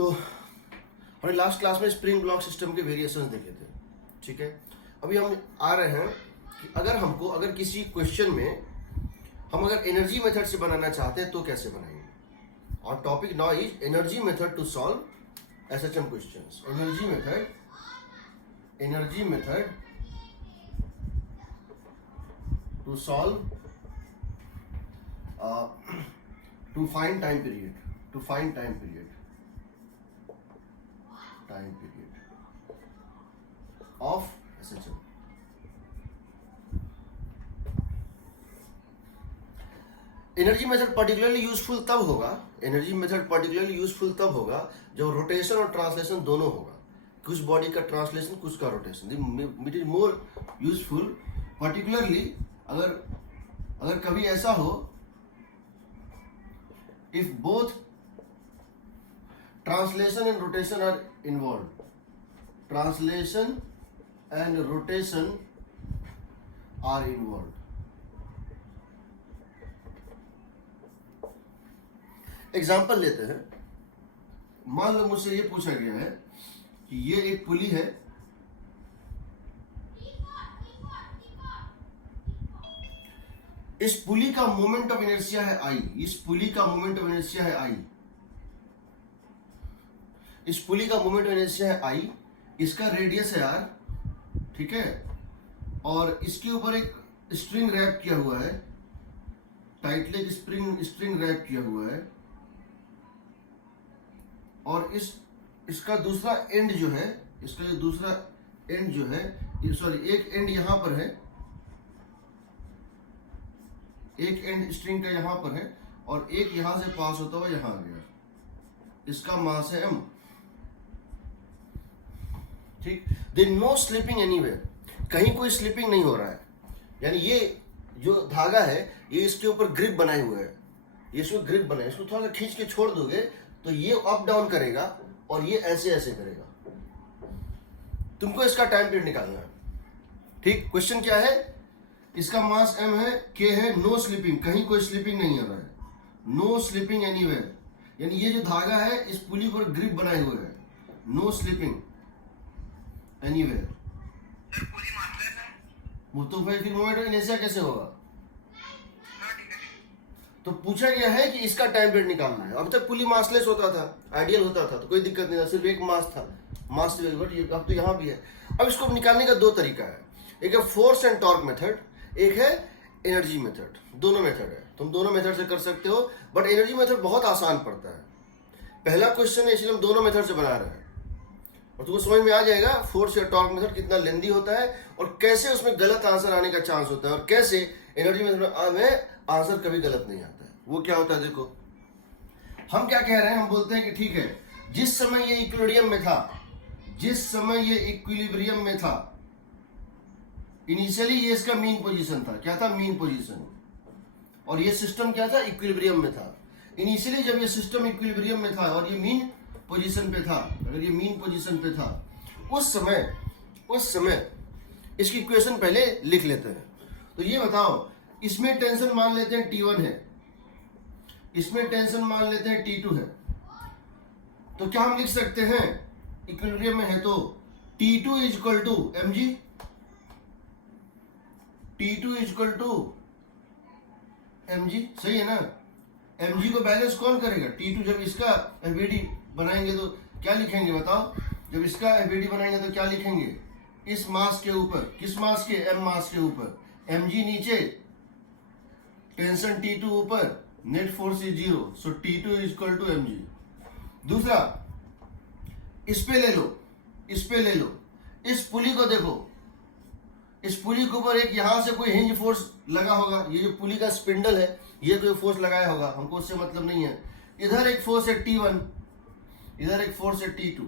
तो हमने last class में स्प्रिंग ब्लॉक सिस्टम के वेरिएशंस देखे थे, ठीक है। अभी हम आ रहे हैं कि अगर किसी क्वेश्चन में हम अगर एनर्जी मेथड से बनाना चाहते हैं तो कैसे बनाएंगे। और topic now is energy method to solve SHM questions. Energy method to solve to find time period of SHM. Energy method particularly useful तब होगा जब रोटेशन और ट्रांसलेशन दोनों होगा। कुछ बॉडी का ट्रांसलेशन, कुछ का rotation. It is more useful particularly अगर कभी ऐसा हो if both translation and rotation are involved. Example लेते हैं। मान लो मुझसे ये पूछा गया है कि ये एक पुली है, इस पुली का मोमेंट ऑफ इनर्शिया है I। इस पुली का मोमेंट ऑफ इनर्शिया है I। इसका रेडियस है R, ठीक है। और इसके ऊपर एक स्ट्रिंग रैप किया हुआ है, टाइटली स्ट्रिंग रैप किया हुआ है। और इसका दूसरा एंड जो है, एक एंड यहां पर है, एक एंड स्ट्रिंग का यहां पर है और एक यहां से पास होता हुआ यहां आ गया। इसका मास है m, ठीक। देयर नो स्लिपिंग एनीवेयर, कहीं कोई स्लिपिंग नहीं हो रहा है। यानी ये जो धागा है ये इसके ऊपर ग्रिप बनाए हुए है, ये इसमें ग्रिप बनाए, इसको थोड़ा सा खींच के छोड़ दोगे तो ये अप डाउन करेगा और ये ऐसे ऐसे करेगा। तुमको इसका टाइम पीरियड निकालना है, ठीक। क्वेश्चन क्या है, इसका मास m है, k है, नो स्लिपिंग, कहीं कोई स्लिपिंग नहीं हो रहा है, नो स्लिपिंग एनीवेयर। यानी ये जो धागा है इस पुली पर ग्रिप बनाए हुए है, नो स्लिपिंग एनीवेयर। तो फिर मोमेंट ऑफ इनर्शिया कैसे होगा। तो पूछा गया है कि इसका टाइम पीरियड निकालना है। अब तक पुली मासलेस होता था, आइडियल होता था, तो कोई दिक्कत नहीं था, सिर्फ एक मास था, मास बट अब तो यहाँ भी है। अब इसको निकालने का दो तरीका है, एक है फोर्स एंड टॉर्क मेथड, एक है एनर्जी मेथड। दोनों मेथड है, तुम दोनों मेथड से कर सकते हो, बट एनर्जी मेथड बहुत आसान पड़ता है। पहला क्वेश्चन है इसलिए हम दोनों मेथड से बना रहे हैं और तुमको समझ में आ जाएगा फोर्स या टॉर्क मेथड कितना लेंदी होता है और कैसे उसमें गलत आंसर आने का चांस होता है और कैसे एनर्जी मेथड में आंसर कभी गलत नहीं आता है। वो क्या होता है, देखो हम क्या कह रहे हैं, हम बोलते हैं कि ठीक है, जिस समय ये इक्विलिब्रियम में था, इनिशियली ये इसका मीन पोजीशन था। क्या था, मीन पोजीशन। और ये सिस्टम क्या था, इक्विलिब्रियम में था। इनिशियली जब ये सिस्टम इक्विलिब्रियम में था और ये मीन पोजीशन पे था, अगर ये मीन पोजीशन पे था, उस समय इसकी इक्वेशन पहले लिख लेते हैं। तो ये बताओ, इसमें टेंशन मान लेते हैं T1 है, इसमें टेंशन मान लेते हैं T2 है। तो क्या हम लिख सकते हैं, इक्विलिब्रियम में है तो T2 is equal to mg, T2 is equal to mg, सही है ना। mg को बैलेंस कौन करेगा, T2। जब इसका FBD बनाएंगे तो क्या लिखेंगे बताओ, जब इसका FBD बनाएंगे तो क्या लिखेंगे, इस मास के ऊपर, किस मास के, m मास के ऊपर, mg नीचे, टेंशन T2 ऊपर, net force is 0, so T2 is equal to mg। दूसरा, इस पे ले लो, इस पुली को देखो, इस पुली के ऊपर एक यहां से कोई हिंज फोर्स लगा होगा, ये जो पुली का स्पिंडल है ये कोई फोर्स लगाया होगा, हमको उससे मतलब नहीं है। इधर एक फोर्स है T1, इधर एक फोर्स है T2,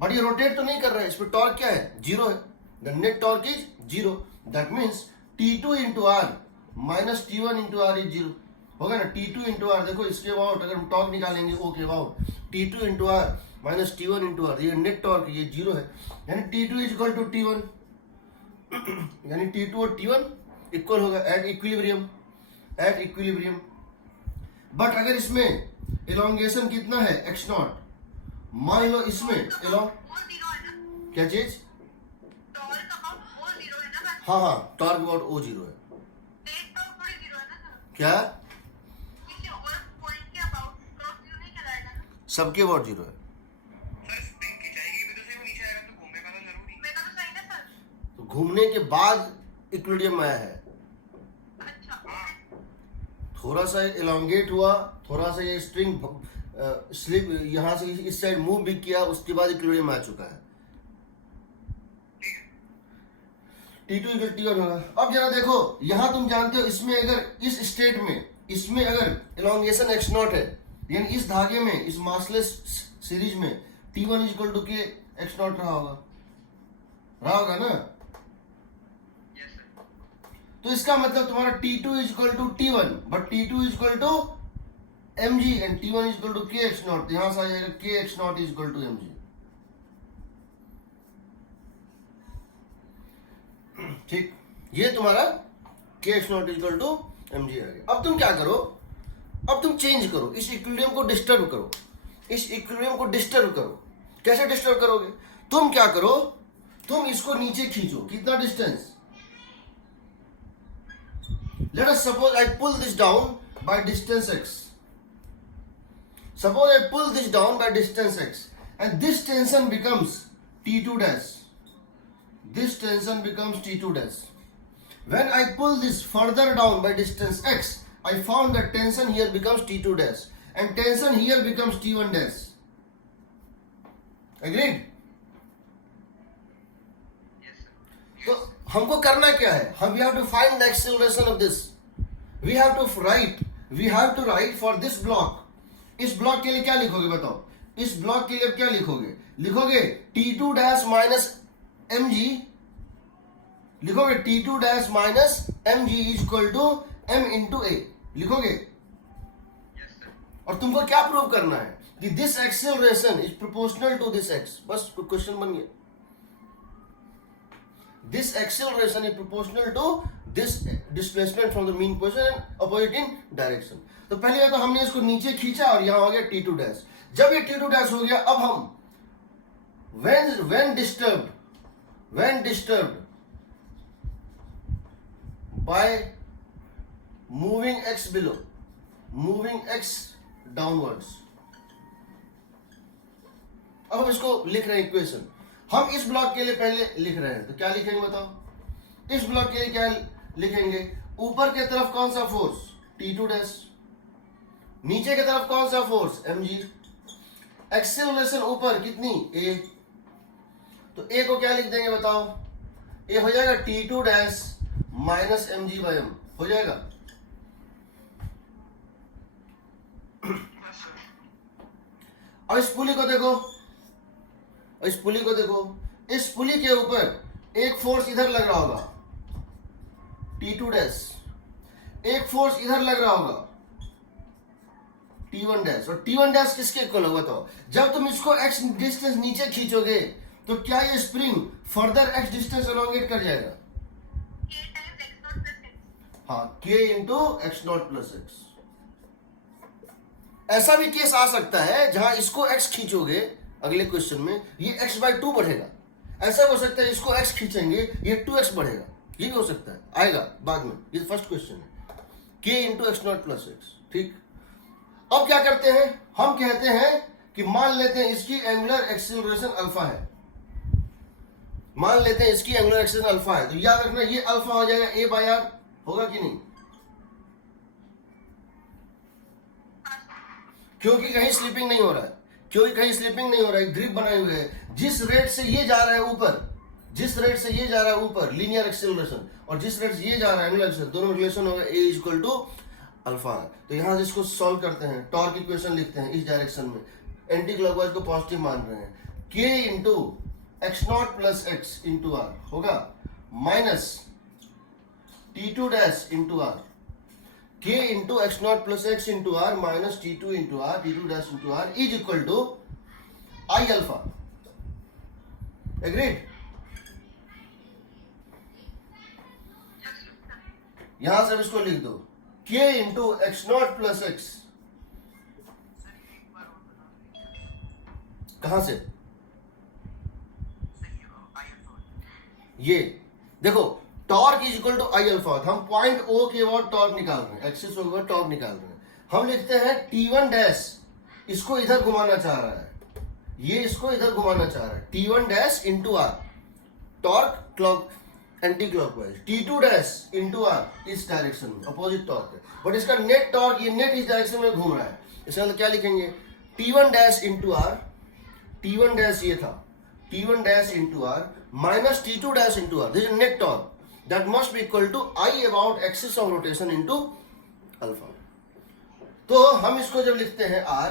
बट ये रोटेट तो नहीं कर रहा है, इस पर टॉर्क क्या है, 0 है। The net torque is 0, that means T2 into R minus T1 into R is 0 होगा ना। T2 इंटू आर, देखो इसके अबाउट अगर हम टॉर्क निकालेंगे, okay about T2 into R minus T1 into R, ये नेट टॉर्क, ये 0 है। यानी T2 is equal to T1, यानी T2 और T1 इक्वल होगा एट इक्विलिब्रियम। बट अगर इसमें इलोंगेशन कितना है, x0, मान लो इसमें एलो वो जीरो है ना, क्या चीज, टॉर्क अबाउट वो जीरो है ना, हाँ हाँ टॉर्क अबाउट ओ जीरो है, टेक टॉर्क थोड़ी जीरो है ना सर, क्या किसी और पॉइंट के अबाउट क्रॉस जीरो नहीं कहलाएगा ना। सबके अबाउट जीरो है। सर स्प्रिंग खिंचाएगी भी तो सही, वो नीचे आएगा तो घूमेगा तो जरूरी। मेरा तो सही ना सर। तो घूमने के बाद इक्विलिब्रियम आया है, अच्छा, थोड़ा सा एलोंगेट हुआ, थोड़ा सा ये स्ट्रिंग स्लिप यहाँ से इस साइड मूव भी किया, उसके बाद इक्विलिब्रियम आ चुका है। T2 इक्वल T1 होगा। अब जरा देखो यहाँ तुम जानते हो इसमें अगर इस स्टेट में इसमें अगर एलोंगेशन x नॉट है, यानी इस धागे में इस मासलेस सीरीज में T1 is equal to K x naught रहा होगा ना। Yes sir. तो इसका मतलब तुम्हारा T2 is equal to T1 but T2 is equal to mg and T1 is equal to K x naught, यहां से आ जाएगा K x naught is equal to mg। ठीक, ये तुम्हारा K x naught equal to M G आ गया। अब तुम क्या करो, अब तुम चेंज करो, इस इक्विलिब्रियम को डिस्टर्ब करो, इस इक्विलिब्रियम को डिस्टर्ब करो। कैसे डिस्टर्ब करोगे, तुम क्या करो, तुम इसको नीचे खींचो, कितना distance, let us suppose I pull this down by distance x, suppose I pull this down by distance x and this tension becomes T2 dash, this tension becomes T2 dash. When I pull this further down by distance x, I found that tension here becomes T2 dash and tension here becomes T1 dash. Agreed? Yes sir. तो हमको करना क्या है, हम we have to find the acceleration of this. We have to write for this block. इस block के लिए क्या लिखोगे बताओ, इस ब्लॉक के लिए क्या लिखोगे T2 dash minus M G, लिखोगे T2 dash minus M G is equal to M into A, लिखोगे। Yes sir. और तुमको क्या प्रूव करना है कि this acceleration is proportional to this X, बस क्वेश्चन बन गया। This acceleration is proportional to this displacement from the mean position and opposite in direction. तो पहले तो हमने इसको नीचे खींचा और यहाँ हो गया T2 डैश। जब ये T2 डैश हो गया, अब हम when disturbed by moving x below, moving x downwards, अब हम इसको लिख रहे हैं इक्वेशन। हम इस ब्लॉक के लिए पहले लिख रहे हैं, तो क्या लिखेंगे बताओ, इस ब्लॉक के लिए क्या लिखेंगे, ऊपर के तरफ कौन सा फोर्स T2 डैश, नीचे की तरफ कौन सा फोर्स mg, एक्सेलरेशन ऊपर कितनी a, तो a को क्या लिख देंगे बताओ, a हो जाएगा T2 dash minus mg by m, हो जाएगा। Yes sir. और इस पुली को देखो, इस पुली को देखो, इस पुली के ऊपर एक फोर्स इधर लग रहा होगा T2 डैश, एक फोर्स इधर लग रहा होगा T1 डैश, और T1 डैश किसके इक्वल होगा बताओ, जब तुम इसको x डिस्टेंस नीचे खींचोगे तो क्या ये spring further x distance elongate कर जाएगा, k times x not plus x। हाँ k into X naught plus x. ऐसा भी केस आ सकता है जहां इसको x खींचोगे अगले क्वेश्चन में ये x बाय 2 बढ़ेगा, ऐसा हो सकता है इसको x खींचेंगे ये 2x बढ़ेगा, ये भी हो सकता है, आएगा बाद में, ये फर्स्ट क्वेश्चन है, k into X naught plus x. ठीक, अब क्या करते हैं, हम कहते हैं कि मान लेते हैं इसकी एंगुलर एक्सेलरेशन अल्फा है, मान लेते हैं इसकी एंगुलर एक्सेलरेशन अल्फा है, तो याद रखना ये अल्फा हो जाएगा a बाय r, होगा कि नहीं, क्योंकि कहीं स्लिपिंग नहीं हो रहा है, क्योंकि कहीं स्लिपिंग नहीं हो रहा है, ग्रिप बनाए हुए है, जिस रेट से ये जा रहा है ऊपर, जिस रेट से ये जा रहा है ऊपर लीनियर एक्सेलरेशन, और जिस रेट से ये जा रहा है एंगुलर एक्सेलरेशन, दोनों रिलेशन होगा a is equal to alpha. तो यहां जिसको सॉल्व करते हैं, टॉर्क इक्वेशन लिखते हैं इस डायरेक्शन में, एंटी क्लॉकवाइज को पॉजिटिव मान रहे हैं, k into X naught plus X into R होगा minus T2 dash into R, k into X naught plus X into R minus T2 into R, T2 dash into R is equal to I alpha. Agreed? यहां से अब इसको लिख दो, k into X naught plus X, कहां से? सही है आई अल्फा। ये देखो torque is equal to I alpha, हम पॉइंट ओ के बाद टॉर्क निकाल रहे हैं, एक्सिस ओवर टॉर्क निकाल रहे हैं। हम लिखते हैं T1 डैश, इसको इधर घुमाना चाह रहा है, ये इसको इधर घुमाना चाह रहा है, T1 dash into R, torque clock anti clockwise, T2 dash into R इस डायरेक्शन में अपोजिट टॉर्क है, बट इसका नेट टॉर्क, ये नेट इस डायरेक्शन में घूम रहा है। इसका मतलब क्या लिखेंगे? T1 dash into are, T1 dash ये था, T1 dash into R minus T2 dash into R, this is net torque that must be equal to I about axis of rotation into alpha। तो हम इसको जब लिखते हैं R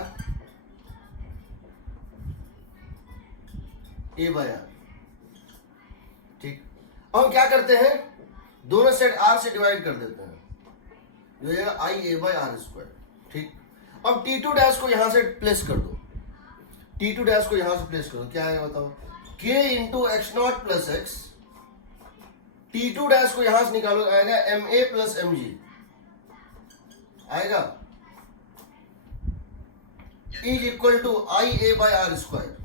A by R, ठीक, अब हम क्या करते हैं, दोनों साइड R से डिवाइड कर देते हैं, जो है I A by R square, ठीक। अब T2 डैश को यहां से प्लेस कर दो, T2 डैश को यहां से प्लेस कर दो, क्या आएगा बताओ? K into X naught plus X, T2 dash को यहां से निकालो, आएगा MA प्लस MG आएगा, is equal to IA by R square.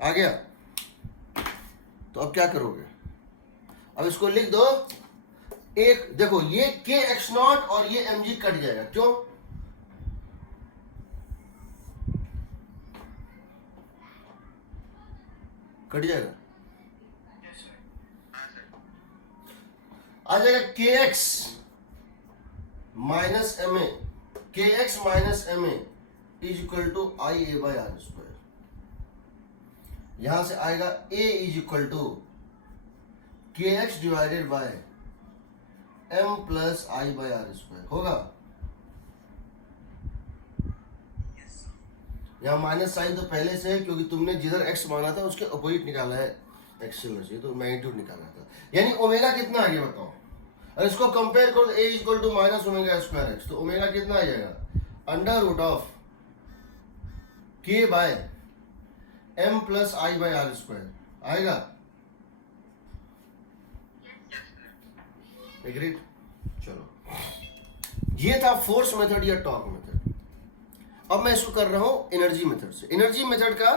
आ गया? तो अब क्या करोगे? अब इसको लिख दो, एक देखो ये K एक्स नॉट और ये MG कट जाएगा, क्यों? कट जाएगा, आ जाएगा KX minus MA, KX minus MA is equal to IA by R square. यहां से आएगा A is equal to KX divided by M plus I by R square होगा। यहां माइनस साइन तो पहले से है, क्योंकि तुमने जिधर x माना था उसके अपोजिट निकाला है, एक्सेलरेशन तो मैग्नीट्यूड निकाला था, यानी ओमेगा कितना आ गया बताओ? और इसको कंपेयर करो, a equal to minus omega square X, तो ओमेगा कितना आ जाएगा? Under root of k by m plus I by R square आएगा। एग्रीड? चलो, ये था फोर्स मेथड या टॉर्क मेथड। अब मैं इसको कर रहा हूं एनर्जी मेथड से। एनर्जी मेथड का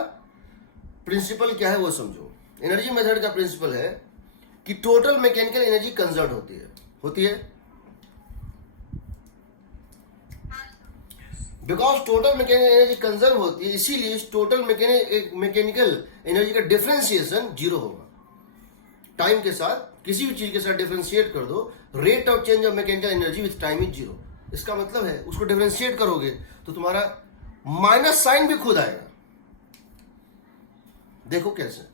प्रिंसिपल क्या है वो समझो। एनर्जी मेथड का प्रिंसिपल है कि टोटल मैकेनिकल एनर्जी कंजर्व होती है because total mechanical energy conserve होती है, इसीलिए टोटल मैकेनिकल एनर्जी का डिफरेंशिएशन जीरो होगा। टाइम के साथ किसी भी चीज के साथ डिफरेंशिएट कर दो, rate of change of mechanical energy with time is zero. इसका मतलब है उसको डिफरेंशिएट करोगे तो तुम्हारा माइनस साइन भी खुद आएगा। देखो कैसे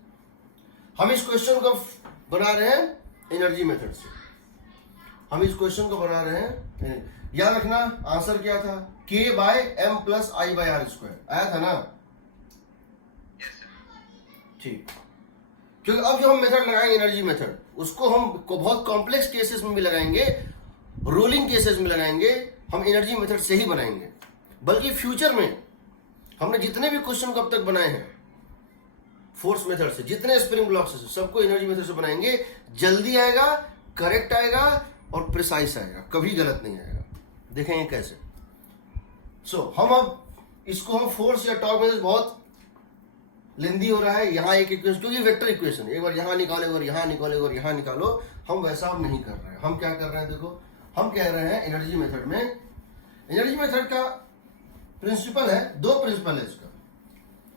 हम इस क्वेश्चन को बना रहे हैं एनर्जी मेथड से, हम इस क्वेश्चन को बना रहे हैं। याद रखना आंसर क्या था? K by M plus I by R square आया था ना? ठीक, क्योंकि अब जो हम मेथड लगाएंगे एनर्जी मेथड, उसको हम बहुत कॉम्प्लेक्स केसेस में भी लगाएंगे, रोलिंग केसेस में लगाएंगे, हम एनर्जी मेथड से ही बनाएंगे। बल्कि फ्यूचर में हमने जितने भी क्वेश्चन को अब तक बनाए हैं फोर्स मेथड से, जितने स्प्रिंग ब्लॉक से, सबको एनर्जी मेथड से बनाएंगे। जल्दी आएगा, करेक्ट आएगा और प्रिसाइज आएगा, कभी गलत नहीं आएगा। देखेंगे कैसे। हम अब इसको हम फोर्स या टॉर्क मेथड, बहुत लेंदी हो रहा है। यहाँ एक इक्वेशन, क्योंकि वेक्टर इक्वेशन, एक बार यहाँ निकालो, एक बार यहाँ निकालो, एक बार यहाँ निकालो, हम वैसा अब नहीं कर रहे हैं। हम क्या कर रहे हैं? देखो, हम कह रहे हैं एनर्जी मेथड में, एनर्जी मेथड का प्रिंसिपल है, दो प्रिंसिपल है इसका।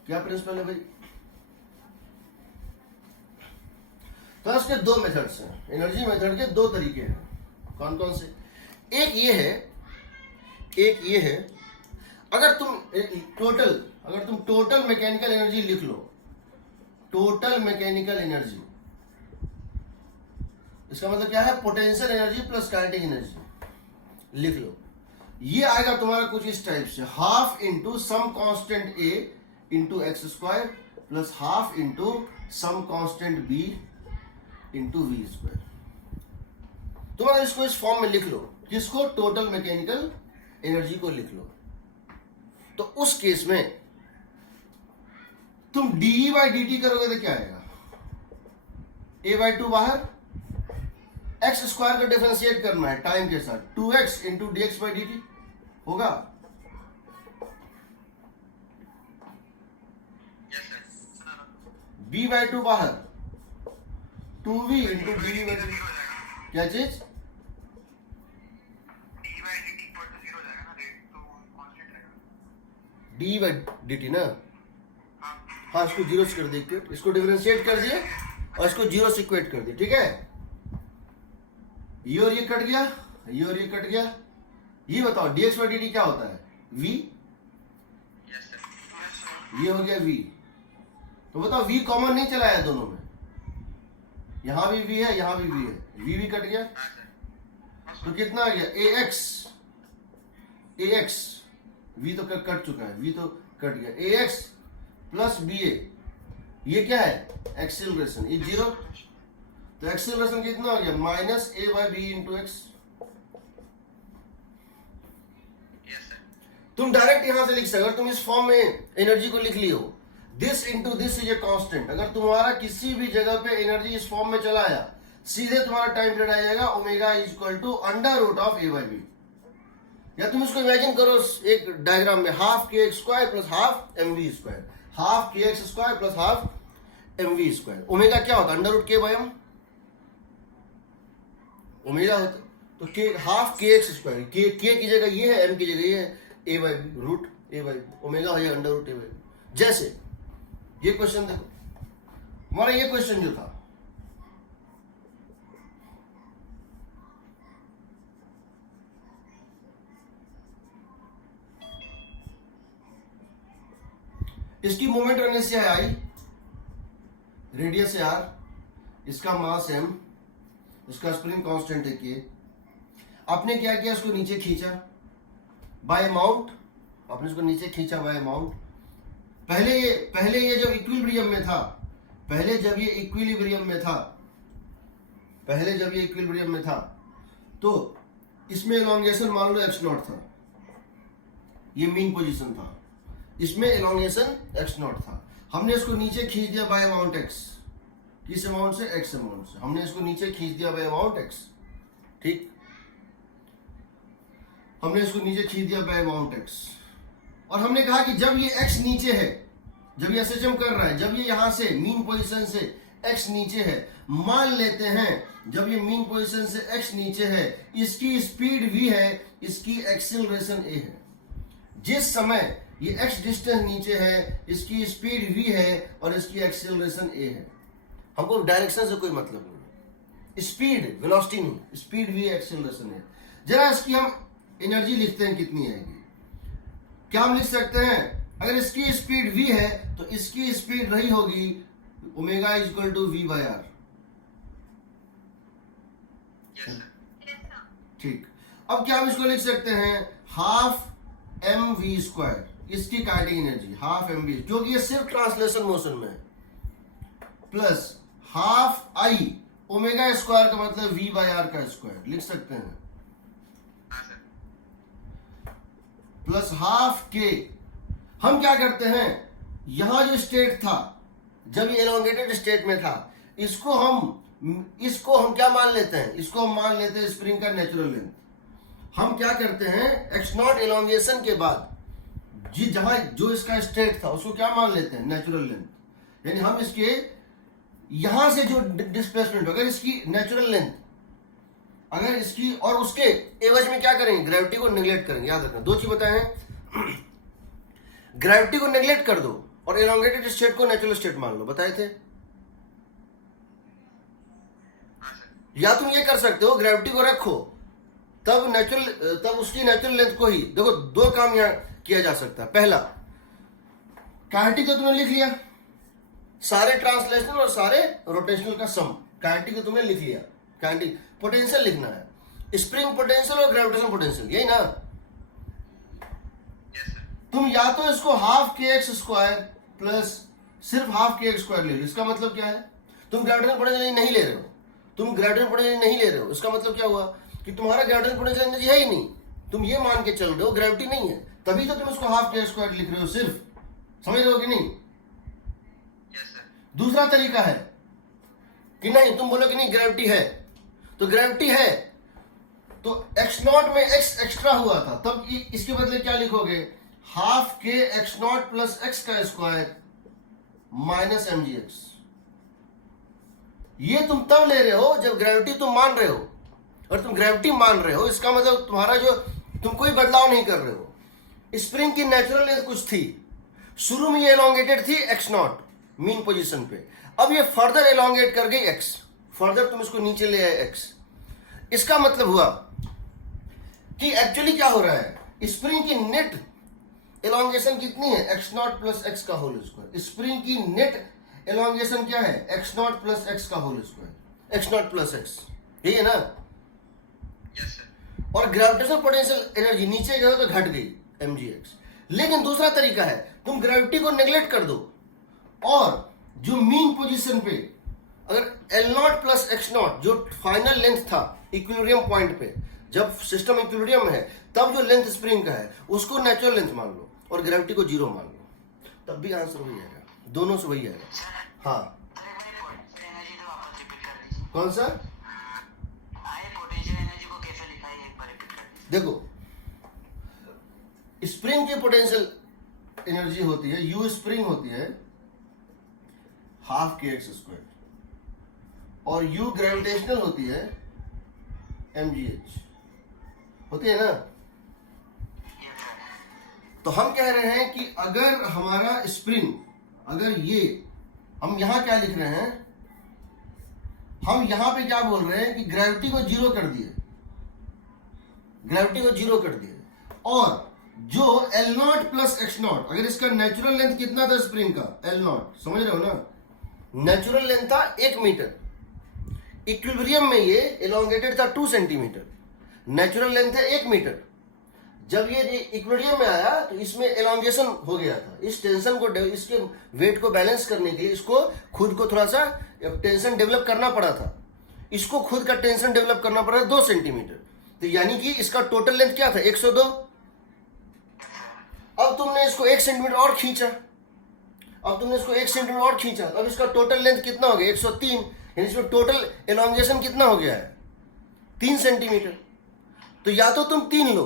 क्या प्रिंसिपल है भाई? तो इसके दो मेथड्स हैं। एनर्जी मेथड के दो तरीके हैं। कौन कौन से? एक ये है, अगर तुम टोटल मैकेनिकल एनर्जी लिख लो, टोटल मैकेनिकल एनर्जी, इसका मतलब क्या है? Potential energy plus kinetic energy लिख लो। ये आएगा तुम्हारा कुछ इस टाइप से, half into some constant A into X square plus half into some constant B into V square. तुम्हारा इसको इस फॉर्म में लिख लो, किसको? टोटल मैकेनिकल एनर्जी को लिख लो। तो उस केस में तुम dE बाई dt करोगे तो क्या आएगा? a बाई 2 बाहर, एक्स स्क्वायर को डिफरेंशिएट करना है टाइम के साथ, 2x into D X by D T होगा। b/2 बाहर, 2v इंटू dv/2 क्या चीज? dy/dt इक्वल टू 0 हो जाएगा ना, रेट तो कांस्टेंट रहेगा। d/dt ना, हाँ हाँ इसको जीरो से कर दिए, इसको डिफरेंशिएट कर दिए और इसको जीरो से इक्वेट कर दिए, ठीक है। ये और ये कट गया, ये और ये कट गया। ये बताओ dx/dt क्या होता है? v, yes sir. ये हो गया v। तो बताओ v कॉमन नहीं चला है दोनों में, यहां भी v है यहां भी v है, v भी कट गया, हाँ सर। तो कितना आ गया? ax v तो कट चुका है, v तो कट गया, ax प्लस ba, ये क्या है? एक्सेलरेशन, ये जीरो, तो एक्सेलरेशन कितना हो गया? Minus a/b into x. Yes sir. तुम डायरेक्ट यहां से लिख सकते, अगर तुम इस फॉर्म में एनर्जी को लिख लियो, this into this is a constant. अगर तुम्हारा किसी भी जगह पे एनर्जी इस फॉर्म में चला आया, सीधे तुम्हारा टाइम पीरियड आ जाएगा omega is equal to under root of a/b। या तुम इसको इमेजिन करो एक डायग्राम में, हाफ के X square plus half M V square, half के X square plus half M V square. Omega क्या होता है? Under root K by M. Omega होता तो के हाफ के एक्स स्क्वायर, के की जगह ये है, एम की जगह ये है, A by B, root A by B, omega हो जाएगा under root A by B. जैसे ये क्वेश्चन देखो, हमारा ये क्वेश्चन जो था, इसकी मोमेंट इनर्शिया है आई, रेडियस है आर, इसका मास एम, इसका स्प्रिंग कांस्टेंट है के। आपने क्या किया? इसको नीचे खींचा बाय अमाउंट, आपने इसको नीचे खींचा बाय अमाउंट। पहले ये जब इक्विलिब्रियम में था, पहले जब ये इक्विलिब्रियम में था, तो इसमें एलोंगेशन मान लो x0 था, ये मीन पोजीशन था, इसमें एलोंगेशन x0 था। हमने इसको नीचे खींच दिया बाय अमाउंट x, किस अमाउंट से? x अमाउंट से। हमने इसको नीचे खींच दिया बाय अमाउंट x, ठीक, हमने इसको नीचे खींच दिया बाय अमाउंट x। और हमने कहा कि जब ये x नीचे है, जब ये SHM कर रहा है, जब ये यहां से मीन पोजीशन से x नीचे है, मान लेते हैं जब ये मीन पोजीशन से x नीचे है, इसकी स्पीड v है, इसकी एक्सेलरेशन a है। जिस समय ये x डिस्टेंस नीचे है, इसकी स्पीड v है और इसकी एक्सेलरेशन a है। हमको डायरेक्शन से कोई मतलब नहीं, स्पीड वेलोसिटी नहीं, स्पीड v एक्सेलरेशन है। जरा इसकी हम एनर्जी लिखते हैं, कितनी आएगी? क्या हम लिख सकते हैं? अगर इसकी स्पीड v है तो इसकी स्पीड रही होगी omega is equal to v by R, yes sir. Yes, sir. ठीक। अब क्या हम इसको लिख सकते हैं? हाफ एम वी स्क्वायर, इसकी kinetic energy half M V, क्योंकि ये सिर्फ ट्रांसलेशन मोशन में है, plus half I omega square का मतलब v बाय आर का स्क्वायर लिख सकते हैं, हाँ सर। प्लस हाफ के। हम क्या करते हैं, यहां जो स्टेट था, जब ये एलोंगेटेड स्टेट में था, इसको हम क्या मान लेते हैं? इसको हम मान लेते हैं स्प्रिंग का नेचुरल लेंथ। हम क्या करते हैं, x0 एलोंगेशन के बाद जहां जो इसका स्टेट था उसको क्या मान लेते हैं? Natural length. यानी हम इसके यहां से जो डिस्प्लेसमेंट, अगर इसकी नेचुरल लेंथ, अगर इसकी, और उसके एवज में क्या करेंगे? ग्रेविटी को नेग्लेक्ट करेंगे। याद रखना, दो चीज बताए हैं, ग्रेविटी को नेग्लेक्ट कर दो और एलोंगेटेड स्टेट को नेचुरल स्टेट मान लो, बताए थे। हाँ सर। या तुम ये कर सकते हो, ग्रेविटी को रखो, तब उसकी नेचुरल लेंथ को ही देखो। दो काम यहां किया जा सकता है। पहला, काइनेटिक तो तुमने लिख लिया, सारे ट्रांसलेशनल और सारे रोटेशनल का सम, काइनेटिक तो तुमने लिख लिया। काइनेटिक पोटेंशियल लिखना है, स्प्रिंग पोटेंशियल और ग्रेविटेशन पोटेंशियल, यही ना? Yes sir. तुम या तो इसको हाफ के एक्स स्क्वायर प्लस सिर्फ हाफ के एक्स स्क्वायर ले लो। इसका मतलब क्या है? तुम ग्रेविटेशन पोटेंशियल नहीं ले रहे हो, तुम ग्रेविटेशन पोटेंशियल नहीं ले रहे हो। इसका मतलब क्या हुआ कि तुम्हारा ग्रेविटेशन पोटेंशियल एनर्जी है ही नहीं, तुम ये मान के चल रहे हो ग्रेविटी नहीं है, तभी तो तुम इसको हाफ के स्क्वायर लिख रहे हो सिर्फ। समझ रहे हो कि नहीं? Yes sir. दूसरा तरीका है कि नहीं, तुम बोलो कि नहीं ग्रेविटी है, तो ग्रेविटी है तो x0 में x एक्स्ट्रा हुआ था, तब इसके बदले क्या लिखोगे? हाफ के x0 प्लस x का स्क्वायर माइनस mgx। ये तुम तब ले रहे हो जब ग्रेविटी तुम मान रहे हो, और तुम ग्रेविटी मान रहे हो इसका मतलब तुम्हारा जो तुम कोई बदलाव नहीं कर रहे हो। स्प्रिंग की नेचुरल लेंथ कुछ थी, शुरू में ये एलोंगेटेड थी x नॉट मीन पोजीशन पे, अब ये फर्दर एलोंगेट कर गई x, फर्दर तुम इसको नीचे ले आए x। इसका मतलब हुआ कि एक्चुअली क्या हो रहा है, स्प्रिंग की नेट एलोंगेशन कितनी है, x नॉट प्लस एक्स का होल स्क्वायर। स्प्रिंग की नेट एलोंगेशन क्या है, x नॉट प्लस एक्स का whole square, x not plus X, यही है ना। Yes sir. और ग्रेविटेशनल पोटेंशियल एनर्जी नीचे गए तो घट गई mgx। लेकिन दूसरा तरीका है, तुम ग्रेविटी को नेग्लेक्ट कर दो और जो मीन पोजीशन पे अगर L not plus x not जो फाइनल लेंथ था इक्विलिब्रियम पॉइंट पे, जब सिस्टम इक्विलिब्रियम में है तब जो लेंथ स्प्रिंग का है उसको नेचुरल लेंथ मान लो और ग्रेविटी को जीरो मान लो, तब भी आंसर वही आएगा, दोनों से वही आएगा। हाँ एनर्जी तो वापस रिपीट कर दीजिए। कौन सा, पोटेंशियल एनर्जी को कैसे लिखा है एक बार रिपीट कर दीजिए। देखो स्प्रिंग की पोटेंशियल एनर्जी होती है, यू स्प्रिंग होती है हाफ के एक्स स्क्वायर, और यू ग्रेविटेशनल होती है mgh, होती है ना। Yes sir. तो हम कह रहे हैं कि अगर हमारा स्प्रिंग, अगर ये हम यहां क्या लिख रहे हैं, हम यहां पे क्या बोल रहे हैं कि ग्रेविटी को जीरो कर दिए, ग्रेविटी को जीरो कर दिए, और जो L not plus x not, अगर इसका नेचुरल लेंथ कितना था स्प्रिंग का, एल नॉट, समझ रहे हो ना, नेचुरल लेंथ था 1 मीटर, इक्विलिब्रियम में ये एलोंगेटेड था 2 सेंटीमीटर, नेचुरल लेंथ है 1 मीटर। जब ये इक्विलिब्रियम में आया तो इसमें एलोंगेशन हो गया था, इस टेंशन को, इसके वेट को बैलेंस करने के लिए इसको खुद को थोड़ा सा टेंशन डेवलप करना पड़ा था, इसको खुद का टेंशन डेवलप करना पड़ा 2 सेंटीमीटर, तो यानी कि इसका टोटल लेंथ क्या था 102। अब तुमने इसको 1 सेंटीमीटर और खींचा, अब तुमने इसको 1 सेंटीमीटर और खींचा, अब इसका टोटल लेंथ कितना हो गया 103, यानी इसमें टोटल एलोंगेशन कितना हो गया है 3 सेंटीमीटर। तो या तो तुम 3 लो,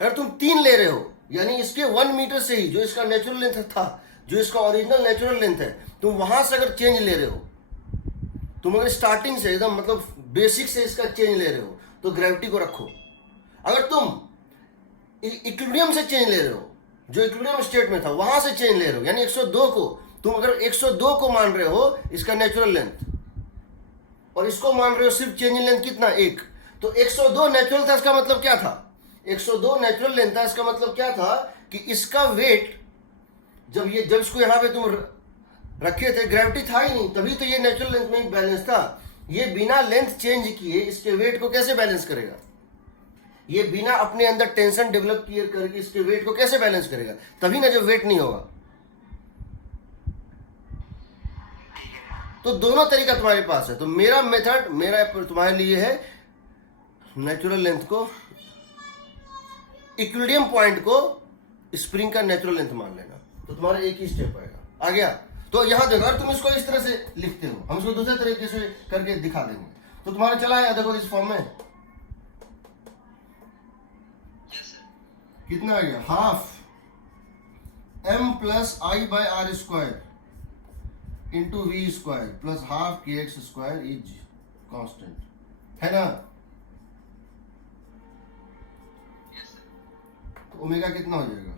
अगर तुम 3 ले रहे हो यानी इसके 1 मीटर से ही जो इसका नेचुरल लेंथ था, जो इसका ओरिजिनल नेचुरल लेंथ है, तुम वहां से अगर चेंज ले रहे हो, तुम अगर स्टार्टिंग से एकदम मतलब बेसिक से इसका चेंज ले रहे हो तो ग्रेविटी को रखो। अगर तुम इक्विलिब्रियम से चेंज ले रहे हो, जो इक्विलिब्रियम स्टेट में था वहां से चेंज ले रहे हो, यानी 102 को तुम अगर 102 को मान रहे हो इसका नेचुरल लेंथ, और इसको मान रहे हो सिर्फ चेंज इन लेंथ कितना 1, तो 102 नेचुरल था, इसका मतलब क्या था 102 नेचुरल लेंथ था, इसका मतलब क्या था कि इसका वेट जब इसको यहां पे तुम रखे थे ग्रेविटी था ही नहीं, तभी तो ये नेचुरल लेंथ में ही बैलेंस था। ये बिना लेंथ चेंज किए इसके वेट को कैसे बैलेंस करेगा, ये बिना अपने अंदर टेंशन डेवलप किए करके इसके वेट को कैसे बैलेंस करेगा, तभी ना जो वेट नहीं होगा। तो दोनों तरीका तुम्हारे पास है, तो मेरा मेथड मेरा तुम्हारे लिए है नेचुरल लेंथ को, इक्विलिब्रियम पॉइंट को स्प्रिंग का नेचुरल लेंथ मान लेना, तो तुम्हारा एक ही स्टेप आएगा। आ गया, तो यहां देखो, अगर तुम इसको इस तरह से लिखते हो, हम इसको दूसरे तरीके से करके दिखा देंगे, तो तुम्हारा चला है, देखो इस फॉर्म में यस सर। कितना आ गया, half m plus I by R square into V square plus half के एक्स स्क्वायर इज कांस्टेंट, है ना। Yes sir. तो ओमेगा कितना हो जाएगा,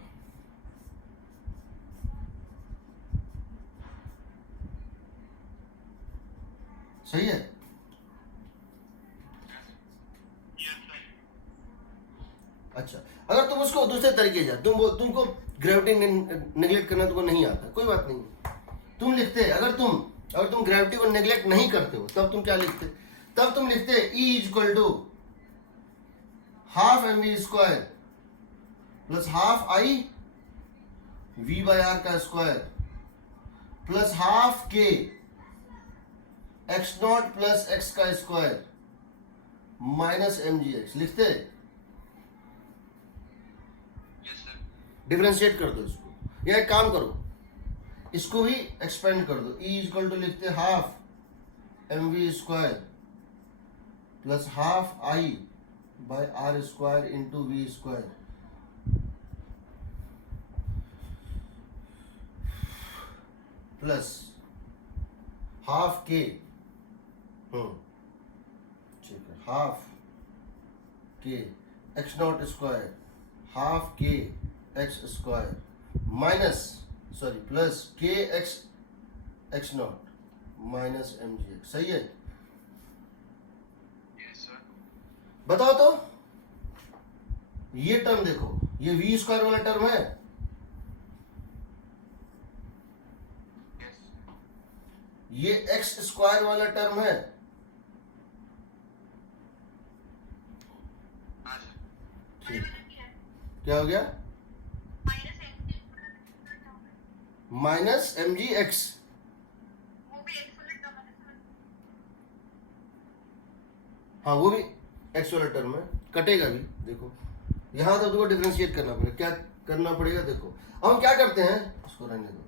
सही है। अच्छा, अगर तुम उसको दूसरे तरीके से तुमको ग्रेविटी नेग्लेक्ट करना तुमको नहीं आता, कोई बात नहीं, तुम लिखते अगर तुम ग्रेविटी को नेग्लेक्ट नहीं करते हो तब तुम क्या लिखते, तब तुम लिखते E is equal to half mv square plus half I v by r का स्क्वायर प्लस हाफ के एक्स नॉट प्लस एक्स का स्क्वायर माइनस mgx, लिखते यस सर। डिफरेंशिएट कर दो इसको, या एक काम करो इसको भी एक्सपेंड कर दो, E इक्वल टू लिखते half mv square plus half I by R square into V square plus half K ठीक है, हाफ के एक्स नॉट स्क्वायर हाफ के X square minus plus K x not minus M G X. सही है? Yes sir. बताओ तो, ये term देखो, ये वी स्क्वायर वाला टर्म है, यस। ये एक्स स्क्वायर वाला टर्म है। हाँ सर। ठीक, क्या हो गया? Minus M G X. वो भी एक्स वाले टर्म है सर। हाँ, वो भी एक्स वाला टर्म है, कटेगा भी। देखो यहां तो तुमको डिफरेंशिएट करना पड़ेगा। क्या करना पड़ेगा? देखो अब हम क्या करते हैं, इसको रहने दो।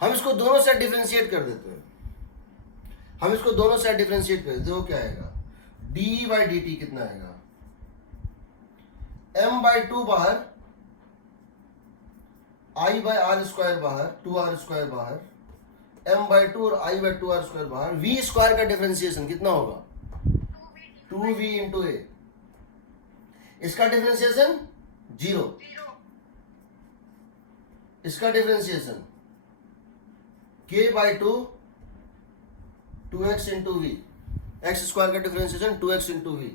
हम इसको दोनों साइड डिफरेंशिएट कर देते हैं। हम इसको दोनों साइड डिफरेंशिएट कर देते हो, क्या आएगा? डी बाई डी टी कितना आएगा? m बाई 2 बाहर, i बाई आर स्क्वायर बाहर, 2r स्क्वायर बाहर, m बाई 2 और i बाई 2r स्क्वायर बाहर। v स्क्वायर का डिफरेंशिएशन कितना होगा? 2v into a। इसका डिफरेंशिएशन 0। इसका differentiation k by 2 2x into v। X square का डिफरेंशिएशन 2x इंटू v।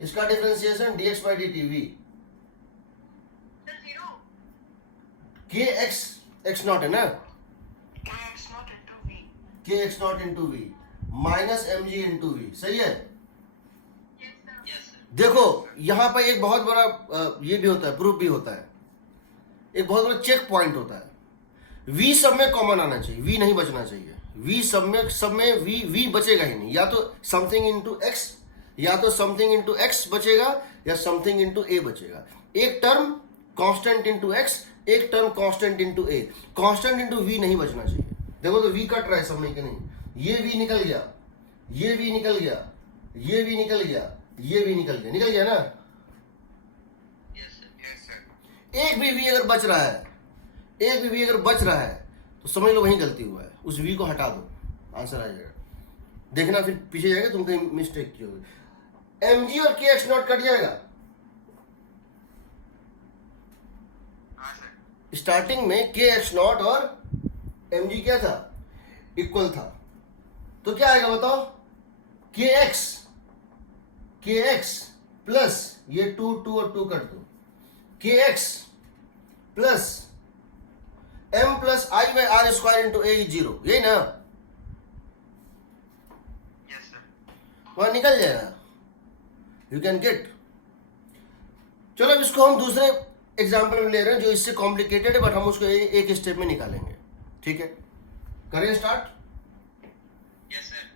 इसका differentiation dx by dt v। Sir 0। k x not है ना, X not into V. k x not into v minus M G into v। सही है? Yes sir. Yes sir. देखो यहां पर एक बहुत बड़ा ये भी होता है, प्रूफ भी होता है, एक बहुत बड़ा चेक पॉइंट होता है। v सब में कॉमन आना चाहिए, v नहीं बचना चाहिए। v सब में v बचेगा ही नहीं। या तो समथिंग इंटू एक्स, या तो समथिंग इंटू एक्स बचेगा, या समथिंग इंटू ए बचेगा। एक टर्म कांस्टेंट इंटू एक्स, एक term constant into A. Constant into V नहीं बचना चाहिए। देखो तो वी कट रहा है सब में कि नहीं? ये वी निकल गया, ये वी निकल गया, ये वी निकल गया, ये वी निकल गया, निकल गया ना? Yes sir. Yes sir. एक भी वी अगर बच रहा है, एक भी वी अगर बच रहा है तो समझ लो वहीं गलती हुआ है। उस वी को हटा दो, आंसर आ जाएगा। देखना फिर पीछे जाएगा, तुम कहीं मिस्टेक की होगी। एम जी और के एक्स नॉट कट जाएगा। हाँ सर। स्टार्टिंग में के एक्स नॉट और एम जी क्या था? इक्वल था। तो क्या आएगा बताओ? के एक्स प्लस ये 2 और 2 कट दो, K X plus m plus I by R square into A 0। यही ना? Yes sir. वहां निकल जाएगा। You can get. चलो अब इसको हम दूसरे एग्जाम्पल में ले रहे हैं जो इससे कॉम्प्लिकेटेड है, बट हम उसको एक स्टेप में निकालेंगे। ठीक है, करें स्टार्ट। Yes sir.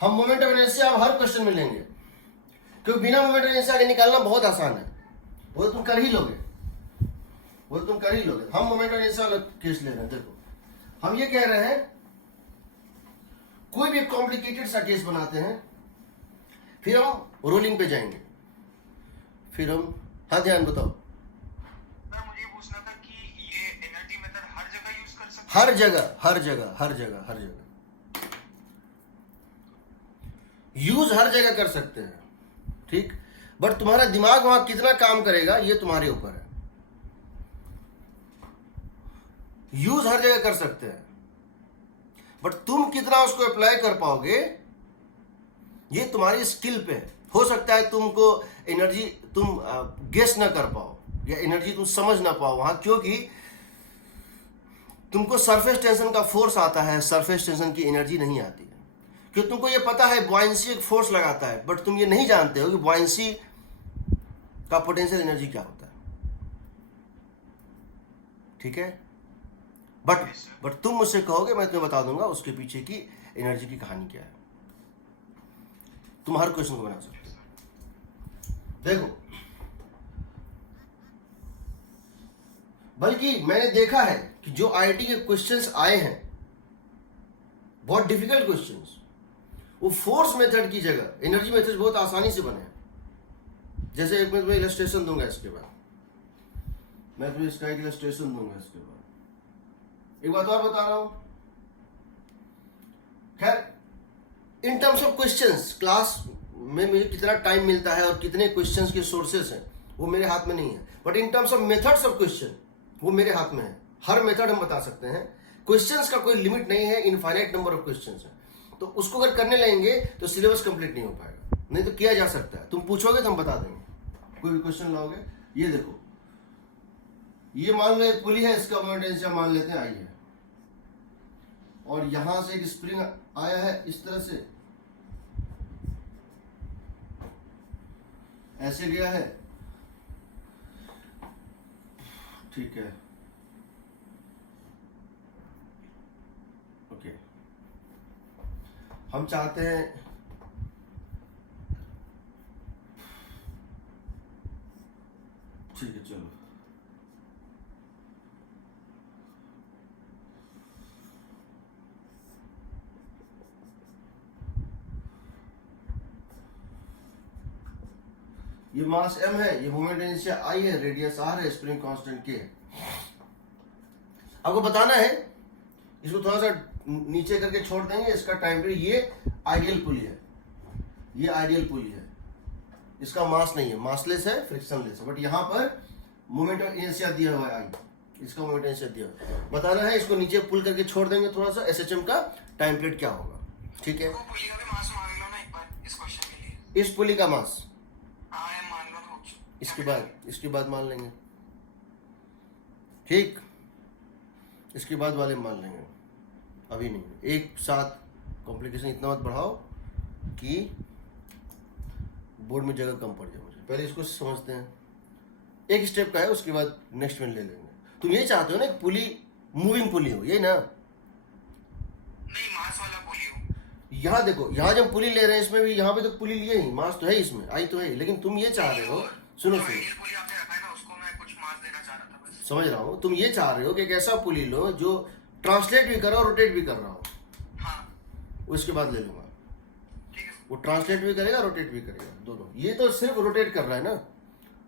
हम मोमेंट ऑफ इनर्शिया अब हर क्वेश्चन में लेंगे, क्योंकि बिना मोमेंट ऑफ इनर्शिया आगे निकालना बहुत आसान है। वो तुम कर ही लोगे, वो तुम कर ही लोगे। हम मोमेंट ऑफ इनर्शिया वाला केस ले रहे हैं। देखो हम ये कह रहे हैं, कोई भी कॉम्प्लिकेटेड सा केस बनाते हैं, फिर हम रोलिंग पे जाएंगे, फिर हम, हाँ ध्यान बताओ। सर मुझे पूछना था कि ये एनर्जी मेथड हर जगह यूज कर सकते हैं? हर जगह, हर जगह, हर जगह, हर जगह यूज हर जगह कर सकते हैं। ठीक, बट तुम्हारा दिमाग वहां कितना काम करेगा ये तुम्हारे ऊपर है। यूज हर जगह कर सकते हैं, बट तुम कितना उसको अप्लाई कर पाओगे ये तुम्हारी स्किल पे है। हो सकता है तुमको एनर्जी तुम गेस ना कर पाओ, या एनर्जी तुम समझ ना पाओ वहां, क्योंकि तुमको सरफेस टेंशन का फोर्स आता है, सरफेस टेंशन की एनर्जी नहीं आती है। क्योंकि तुमको ये पता है बॉयंसी एक फोर्स लगाता है, बट तुम ये नहीं जानते हो कि बॉयंसी का पोटेंशियल एनर्जी क्या होता है। ठीक है, बट तुम मुझसे कहोगे, मैं तुम्हें बता दूंगा उसके पीछे की एनर्जी की कहानी क्या है। तुम हर क्वेश्चन को बना सकते हो। देखो, बल्कि मैंने देखा है कि जो आईआईटी के क्वेश्चंस आए हैं, बहुत डिफिकल्ट क्वेश्चंस, वो फोर्स मेथड की जगह एनर्जी मेथड बहुत आसानी से बने हैं। जैसे एक मैं तुम्हें इलस्ट्रेशन दूंगा इसके बाद। मैं तुम्हें इसका एक इलस्ट्रेशन दूंगा इसके बाद। एक बात और बता रहा हूं, खैर in terms of questions class में मुझे कितना टाइम मिलता है और कितने क्वेश्चंस के सोर्सेस हैं वो मेरे हाथ में नहीं है, but in terms of methods of question वो मेरे हाथ में है। हर मेथड हम बता सकते हैं, क्वेश्चंस का कोई लिमिट नहीं है, इनफाइनाइट नंबर ऑफ क्वेश्चंस है। तो उसको अगर करने लगेंगे तो सिलेबस कंप्लीट नहीं हो पाएगा, नहीं तो किया जा सकता है। तुम पूछोगे तो हम बता देंगे, कोई भी क्वेश्चन लाओगे। ये देखो, ये मान लो एक पुली है, इसका मोमेंट मान लेते हैं आई है, और यहां से एक स्प्रिंग आया है इस तरह से, ऐसे गया है, ठीक है, ओके। हम चाहते हैं ठीक है, चलो ये मास m है, ये मोमेंट इनर्शिया I है, रेडियस r है, स्प्रिंग कांस्टेंट k है। आपको बताना है, इसको थोड़ा सा नीचे करके छोड़ देंगे, इसका टाइम पीरियड, ये आइडियल पुली है, ये आइडियल पुली है, इसका मास नहीं है, मासलेस है, फ्रिक्शनलेस है, बट यहाँ पर मोमेंट ऑफ इनर्शिया दिया हुआ है I, इसका मोमेंट इनर्शिया दिया हुआ है। बताना है, इसको नीचे पुल करके छोड़ देंगे थोड़ा सा, SHM का टाइम पीरियड क्या होगा, ठीक है। पुली का भी मास मान लो ना एक बार इस क्वेश्चन के लिए। इस पुली का मास हाँ एम मान लो तो इसके बाद मान लेंगे, ठीक, इसके बाद वाले मान लेंगे, अभी नहीं। एक साथ कॉम्प्लिकेशन इतना मत बढ़ाओ कि बोर्ड में जगह कम पड़ जाए मुझे। पहले इसको समझते हैं, एक स्टेप का है, उसके बाद नेक्स्ट में ले लेंगे। तुम ये चाहते हो ना एक पुली मूविंग पुली हो, यही ना? नहीं मास वाला पुली हो। यहाँ देखो, यहाँ जब पुली ले रहे हैं इसमें भी, यहाँ पे तो पुली लिए ही, मास तो है इसमें, आई तो है, लेकिन तुम ये चाह रहे हो, सुनो सुनो, पुली आपने रखा है ना, उसको मैं कुछ मास देना चाह रहा था बस। समझ रहा हूँ, तुम ये चाह रहे हो कि एक ऐसा पुली लो जो ट्रांसलेट भी कर रहा हो, रोटेट भी कर रहा हो, हाँ उसके बाद ले लूंगा। ठीक है। वो ट्रांसलेट भी करेगा, रोटेट भी करेगा, दोनों। ये तो सिर्फ रोटेट कर रहा है ना।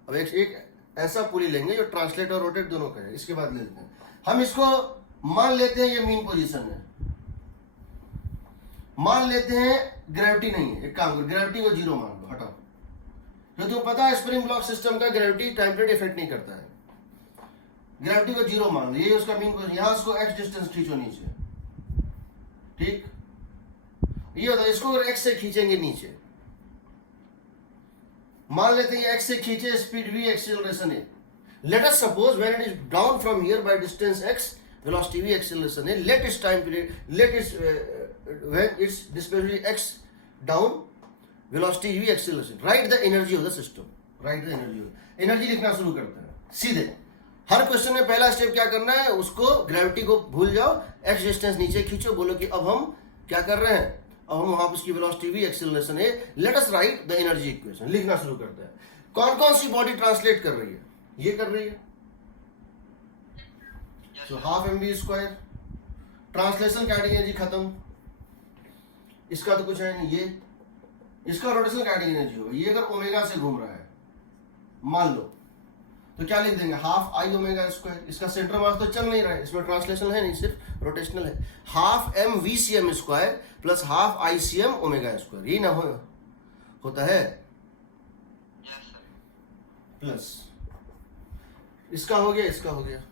अब एक ऐसा पुली लेंगे जो ट्रांसलेट और रोटेट दोनों करे, इसके बाद ले लेते हैं। हम इसको मान लेते हैं ये मीन पोजीशन है, मान लेते हैं ग्रेविटी नहीं है। एक काम करो, ग्रेविटी को 0 मान लो, हटाओ। जो तुम्हें पता है स्प्रिंग ब्लॉक सिस्टम का ग्रेविटी टाइम पीरियड इफेक्ट नहीं करता है, ग्रेविटी को 0 मान लो, ये उसका मीन पोजीशन। यहां इसको x डिस्टेंस खींचो नीचे, ठीक। ये बताओ, इसको अगर x से खींचेंगे नीचे, मान लेते हैं x से खींचे, speed v, acceleration a। Let us suppose when it is down from here by distance x, velocity v, acceleration a, let its time period, let its when it's displacement x down, velocity v, acceleration, right the energy of the system, right the energy. Energy लिखना शुरू करते हैं सीधे। हर question में पहला step क्या करना है, उसको ग्रेविटी को भूल जाओ, x डिस्टेंस नीचे खींचो, बोलो कि अब हम क्या कर रहे हैं, अब हम वहां पर उसकी वेलोसिटी v, एक्सेलरेशन है, let us right the energy equation. लिखना शुरू करते हैं। कौन कौन सी बॉडी ट्रांसलेट कर रही है, ये कर रही है, तो half mv², translation kinetic energy खत्म, इसका तो कुछ है नहीं। ये इसका रोटेशनल काइनेटिक एनर्जी होगा, ये अगर ओमेगा से घूम रहा है मान लो, तो क्या लिख देंगे, हाफ आई ओमेगा स्क्वायर। इसका सेंटर मास तो चल नहीं रहा है, इसमें ट्रांसलेशन है नहीं, सिर्फ रोटेशनल है। Half m v cm square plus half i cm omega square, यही ना होता है, प्लस इसका हो गया, इसका हो गया।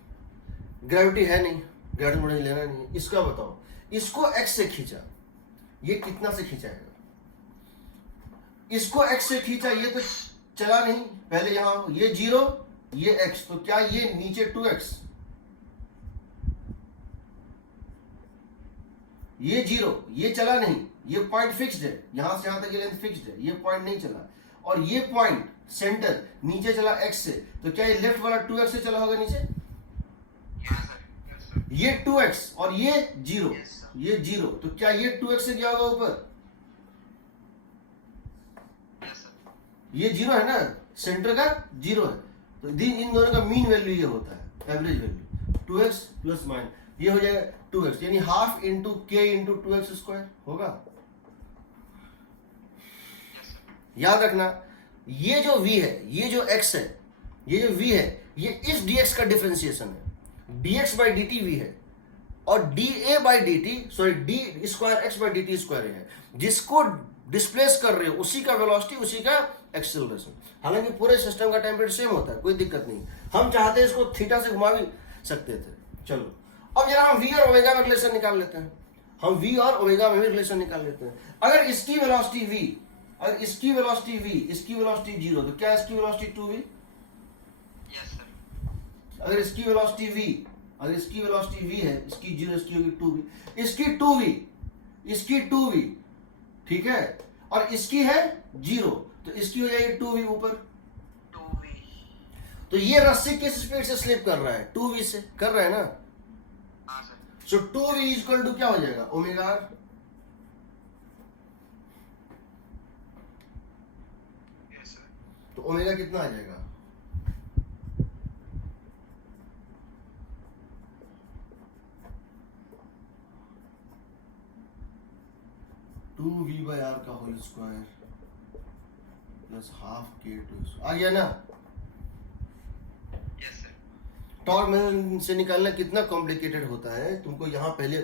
ग्रेविटी है नहीं, ग्रेविटी मुझे लेना नहीं है। इसका बताओ, इसको x से खींचा, ये कितना से खींचाएगा, इसको x से खींचा, ये तो चला नहीं, पहले यहां ये 0, ये x, तो क्या ये नीचे 2x, ये 0, ये चला नहीं, ये पॉइंट फिक्स्ड है, यहां से यहां तक ये लेंथ फिक्स्ड है, ये पॉइंट नहीं चला, और ये पॉइंट सेंटर नीचे चला x से, तो क्या ये लेफ्ट वाला 2x से चला होगा नीचे, ये 2x और ये 0, ये 0, तो क्या ये 2x से गया होगा ऊपर, ये 0 है ना, सेंटर का 0 है, तो इन दोनों का मीन वैल्यू ये होता है, average value 2x plus minus, ये हो जाएगा 2x, यानी half into k into 2x square होगा। याद रखना, ये जो v है, ये जो x है, ये जो v है, ये इस dx का डिफरेंशिएशन है, dx बाई dt v है और dA by dt, sorry d square x by dt square है। जिसको डिस्प्लेस कर रहे हो उसी का वेलोसिटी, उसी का एक्सेलरेशन। हालांकि पूरे सिस्टम का टेम्परेचर सेम होता है, कोई दिक्कत नहीं। हम चाहते हैं इसको थीटा से घुमा भी सकते थे। चलो अब जरा हम v और ओमेगा में रिलेशन निकाल लेते हैं। हम v और ओमेगा में भी रिलेशन निकाल लेते हैं। अगर इसकी वेलोसिटी v, अगर इसकी वेलोसिटी v, इसकी वेलोसिटी 0, तो क्या इसकी वेलोसिटी 2v? Yes sir. अगर इसकी वेलोसिटी v, अगर इसकी वेलोसिटी v है, इसकी 0, इसकी होगी 2v, इसकी 2v, इसकी 2v, ठीक है, और इसकी है 0, तो इसकी हो जाएगी 2v ऊपर। 2v। तो ये रस्सी किस स्पीड से स्लिप कर रहा है? 2v से कर रहा है ना। हाँ sir. So 2v equal to क्या हो जाएगा? Omega r। Yes sir. तो ओमेगा कितना आ जाएगा? टू वी बाई आर का होल स्क्वायर प्लस हाफ के टू आ गया ना। Yes sir. टॉर्क में से निकालना कितना कॉम्प्लिकेटेड होता है, तुमको यहाँ पहले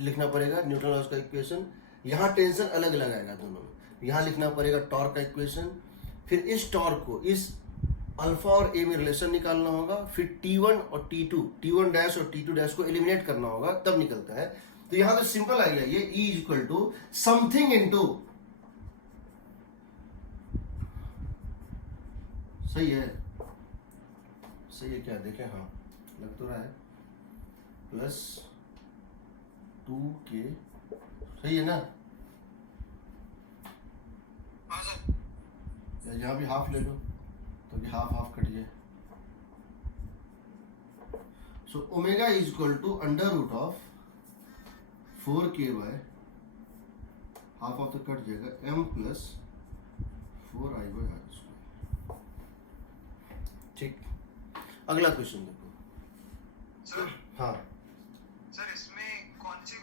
लिखना पड़ेगा न्यूटन लॉस का इक्वेशन। यहाँ टेंशन अलग अलग आएगा दोनों में। यहाँ लिखना पड़ेगा टॉर्क का इक्वेशन, फिर इस टॉर्क को इस अल्फा और ए में रिलेशन निकालना होगा, फिर T1 और T2, T1 डैश और T2 डैश को एलिमिनेट करना होगा, तब निकलता है। तो यहाँ तो सिंपल आ गया, ये E equal to something into, सही है, सही है क्या देखें, हाँ लग तो रहा है, प्लस 2k, सही है ना। हाँ सर। या यहाँ भी हाफ ले लो तो कि हाफ हाफ कट जाए। So omega is equal to under root of 4k by half of तो कट जाएगा m plus 4i by r square. ठीक, अगला क्वेश्चन देखो। सर हाँ सर इसमें कौन सी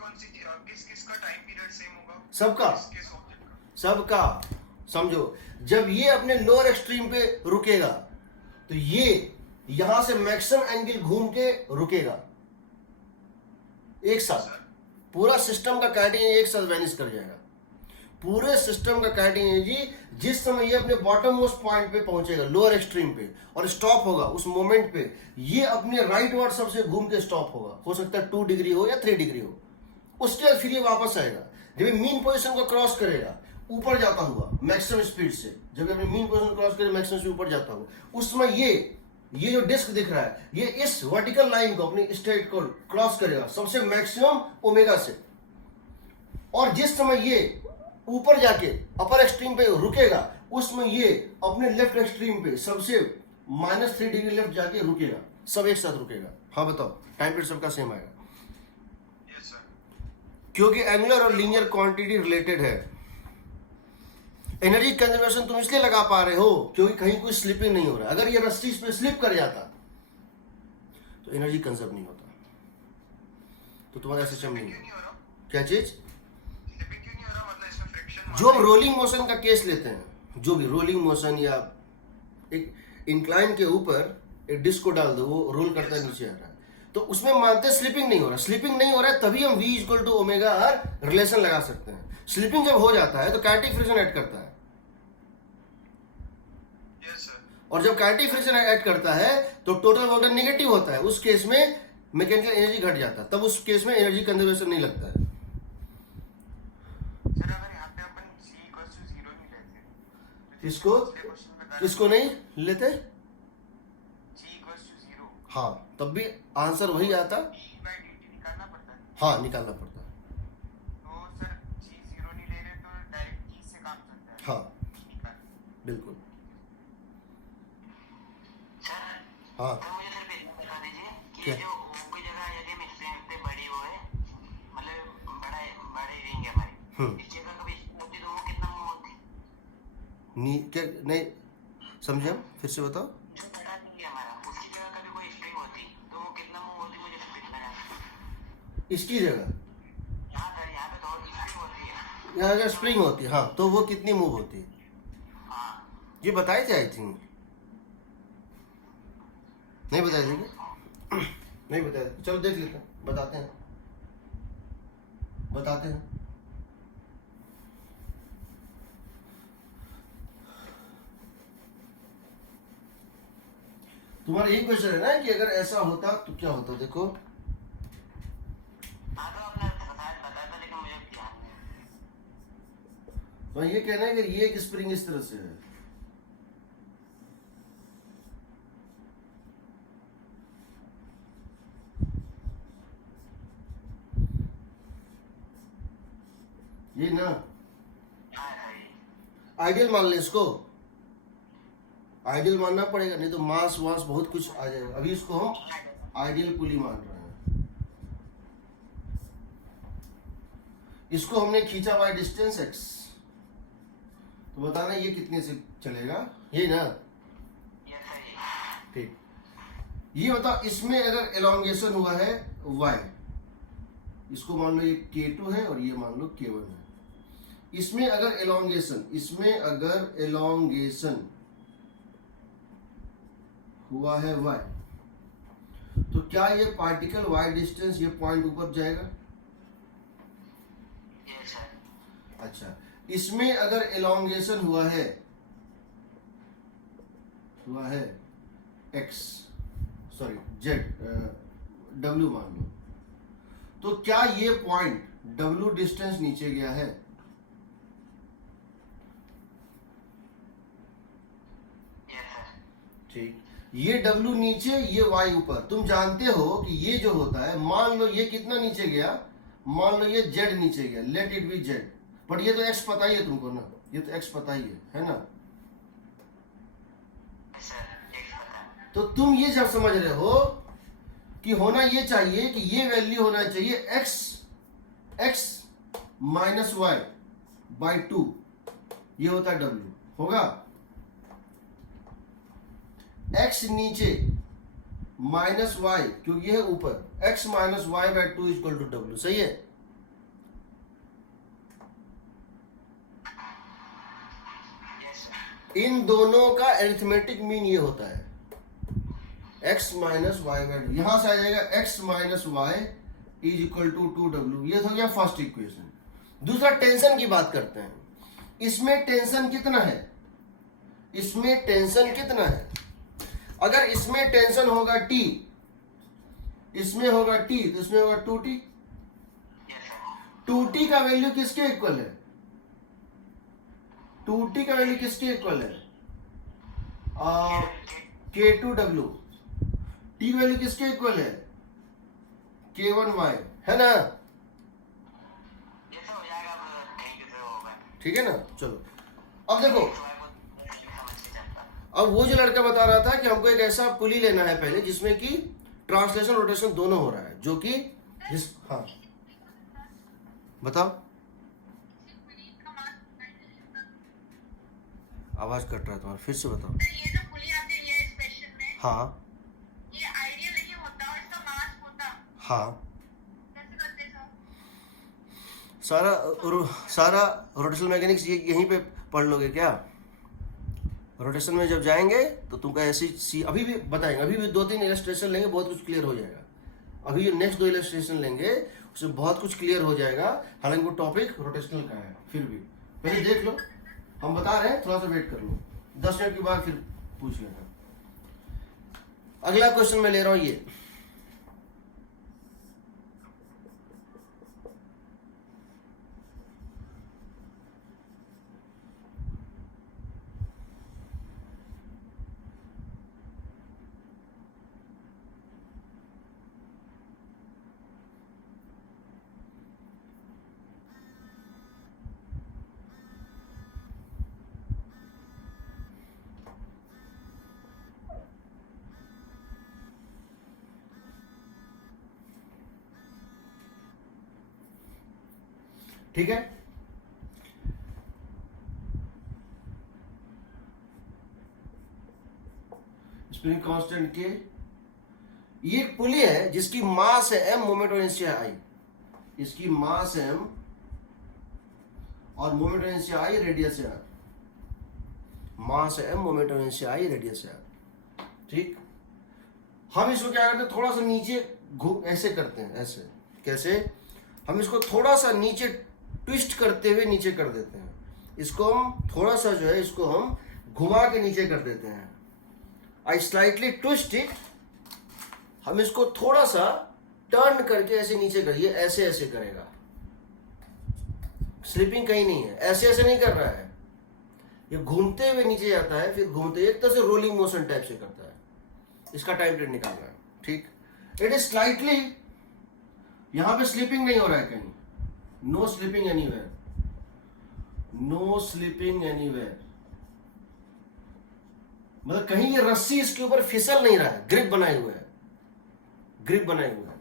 किस किसका टाइम पीरियड सेम होगा? सबका, किस ऑब्जेक्ट का? सबका। समझो, जब ये अपने लोअर एक्सट्रीम पे रुकेगा तो ये यहां से मैक्सिमम एंगल घूम के रुकेगा एक साथ। पूरा सिस्टम का काइनेटिक एनर्जी एक साथ वैनिश कर जाएगा। पूरे सिस्टम का काइनेटिक एनर्जी जिस समय ये अपने बॉटम मोस्ट पॉइंट पे पहुंचेगा लोअर एक्सट्रीम पे और स्टॉप होगा, उस मोमेंट पे ये अपने राइट वर्ड सबसे घूम के स्टॉप होगा। हो सकता है 2 डिग्री हो या 3 डिग्री हो। उसके बाद फिर ये वापस आएगा। जब ये मीन पोजीशन को क्रॉस करेगा ऊपर जाता हुआ मैक्सिमम स्पीड से, जब ये अपने मीन पोजीशन क्रॉस करेगा मैक्सिमम स्पीड ऊपर जाता हुआ, उस समय ये जो डिस्क दिख रहा है ये इस वर्टिकल लाइन को अपनी स्ट्रेट को क्रॉस करेगा सबसे मैक्सिमम ओमेगा से। और जिस समय ये ऊपर जाके अपर एक्सट्रीम पे रुकेगा उस समय ये अपने लेफ्ट एक्सट्रीम पे सबसे -3 डिग्री लेफ्ट जाके रुकेगा। सब एक साथ रुकेगा। हाँ बताओ, टाइम पीरियड सबका सेम आएगा यस सर। क्योंकि एंगुलर और लीनियर क्वांटिटी रिलेटेड है। एनर्जी कंजर्वेशन तुम इसलिए लगा पा रहे हो क्योंकि कहीं कोई स्लिपिंग नहीं हो रहा है। अगर ये रस्सी इस पे स्लिप कर जाता तो एनर्जी कंजर्व नहीं होता, तो तुम्हारा सिस्टम नहीं क्यों नहीं हो रहा? क्या चीज। स्लिपिंग क्यों नहीं हो रहा? मतलब इसमें फ्रिक्शन जो हम रोलिंग मोशन का केस लेते हैं, जो भी रोलिंग मोशन या एक इंक्लाइन के ऊपर एक डिस्क को डाल दो, वो रोल करता है नीचे आ रहा है, तो उसमें मानते स्लिपिंग नहीं हो रहा। स्लिपिंग नहीं हो रहा है तभी हम v equal to omega R relation लगा सकते हैं। स्लिपिंग जब हो जाता है तो काइनेटिक फ्रिक्शन ऐड करता है, यस सर। और जब काइनेटिक फ्रिक्शन ऐड करता है तो टोटल वर्क नेगेटिव होता है। उस केस में मैकेनिकल एनर्जी घट जाता है, तब उस केस में एनर्जी कंजर्वेशन नहीं लगता है। सर अगर यहाँ पे अपन c इक्वल्स टू 0 नहीं लेते, किसको किसको नहीं लेते? c इक्वल्स टू 0, हाँ, तब भी आंसर वही आता। d/dt निकालना पड़ता है। हाँ, निकालना पड़ता है। तो सर c 0 नहीं ले रहे तो डायरेक्ट e से काम चलता है। हाँ निकाल। बिल्कुल। सर हाँ तो मुझे सिर्फ इतना बता दीजिए कि क्या? जो कोई जगह यदि हम इतने बड़ी वो है, मतलब बड़ी रिंग है हमारी, इस जगह कभी होती तो वो कितना मूव होती? क्या नहीं समझे हम, फिर से बताओ। जो बड़ा रिंग है हमारा, उसकी जगह कभी कोई स्प्रिंग होती तो वो कितना मूव होती, मुझे सिर्फ इतना जानना है। इसकी जगह यहाँ पे तो और स्प्रिंग होती है। यहाँ अगर स्प्रिंग होती है, हाँ, तो वो कितनी मूव होती है? हाँ ये बताए थे आई थिंक। नहीं बताया था क्या? नहीं बताया था। चलो देख लेते हैं, बताते हैं। तुम्हारा यही क्वेश्चन है ना कि अगर ऐसा होता तो क्या होता? देखो हाँ तो आपने बताया था लेकिन मुझे ध्यान नहीं। तो ये कहना है कि ये एक स्प्रिंग इस तरह से है, ये ना हाँ सही। आइडियल मान ले इसको, आइडियल मानना पड़ेगा, नहीं तो मास वास बहुत कुछ आ जाएगा। अभी इसको हम आइडियल पुली मान रहे हैं। इसको हमने खींचा बाय डिस्टेंस x, तो बताना ये कितने से चलेगा, ये ना? ये सही। ठीक, ये बताओ इसमें अगर एलोंगेशन हुआ है y, इसको मान लो ये k2 है और ये मान लो k1 है। इसमें अगर एलोंगेशन हुआ है y, तो क्या ये पार्टिकल y डिस्टेंस ये पॉइंट ऊपर जाएगा? ये सर। अच्छा, इसमें अगर एलोंगेशन हुआ है x, सॉरी z, w मान लो, तो क्या ये पॉइंट w डिस्टेंस नीचे गया है? ये सर। ठीक, ये w नीचे, ये y ऊपर। तुम जानते हो कि ये जो होता है, मान लो ये कितना नीचे गया, मान लो ये z नीचे गया, let it be z, but ये तो x पता ही है तुमको ना, ये तो x पता ही है ना? सर एक पता। तो तुम ये जब समझ रहे हो कि होना ये चाहिए कि ये वैल्यू होना चाहिए x माइनस वाई बाई 2, ये होता है w, होगा x नीचे माइनस वाई, क्योंकि ये है ऊपर, x minus Y by 2 equal to w, सही है? ये सर। इन दोनों का अरिथमेटिक मीन ये होता है x माइनस वाई बाई 2, यहां से आ जाएगा x minus Y is equal to 2w, ये हो गया फर्स्ट इक्वेशन। दूसरा टेंशन की बात करते हैं। इसमें टेंशन कितना है? अगर इसमें टेंशन होगा t, इसमें होगा t, तो इसमें होगा 2t। ये सर। 2t का वैल्यू किसके इक्वल है? 2t का वैल्यू किसके इक्वल है? k2w। t वैल्यू किसके इक्वल है? k1y, है ना? ये तो हो जाएगा, अब कहीं किसी को होगा। ठीक है ना? चलो अब देखो, समझ के चलता। अब वो जो लड़का बता रहा था कि हमको एक ऐसा पुली लेना है पहले जिसमें कि ट्रांसलेशन रोटेशन दोनों हो रहा है, जो कि हाँ बताओ, आवाज कट रहा है तुम्हारा, फिर से बताओ। ये जो पुली आती है ये स्पेशल में, हाँ ये आइडियल नहीं होता और इसका मास होता, हाँ, कैसे करते हैं सारा रोटेशनल मैकेनिक्स यहीं पे पढ़ लोगे क्या? रोटेशन में जब जाएंगे तो तुमको ऐसी अभी भी बताएंगे, अभी भी 2-3 इलस्ट्रेशन लेंगे, बहुत कुछ क्लियर हो जाएगा। अभी जो नेक्स्ट 2 इलस्ट्रेशन लेंगे उसमें बहुत कुछ क्लियर हो जाएगा, हालांकि वो टॉपिक रोटेशनल का है। फिर भी पहले देख लो, हम बता रहे हैं, थोड़ा सा वेट कर लो, 10 मिनट के बाद फिर पूछ लेना। अगला क्वेश्चन मैं ले रहा हूं ये, ठीक है? स्प्रिंग कांस्टेंट के ये एक पुली है जिसकी मास है m, मोमेंट और इनर्शिया i, इसकी मास है m और मोमेंट और इनर्शिया i, रेडियस है r, मास है m, मोमेंट और इनर्शिया i, रेडियस है r। ठीक, हम इसको क्या करते हैं, थोड़ा सा नीचे ऐसे करते हैं, ऐसे कैसे, हम इसको थोड़ा सा नीचे ट्विस्ट करते हुए नीचे कर देते हैं। इसको हम थोड़ा सा जो है इसको हम घुमा के नीचे कर देते हैं। आई स्लाइटली ट्विस्ट इट, हम इसको थोड़ा सा टर्न करके ऐसे नीचे करिए, ऐसे ऐसे करेगा। स्लिपिंग कहीं नहीं है, ऐसे ऐसे नहीं कर रहा है, ये घूमते हुए नीचे जाता है, फिर घूमते एक तरह से रोलिंग मोशन टाइप से करता है। इसका टाइम पीरियड निकालना है, ठीक। इट इज स्लाइटली, यहां पे स्लिपिंग नहीं हो रहा है कहीं, no slipping anywhere, no slipping anywhere, मतलब कहीं ये रस्सी इसके ऊपर फिसल नहीं रहा है, ग्रिप बनाए हुए है, ग्रिप बनाए हुए है,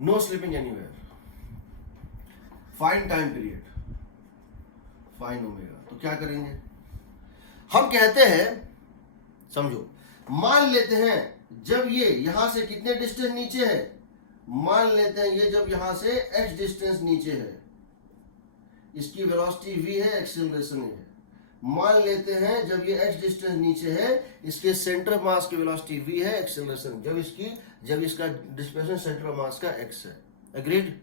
no slipping anywhere. Find time period, find omega. तो क्या करेंगे, हम कहते हैं, समझो, मान लेते हैं जब ये यहां से कितने डिस्टेंस नीचे है, मान लेते हैं ये जब यहां से x डिस्टेंस नीचे है, इसकी वेलोसिटी v है, एक्सेलरेशन है। मान लेते हैं जब ये x डिस्टेंस नीचे है, इसके सेंटर ऑफ मास की वेलोसिटी v है, एक्सेलरेशन जब इसका डिस्प्लेसमेंट सेंटर ऑफ मास का x है। एग्रीड,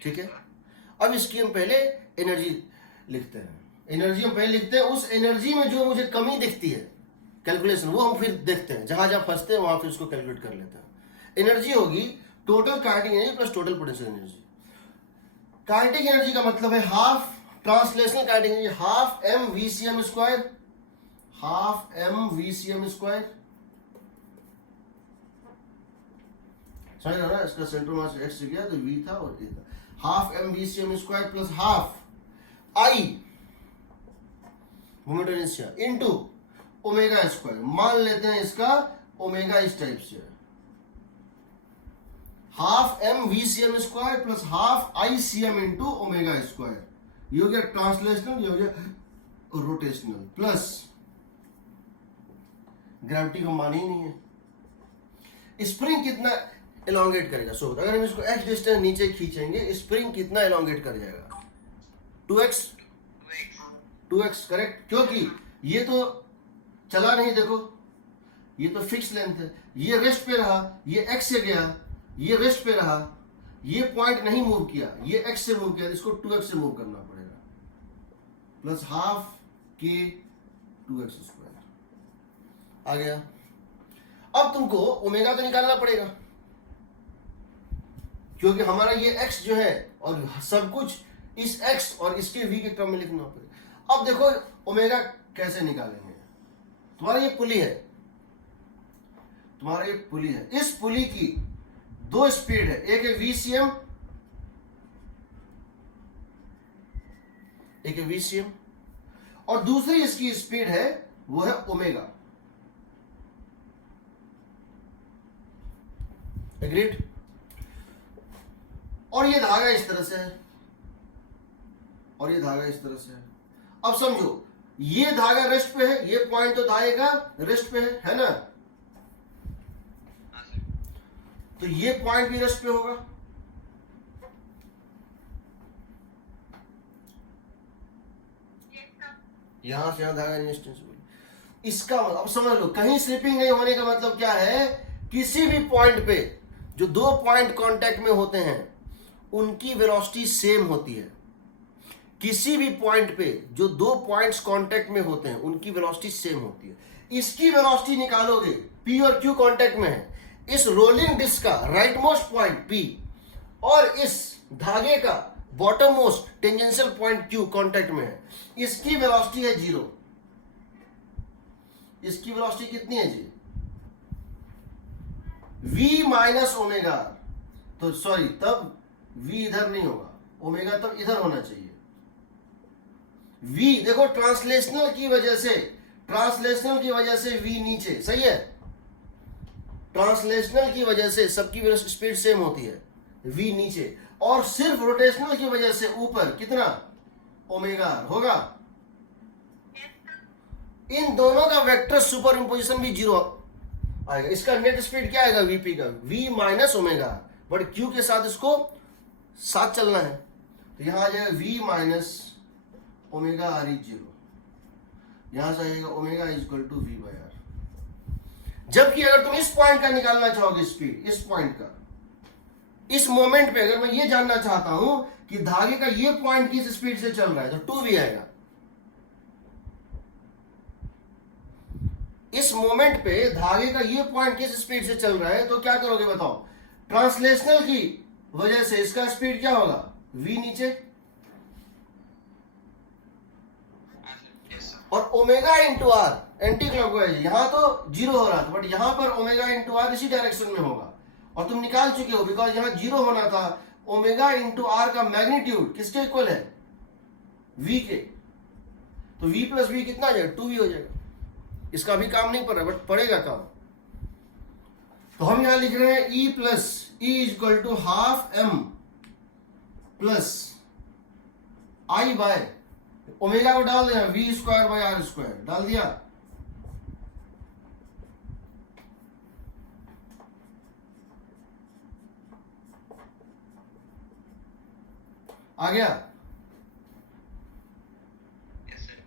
ठीक है। अब इसकी हम पहले एनर्जी लिखते हैं, एनर्जी हम पहले लिखते हैं, उस एनर्जी में जो मुझे कमी दिखती है कैलकुलेशन, वो हम फिर देखते हैं, जहां जहां फंसते हैं वहां फिर उसको कैलकुलेट कर लेते हैं। एनर्जी होगी total kinetic energy plus total potential energy. Kinetic energy का मतलब है half, translational kinetic energy half m VCM square, half m VCM square, समझ रहे हो ना, इसका सेंटर मास x से गया तो v था और a था, half m VCM square plus half I moment of inertia into omega square. मान लेते हैं इसका ओमेगा इस टाइप से, half m VCM square plus half ICM into omega square. ये हो गया ट्रांसलेशनल, ये हो गया रोटेशनल, प्लस ग्रेविटी का मान ही नहीं है। स्प्रिंग कितना एलोंगेट करेगा, सो अगर हम इसको x डिस्टेंस नीचे खींचेंगे, स्प्रिंग कितना एलोंगेट कर जाएगा, 2x करेक्ट, क्योंकि ये तो चला नहीं, देखो ये तो फिक्स लेंथ है, ये रेस्ट पे रहा, ये x से गया, ये रेस्ट पे रहा, ये पॉइंट नहीं मूव किया, ये x से मूव किया, इसको 2x से मूव करना पड़ेगा, plus half k 2x square आ गया। अब तुमको ओमेगा तो निकालना पड़ेगा, क्योंकि हमारा ये x जो है और सब कुछ इस x और इसके v के क्रम में लिखना पड़ेगा। अब देखो ओमेगा कैसे निकालेंगे, तुम्हारा ये पुली है, तुम्हारा ये पुली है, इस पुली की दो स्पीड है, एक है VCM, एक है VCM, और दूसरी इसकी स्पीड है वो है ओमेगा। एग्रीड। और ये धागा इस तरह से है, और ये धागा इस तरह से है। अब समझो ये धागा रेस्ट पे है, ये पॉइंट तो धागे का रेस्ट पे है ना, तो ये पॉइंट भी रेस्ट पे होगा, यहां से यहां धागा इंस्टेंसिबल। इसका मतलब अब समझ लो, कहीं स्लिपिंग नहीं होने का मतलब क्या है, किसी भी पॉइंट पे जो दो पॉइंट कांटेक्ट में होते हैं उनकी वेलोसिटी सेम होती है। किसी भी पॉइंट पे जो दो पॉइंट्स कांटेक्ट में होते हैं उनकी वेलोसिटी सेम होती है। इसकी वेलोसिटी निकालोगे, P और Q कांटेक्ट में है, इस रोलिंग डिस्क का राइट मोस्ट पॉइंट P और इस धागे का bottom most tangential point Q contact में है, इसकी वेलोसिटी है 0। इसकी वेलोसिटी कितनी है जी, v माइनस ओमेगा, तो सॉरी तब v इधर नहीं होगा, ओमेगा तब इधर होना चाहिए। v देखो ट्रांसलेशनल की वजह से v नीचे, सही है, ट्रांसलेशनल की वजह से सबकी स्पीड सेम होती है, v नीचे, और सिर्फ रोटेशनल की वजह से ऊपर कितना ओमेगा होगा। इन दोनों का वेक्टर सुपर इंपोजिशन भी 0 आएगा। इसका नेट स्पीड क्या आएगा, वीपी का v minus omega, but q के साथ इसको साथ चलना है, तो यहां आ जाएगा v minus omega r is 0, यहां से आएगा omega is equal to v by r। जबकि अगर तुम इस पॉइंट का निकालना चाहोगे स्पीड, इस पॉइंट का, इस मोमेंट पे अगर मैं ये जानना चाहता हूं कि धागे का ये पॉइंट किस स्पीड से चल रहा है, तो 2v आएगा। इस मोमेंट पे धागे का ये पॉइंट किस स्पीड से चल रहा है, तो क्या करोगे बताओ? ट्रांसलेशनल की वजह से इसका स्पीड क्या होगा? v नीचे, और omega into R anti clockwise, यहां तो 0 हो रहा था, बट यहां पर ओमेगा इंटू आर इसी डायरेक्शन में होगा, और तुम निकाल चुके हो बिकॉज यहां 0 होना था। ओमेगा इंटू आर का मैग्नीट्यूड किसके इक्वल है? v के। तो v प्लस v कितना आ जाएगा? 2v हो जाएगा। इसका भी काम नहीं पड़ रहा, बट पड़ेगा काम। तो हम यहां लिख रहे हैं E plus E equal to half m plus I by omega को डाल देना, v square by R square डाल दिया। आ गया? Yes, sir.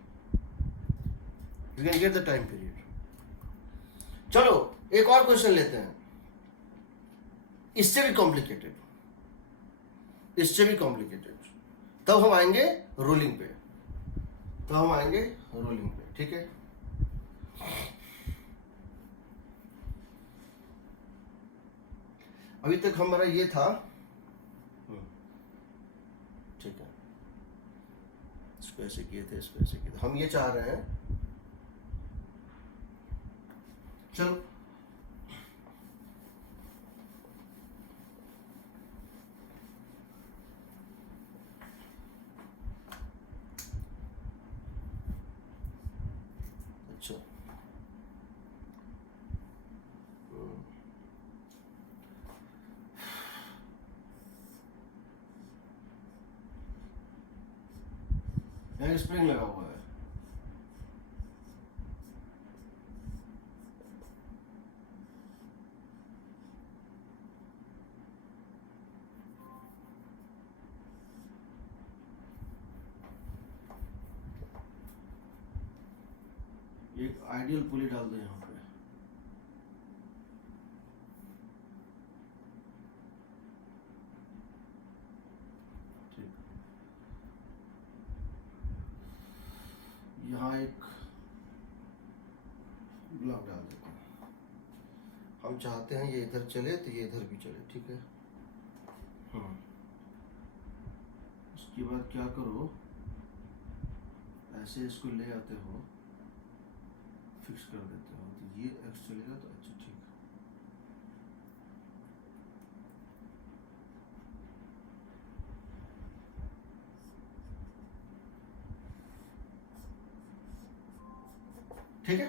You can get the time period. चलो एक और क्वेश्चन लेते हैं, इससे भी कॉम्प्लिकेटेड, इससे भी कॉम्प्लिकेटेड। तब हम आएंगे रोलिंग पे, तब हम आएंगे रोलिंग पे, ठीक है? अभी तक हमारा ये था, ठीक है, इसको ऐसे किए थे, इसको ऐसे किए थे। हम ये चाह रहे हैं, चलो अच्छा, यहाँ स्प्रिंग लगा हुआ है, एक आइडियल पुली डाल दो यहाँ पे। ठीक, यहाँ एक ब्लॉक डाल देते हैं। हम चाहते हैं ये इधर चले तो ये इधर भी चले, ठीक है? उसके बाद क्या करो, ऐसे इसको ले आते हो, फिक्स कर देते हो, तो ये एक्स चलेगा, तो अच्छा ठीक है। ठीक है,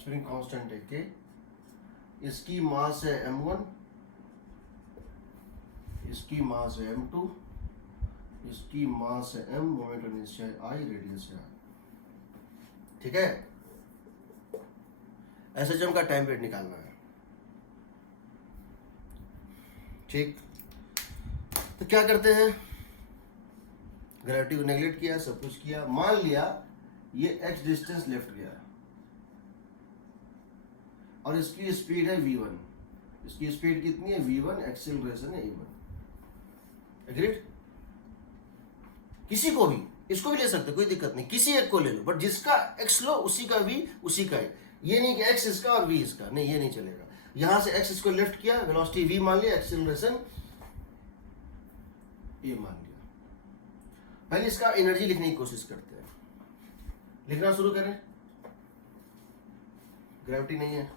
स्प्रिंग कांस्टेंट है के, इसकी मास है m1, इसकी मास है m2, इसकी मास है m, मोमेंट ऑफ इनर्शिया है I, रेडियस है r, ठीक है? एसएचएम का टाइम पीरियड निकालना है, ठीक? तो क्या करते हैं, ग्रेविटी को नेगलेक्ट किया, सब कुछ किया, मान लिया ये x डिस्टेंस लेफ्ट गया और इसकी स्पीड है v1, इसकी स्पीड कितनी है? v1, एक्सेलरेशन है a1। एग्रीड? किसी को भी, इसको भी ले सकते, कोई दिक्कत नहीं, किसी एक को ले लो, बट जिसका x लो उसी का v उसी का है। ये नहीं कि x इसका और v इसका, नहीं, ये नहीं चलेगा। यहां से x इसको लेफ्ट किया, वेलोसिटी v मान लिया, एक्सेलरेशन a मान लिया। पहले इसका एनर्जी लिखने की कोशिश करते हैं, लिखना शुरू करें। ग्रेविटी नहीं है,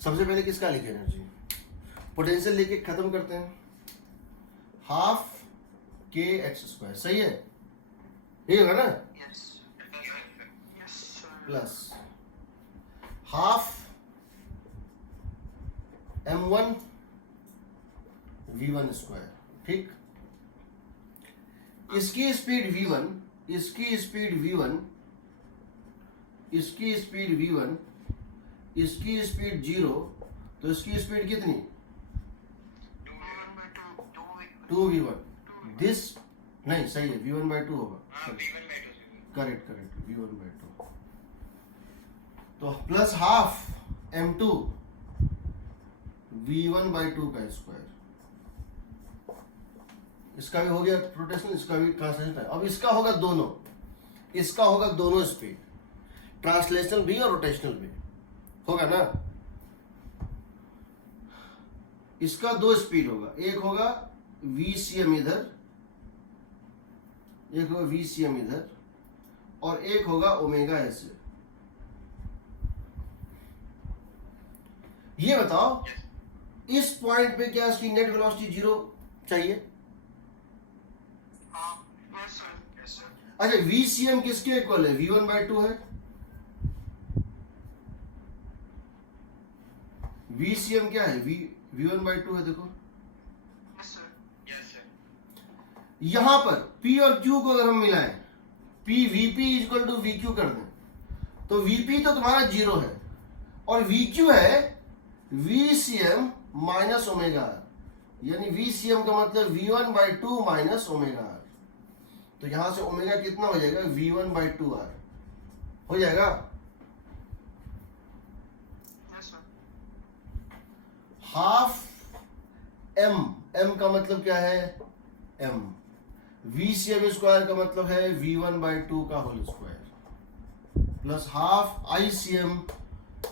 सबसे पहले किसका लिखे? एनर्जी। पोटेंशियल लेके खत्म करते हैं, हाफ के एक्स स्क्वायर, सही है? ये होगा ना? Yes. Yes, sir. Plus half m1 v1 square, ठीक? इसकी स्पीड v1, इसकी स्पीड v1, इसकी स्पीड v1, इसकी स्पीड 0, तो इसकी स्पीड कितनी? 2v1। दिस नहीं, सही है, v1/2 होगा, V1/2 करेक्ट करेक्ट, v1/2। तो प्लस हाफ m2 v1/2 का स्क्वायर, इसका भी हो गया रोटेशनल, इसका भी ट्रांसलेशनल। अब इसका होगा दोनों, इसका होगा दोनों स्पीड, ट्रांसलेशनल भी और रोटेशनल भी होगा ना। इसका दो स्पीड होगा, एक होगा VCM इधर, एक होगा VCM इधर, और एक होगा ओमेगा ऐसे। ये बताओ इस पॉइंट पे क्या इसकी नेट वेलोसिटी 0 चाहिए? Yes sir. अच्छा, VCM किसके इक्वल है? v1/2 है। VCM क्या है? v1/2 है। देखो यस सर। यहां पर P और Q को अगर हम मिलाएं, P VP equal to VQ कर दें, तो VP तो तुम्हारा 0 है और VQ है VCM माइनस ओमेगा आर, यानी VCM का मतलब v1/2 माइनस ओमेगा आर। तो यहां से ओमेगा कितना हो जाएगा? v1/2 आर हो जाएगा। Yes sir. हाफ m का मतलब क्या है? m। VCM स्क्वायर का मतलब है v1/2 का whole square plus half ICM,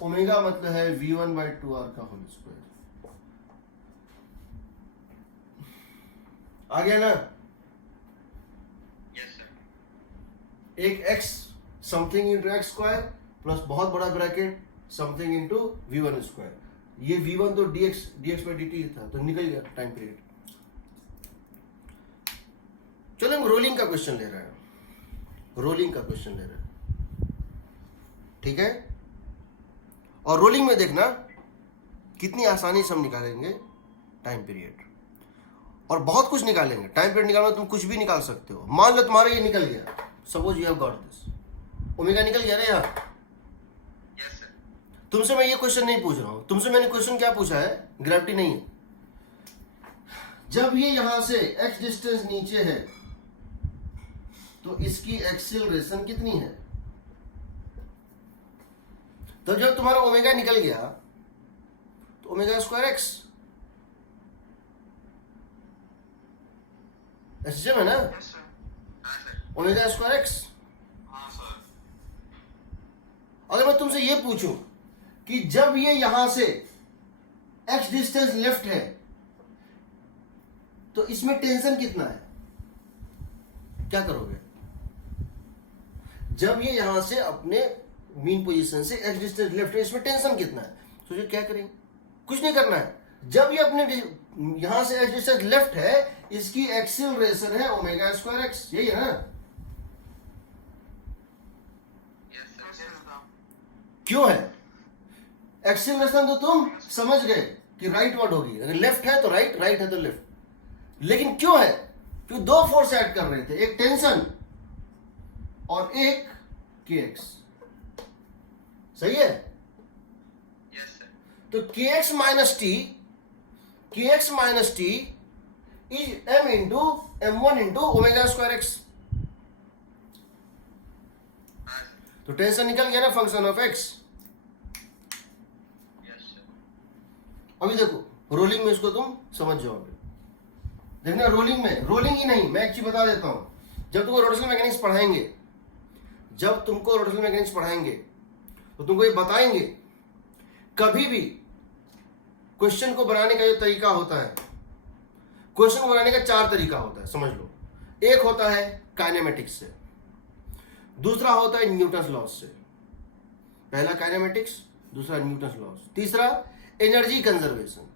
omega मतलब है v1/2 आर का होल स्क्वायर। आ गया ना? Yes sir. एक x something into X square plus बहुत बड़ा bracket something into v1 square. ये v1 तो dx/dt था, तो निकल गया टाइम पीरियड। चलो हम रोलिंग का क्वेश्चन ले रहे हैं, रोलिंग का क्वेश्चन ले रहे हैं, ठीक है। और रोलिंग में देखना कितनी आसानी से हम निकालेंगे टाइम पीरियड, और बहुत कुछ निकालेंगे। टाइम पीरियड निकालना तुम कुछ भी निकाल सकते हो। मान लो तुम्हारा ये निकल गया, suppose you have got this, omega निकल गया ना यहाँ। Yes sir. तुमसे मैं ये क्वेश्चन नहीं पूछ रहा हूं, तुमसे मैंने क्वेश्चन क्या पूछा है? ग्रेविटी नहीं है। जब ये यहां से x डिस्टेंस नीचे है तो इसकी एक्सीलरेशन कितनी है? तो जब तुम्हारा ओमेगा निकल गया तो ओमेगा स्क्वायर एक्स एसएम है ना, यस सर। हाँ सर। Omega square x. हाँ सर। अगर मैं तुमसे ये पूछूं कि जब ये यहां से x डिस्टेंस लेफ्ट है तो इसमें टेंशन कितना है, क्या करोगे? जब ये यहां से अपने मीन पोजीशन से x डिस्टेंस लेफ्ट है, इसमें टेंशन कितना है? सोचिए क्या करेंगे? कुछ नहीं करना है। जब ये अपने यहां से x डिस्टेंस लेफ्ट है, इसकी एक्सीलरेशन है ओमेगा स्क्वायर एक्स, यही है ना? Yes sir. क्यों है? एक्सीलरेशन तो तुम समझ गए कि राइट वर्ड होगी, अगर लेफ्ट है तो राइट, राइट है तो लेफ्ट। लेकिन क्यों है? क्योंकि दो फोर्स ऐड कर रहे थे, एक टेंशन और एक kx, सही है? Yes sir. तो kx minus T is m into m1 into omega square x. हाँ सर। तो टेंशन निकल गया ना, function of x। Yes sir. अभी देखो रोलिंग में इसको तुम समझ जाओगे। देखना रोलिंग में, रोलिंग ही नहीं, मैं एक चीज बता देता हूं। जब तुमको रोटेशनल मैकेनिक्स पढ़ाएंगे, जब तुमको रोटेशनल मैकेनिक्स पढ़ाएंगे तो तुमको ये बताएंगे, कभी भी क्वेश्चन को बनाने का जो तरीका होता है, क्वेश्चन को बनाने का 4 तरीका होता है, समझ लो। एक होता है काइनेमेटिक्स से, दूसरा होता है न्यूटन्स लॉस से, पहला काइनेमेटिक्स, दूसरा न्यूटन्स लॉस, तीसरा एनर्जी कंजर्वेशन,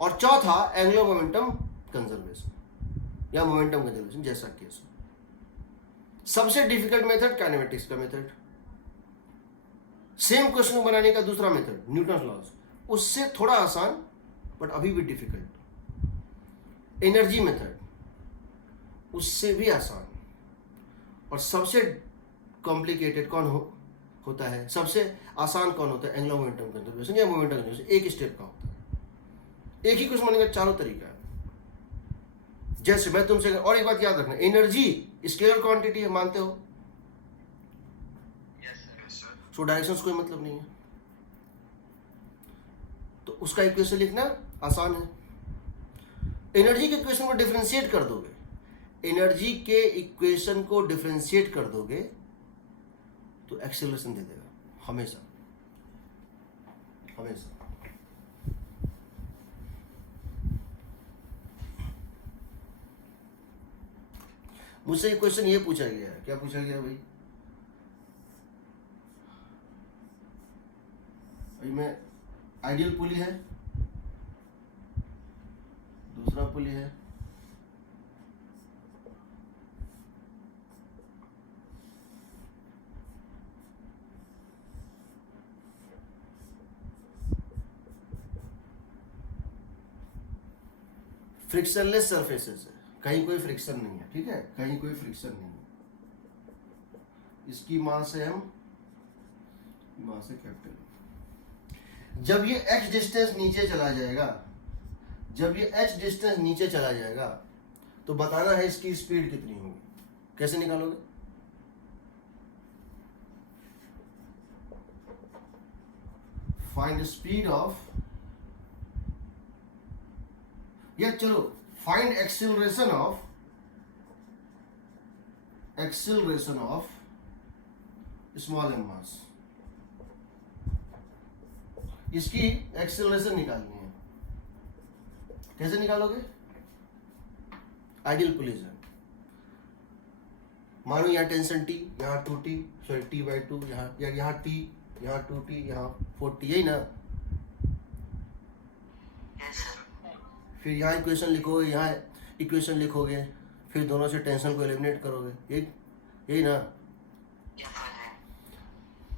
और चौथा एंगुलर मोमेंटम कंजर्वेशन या मोमेंटम कंजर्वेशन, जैसा केस हो। सबसे डिफिकल्ट मेथड काइनेमेटिक्स का मेथड, सेम क्वेश्चन बनाने का दूसरा मेथड न्यूटन्स लॉस, उससे थोड़ा आसान बट अभी भी डिफिकल्ट। एनर्जी मेथड उससे भी आसान, और सबसे कॉम्प्लिकेटेड कौन होता है? सबसे आसान कौन होता है? एंगुलर मोमेंटम कंजर्वेशन या मोमेंटम कंजर्वेशन, एक स्टेप का होता है। एक ही क्वेश्चन बनाने का चारों तरीका है। जैसे मैं तुमसे, और एक बात याद रखना, एनर्जी स्केलर क्वांटिटी है, मानते हो? Yes sir. सो डायरेक्शंस कोई मतलब नहीं है, तो उसका इक्वेशन लिखना आसान है। एनर्जी के इक्वेशन को डिफरेंशिएट कर दोगे, एनर्जी के इक्वेशन को डिफरेंशिएट कर दोगे तो एक्सेलरेशन दे देगा हमेशा हमेशा। मुझसे एक क्वेश्चन ये पूछा गया है, क्या पूछा गया भाई? अभी मैं आइडियल पुली है, दूसरा पुली है, फ्रिक्शनलेस सरफेसेस है, कहीं कोई फ्रिक्शन नहीं है, ठीक है, कहीं कोई फ्रिक्शन नहीं है। इसकी मास है m, मास है कैपिटल। जब ये h डिस्टेंस नीचे चला जाएगा, जब ये h डिस्टेंस नीचे चला जाएगा तो बताना है इसकी स्पीड कितनी होगी। कैसे निकालोगे? फाइंड स्पीड ऑफ, या चलो find acceleration of small M mass. इसकी एक्सेलरेशन निकालनी है, कैसे निकालोगे? आइडियल पोजीशन, मानो यहाँ टेंशन T, यहाँ 2T, सॉरी T/2, यहाँ T, यहाँ 2T, यहाँ 4T, यही ना? फिर यहाँ इक्वेशन लिखोगे, यहाँ इक्वेशन लिखोगे, फिर दोनों से टेंशन को एलिमिनेट करोगे, यही ना?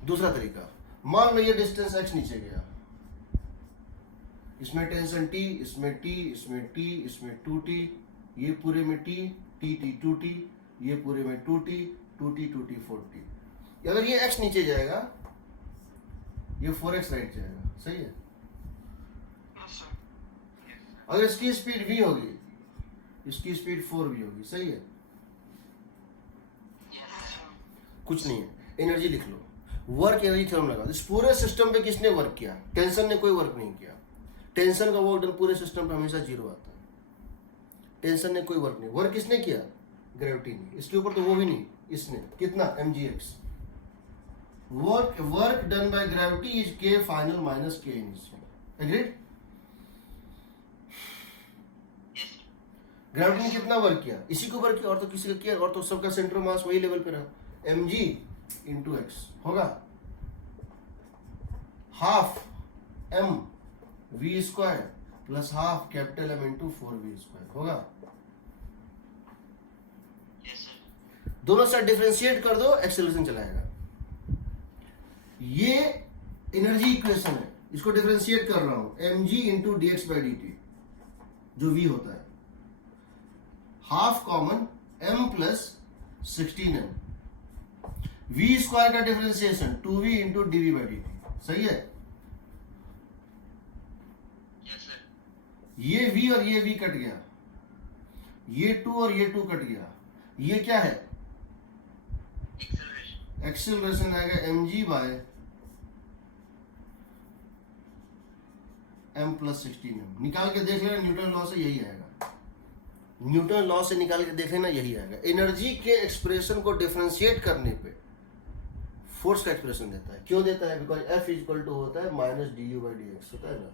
दूसरा तरीका, मान लो ये डिस्टेंस x नीचे गया, इसमें टेंशन T, इसमें T, इसमें T, इसमें 2T, ये पूरे में T, T, 2T, ये पूरे में 2T, 2T, 2T, 4T। अगर ये x नीचे जाएगा, ये 4x राइट जाएगा, सही है? अगर इसकी स्पीड v होगी, इसकी स्पीड 4v होगी, सही है? कुछ नहीं है, एनर्जी लिख लो, वर्क एनर्जी थ्योरम लगा। इस पूरे सिस्टम पे किसने वर्क किया? टेंशन ने कोई वर्क नहीं किया। टेंशन का वर्क डन पूरे सिस्टम पे हमेशा 0 आता है। टेंशन ने कोई वर्क नहीं, वर्क किसने किया? ग्रेविटी ने। इसके ऊपर तो वो भी नहीं, इसने कितना? mgx। Work done by gravity is k final minus k initial. Agreed? Gravity ने कितना वर्क किया? इसी को वर्क किया, और तो किसी का किया, और तो सबका सेंटर मास वही लेवल पे रहा। mg इंटू एक्स होगा half m v square plus half capital M into 4v square होगा। दोनों साइड डिफरेंशिएट कर दो, एक्सेलरेशन चलाएगा। ये एनर्जी इक्वेशन है, इसको डिफरेंशिएट कर रहा हूं, mg इंटू dx बाई dt, जो v होता है, half common m plus 16m, v square का differentiation 2v into dv by dt, सही है? ये v और ये v कट गया, ये 2 और ये 2 कट गया, ये क्या है? एक्सेलरेशन आएगा mg by m plus 16m। निकाल के देख लेना, न्यूटन लॉ से यही आएगा, न्यूटन लॉ से निकाल के देख लेना, यही आएगा। एनर्जी के एक्सप्रेशन को डिफरेंशिएट करने पे फोर्स का एक्सप्रेशन देता है। क्यों देता है? बिकॉज F इक्वल टू होता है माइनस du बाई dx, होता है ना?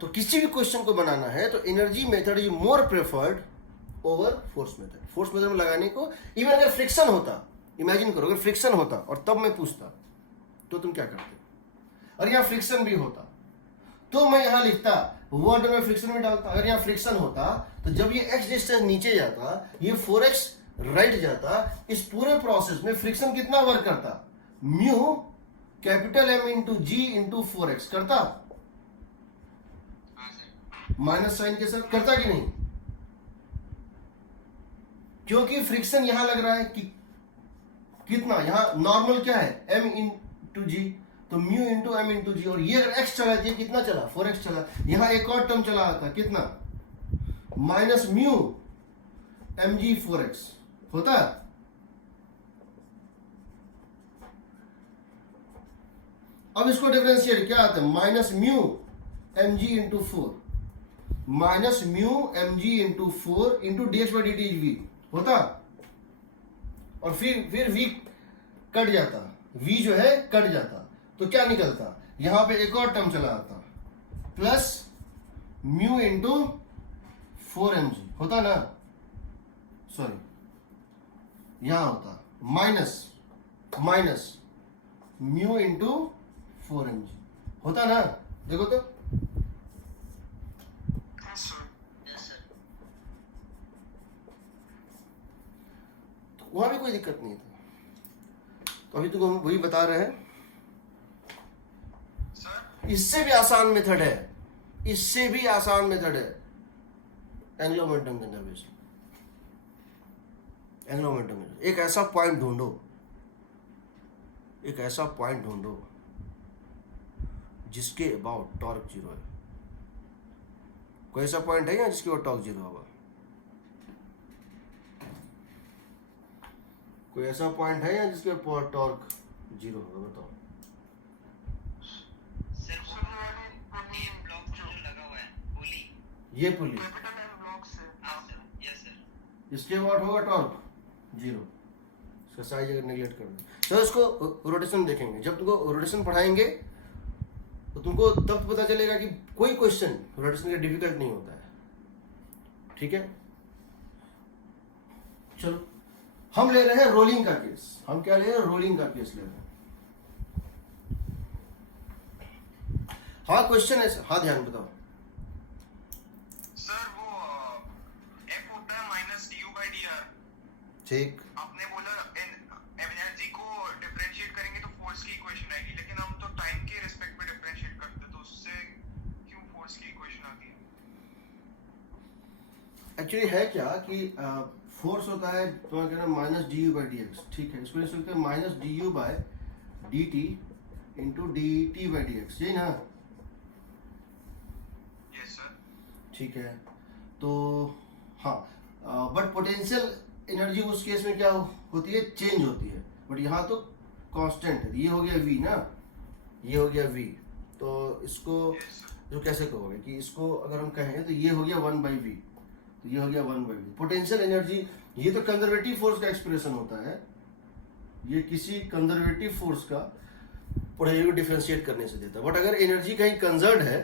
तो किसी भी क्वेश्चन को बनाना है तो energy method is more preferred over force method. Force method में लगाने को, इवन अगर फ्रिक्शन होता, इमेजिन करो अगर फ्रिक्शन होता और तब मैं पूछता तो तुम क्या करते? और यहाँ फ्रिक्शन भी होता तो मैं यहाँ लिखता, वर्ड में फ्रिक्शन में डालता। अगर यहाँ फ्रिक्शन होता तो जब ये x डिस्टेंस नीचे जाता, ये 4x राइट जाता, इस पूरे प्रोसेस में फ्रिक्शन कितना वर्क करता? म्यू कैपिटल M इंटू जी इंटू 4x करता, माइनस साइन के साथ, करता कि नहीं? क्योंकि फ्रिक्शन यहां लग रहा है कि कितना, यहां नॉर्मल क्या है? m इंटू जी, तो म्यू इंटू m इंटू जी, और ये अगर x चला, ये कितना चला? 4x चला। यहां एक और टर्म चला आता, कितना? माइनस म्यू mg 4x, होता है? अब इसको डिफरेंशिएट क्या आता है, minus mu M G into 4, minus mu M G into 4 into D X by D T is V होता, और फिर v कट जाता, v जो है कट जाता, तो क्या निकलता, यहां पे एक और टर्म चला आता, प्लस म्यू इंटू 4mg होता ना, सॉरी यहां होता माइनस म्यू इंटू 4mg होता ना, देखो तो Yes, sir. Yes sir. वहां भी कोई दिक्कत नहीं था। तो अभी तुमको हम वही बता रहे हैं, Sir, इससे भी आसान मेथड है, इससे भी आसान मेथड है Anglo momentum conservation. Anglo momentum, एक ऐसा पॉइंट ढूंढो, एक ऐसा पॉइंट ढूंढो जिसके अबाउट टॉर्क जीरो है। कोई ऐसा पॉइंट है या जिसके अबाउट टॉर्क जीरो होगा? कोई ऐसा पॉइंट है या जिसके अबाउट टॉर्क जीरो होगा? बताओ। सर वो पुली ब्लॉक जो लगा हुआ है, पुली। ये पुली, capital M blocks है। हाँ सर, यस सर। इसके अबाउट होगा टॉर्क जीरो, इसका साइज अगर नेगलेक्ट कर दो। तो इसको रोटेशन देखेंगे, जब तुमको रोटेशन पढ़ाएंगे तो तुमको तब पता चलेगा कि कोई क्वेश्चन रोटेशन का डिफिकल्ट नहीं होता है। ठीक है, चलो हम ले रहे हैं रोलिंग का केस। हम क्या ले रहे हैं? रोलिंग का केस ले रहे हैं। हाँ क्वेश्चन है, हाँ ध्यान बताओ। सर वो F होता है माइनस du by dr। ठीक, आपने बोला एनर्जी को डिफरेंशिएट करेंगे तो फोर्स की इक्वेशन आएगी, लेकिन हम तो टाइम के रिस्पेक्ट में डिफरेंशिएट करते हैं, तो उससे क्यों फोर्स की इक्वेशन आती है? एक्चुअली है क्या कि फोर्स होता है तो क्या minus D you by D x. ठीक है, इसको लिख सकते हैं minus D you by D T into D T by D x, यही ना? Yes sir. ठीक है, तो हाँ, बट पोटेंशियल एनर्जी उस केस में क्या होती है? चेंज होती है, बट यहाँ तो कांस्टेंट है। ये हो गया v ना, ये हो गया v, तो इसको जो कैसे कहोगे कि इसको अगर हम कहें तो ये हो गया 1/v, तो ये हो गया 1/v। पोटेंशियल एनर्जी, ये तो कंजर्वेटिव फोर्स का एक्सप्रेशन होता है, ये किसी कंजर्वेटिव फोर्स का पोटेंशियल को डिफरेंशिएट करने से देता है। बट अगर एनर्जी कहीं कंजर्व है,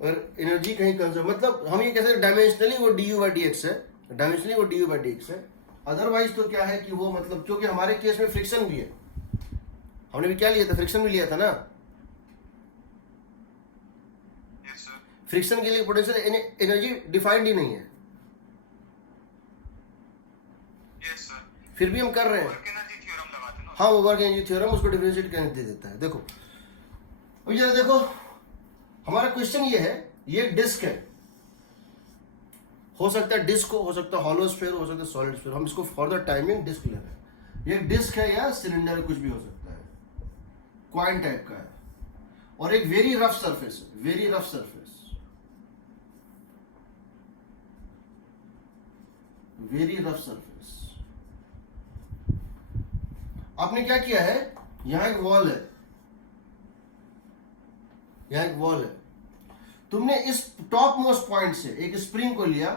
और एनर्जी कहीं कंजर्व मतलब हम ये कह सकते हैं डायमेंशनली वो D you by D x है, डायमेंशनली वो D you by D x है। अदरवाइज तो क्या है कि वो मतलब, क्योंकि हमारे केस में फ्रिक्शन भी है, हमने भी क्या लिया था? फ्रिक्शन भी लिया था ना। Yes sir. फ्रिक्शन के लिए पोटेंशियल एनर्जी डिफाइंड ही नहीं है, यस सर। फिर भी हम कर रहे हैं। वर्क एनर्जी थ्योरम लगाते हैं ना। हाँ, वो वर्क एनर्जी थ्योरम उसको डिफरेंशिएट करने दे देता है। देखो अब जरा देखो, हमारा क्वेश्चन ये है, ये डिस्क है, हो सकता है डिस्क हो सकता है हॉलो स्फीयर, हो सकता है सॉलिड स्फीयर। हम इसको फॉर द टाइमिंग डिस्क ले रहे हैं। ये डिस्क है या सिलेंडर, कुछ भी हो सकता है, क्वाइन टाइप का है, और एक वेरी रफ सरफेस है, very rough surface, very rough surface. आपने क्या किया है? यहां एक वॉल है, यहां एक वॉल है, तुमने इस टॉप मोस्ट पॉइंट से एक स्प्रिंग को लिया,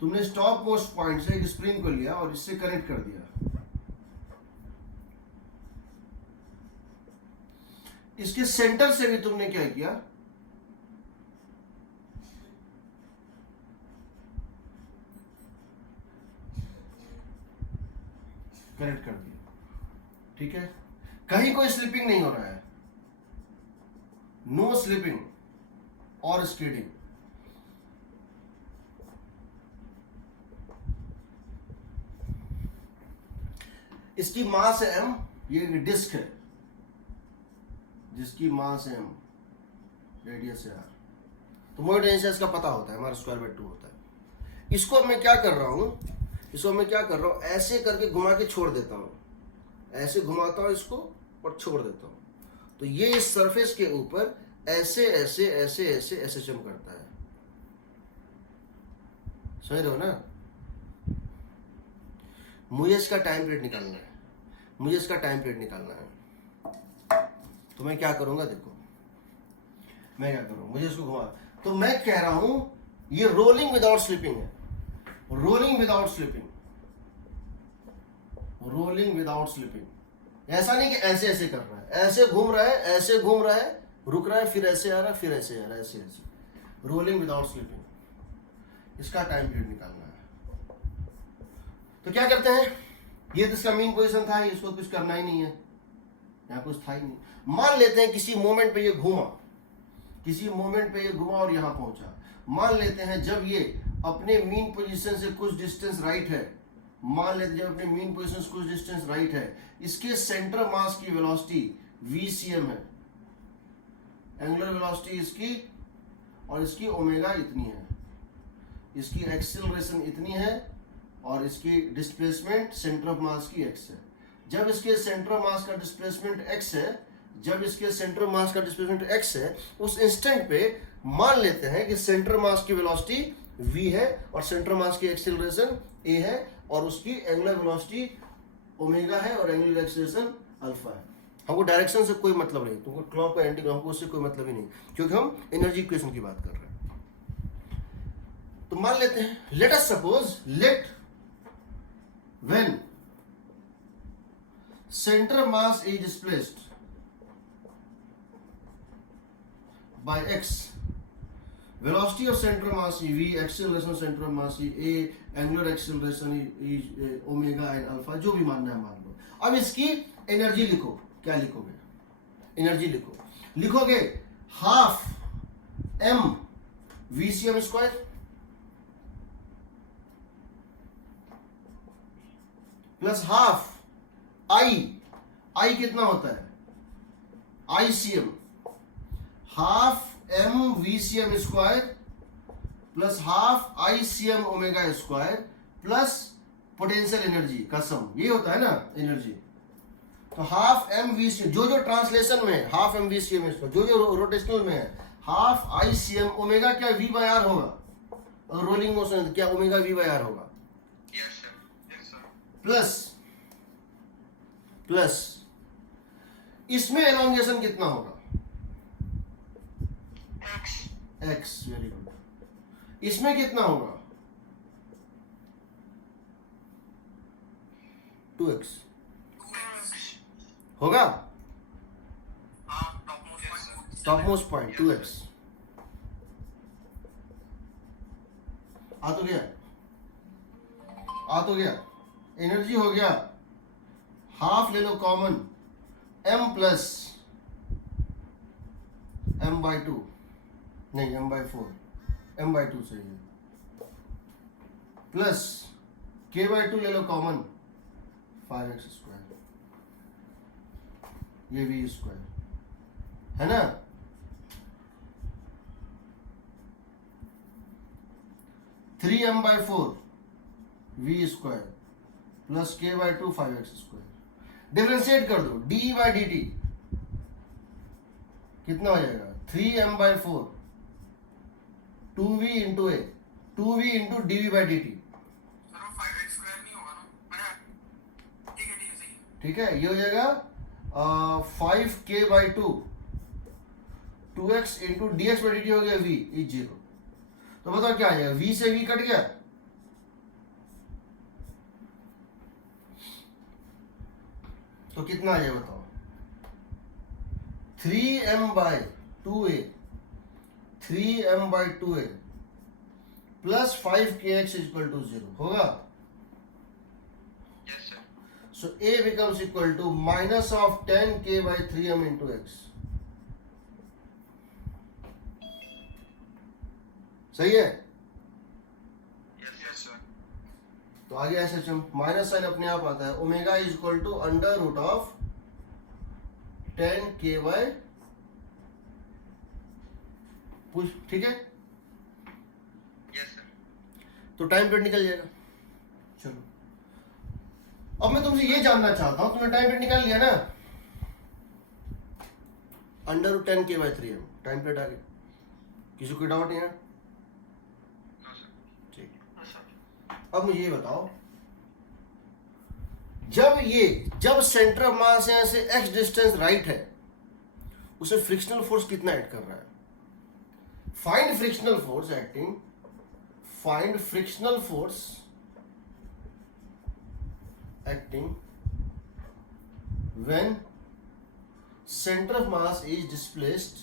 तुमने इस टॉप मोस्ट पॉइंट से एक स्प्रिंग को लिया और इससे कनेक्ट कर दिया। इसके सेंटर से भी तुमने क्या किया? कनेक्ट कर दिया। ठीक है, कहीं कोई स्लिपिंग नहीं हो रहा है, नो स्लिपिंग और स्कीडिंग। इसकी मास है m, ये डिस्क है जिसकी मास है m, रेडियस है r, तो मोमेंट एनर्जी इसका पता होता है, हमारा स्क्वायर बाय 2 होता है। इसको मैं क्या कर रहा हूं, इसको मैं क्या कर रहा हूं, ऐसे करके घुमा के छोड़ देता हूं, ऐसे घुमाता हूं इसको और छोड़ देता हूं, तो ये इस सरफेस के ऊपर ऐसे ऐसे ऐसे ऐसे ऐसे चम करता है। समझ रहे हो ना? मुझे इसका टाइम पीरियड निकालना है, मुझे इसका टाइम पीरियड निकालना है। तो मैं क्या करूंगा, देखो मैं क्या करूँ, मुझे इसको घुमा, तो मैं कह रहा हूं ये रोलिंग विदाउट स्लिपिंग है, rolling without slipping, rolling without slipping. ऐसा नहीं कि ऐसे ऐसे कर रहा है, ऐसे घूम रहा है, ऐसे घूम रहा है, रुक रहा है, फिर ऐसे आ रहा है, फिर ऐसे आ रहा है, ऐसे ऐसे, रोलिंग विदाउट स्लिपिंग। इसका टाइम पीरियड निकालना है। तो क्या करते हैं, ये तो इसका मीन पोजीशन था, इसको कुछ करना ही नहीं है, यहाँ कुछ था ही नहीं। मान लेते हैं किसी मोमेंट पे ये घूमा, किसी मोमेंट पे ये घुमा और यहां पहुंचा। मान लेते हैं जब ये अपने मीन पोजीशन से कुछ डिस्टेंस राइट है, मान लेते हैं जब अपने मीन पोजीशन से कुछ डिस्टेंस राइट है, इसके सेंटर मास की वेलोसिटी vcm है, एंगुलर वेलोसिटी इसकी, और इसकी ओमेगा इतनी है, इसकी एक्सेलरेशन इतनी है, और इसकी डिस्प्लेसमेंट सेंटर ऑफ मास की x है। जब इसके सेंटर ऑफ मास का डिस्प्लेसमेंट x है, जब इसके सेंटर मास का डिस्प्लेसमेंट x है, उस इंस्टेंट पे मान लेते हैं कि सेंटर मास की वेलोसिटी v है और सेंटर मास की एक्सेलरेशन a है और उसकी एंगुलर वेलोसिटी ओमेगा है और एंगुलर एक्सेलरेशन अल्फा है। हमको डायरेक्शन से कोई मतलब नहीं, तुमको क्लॉक और एंटी क्लॉक को उससे कोई मतलब ही नहीं, क्योंकि हम एनर्जी इक्वेशन की बात कर रहे हैं। तो मान लेते हैं, let us suppose, let when centre mass is displaced by x, velocity of center mass is v, acceleration of center of mass is a, angular acceleration is omega and alpha, जो भी मानना है मान लो। अब इसकी एनर्जी लिखो, क्या लिखोगे, एनर्जी लिखो, लिखोगे half m vcm square plus half i कितना होता है, ICM, half m vcm square plus half ICM omega square plus potential energy का सम, ये होता है ना एनर्जी। तो हाफ m vcm, जो जो ट्रांसलेशन में है हाफ m vcm स्क्वायर, जो जो रोटेशनल में है हाफ ICM ओमेगा, क्या v बाय r होगा, अगर रोलिंग मोशन है क्या ओमेगा v बाय r होगा, यस सर, प्लस प्लस इसमें एलोंगेशन कितना होगा, x, वेरी गुड। इसमें कितना होगा, 2x होगा, टॉप मोस्ट पॉइंट 2x आ तो गया, आ तो गया, एनर्जी हो गया, हाफ ले लो कॉमन, m प्लस m/2, नहीं m/4, m/2 सही है, प्लस k/2 ले लो कॉमन, 5x स्क्वायर, ये v स्क्वायर है ना, three m/4 v square plus k/2 5x square. Differentiate कर दो, d/dt कितना हो जाएगा, 3m/4 2v into a, 2v into dv/dt, sir वो 5x स्क्वायर नहीं होगा ना, ठीक है सही है, ठीक है, ये हो जाएगा 5k/2 2x इंटू dx/dt हो गया v इज 0। तो बताओ क्या आ जाएगा, v से v कट गया, तो कितना आ जाएगा बताओ, 3m/2a 3m/2a plus 5kx equal to 0 होगा। Yes sir, so a becomes equal to minus of 10k/3m into x, सही है। यस सर, तो आगे ऐसे माइनस साइन अपने आप आता है, omega is equal to under root of 10k/, ठीक है। यस सर, तो टाइम पीरियड निकल जाएगा। चलो अब मैं तुमसे ये जानना चाहता हूं, तुमने टाइम पीरियड निकाल लिया ना, under root 10k/3m time period आ गया, किसी को डाउट नहीं है, नो सर, ठीक। नो सर, अब मुझे ये बताओ, जब सेंटर ऑफ मास यहां से x डिस्टेंस राइट है, उसे फ्रिक्शनल फोर्स कितना ऐड कर रहा है? Find frictional force acting, find frictional force acting when center of mass is displaced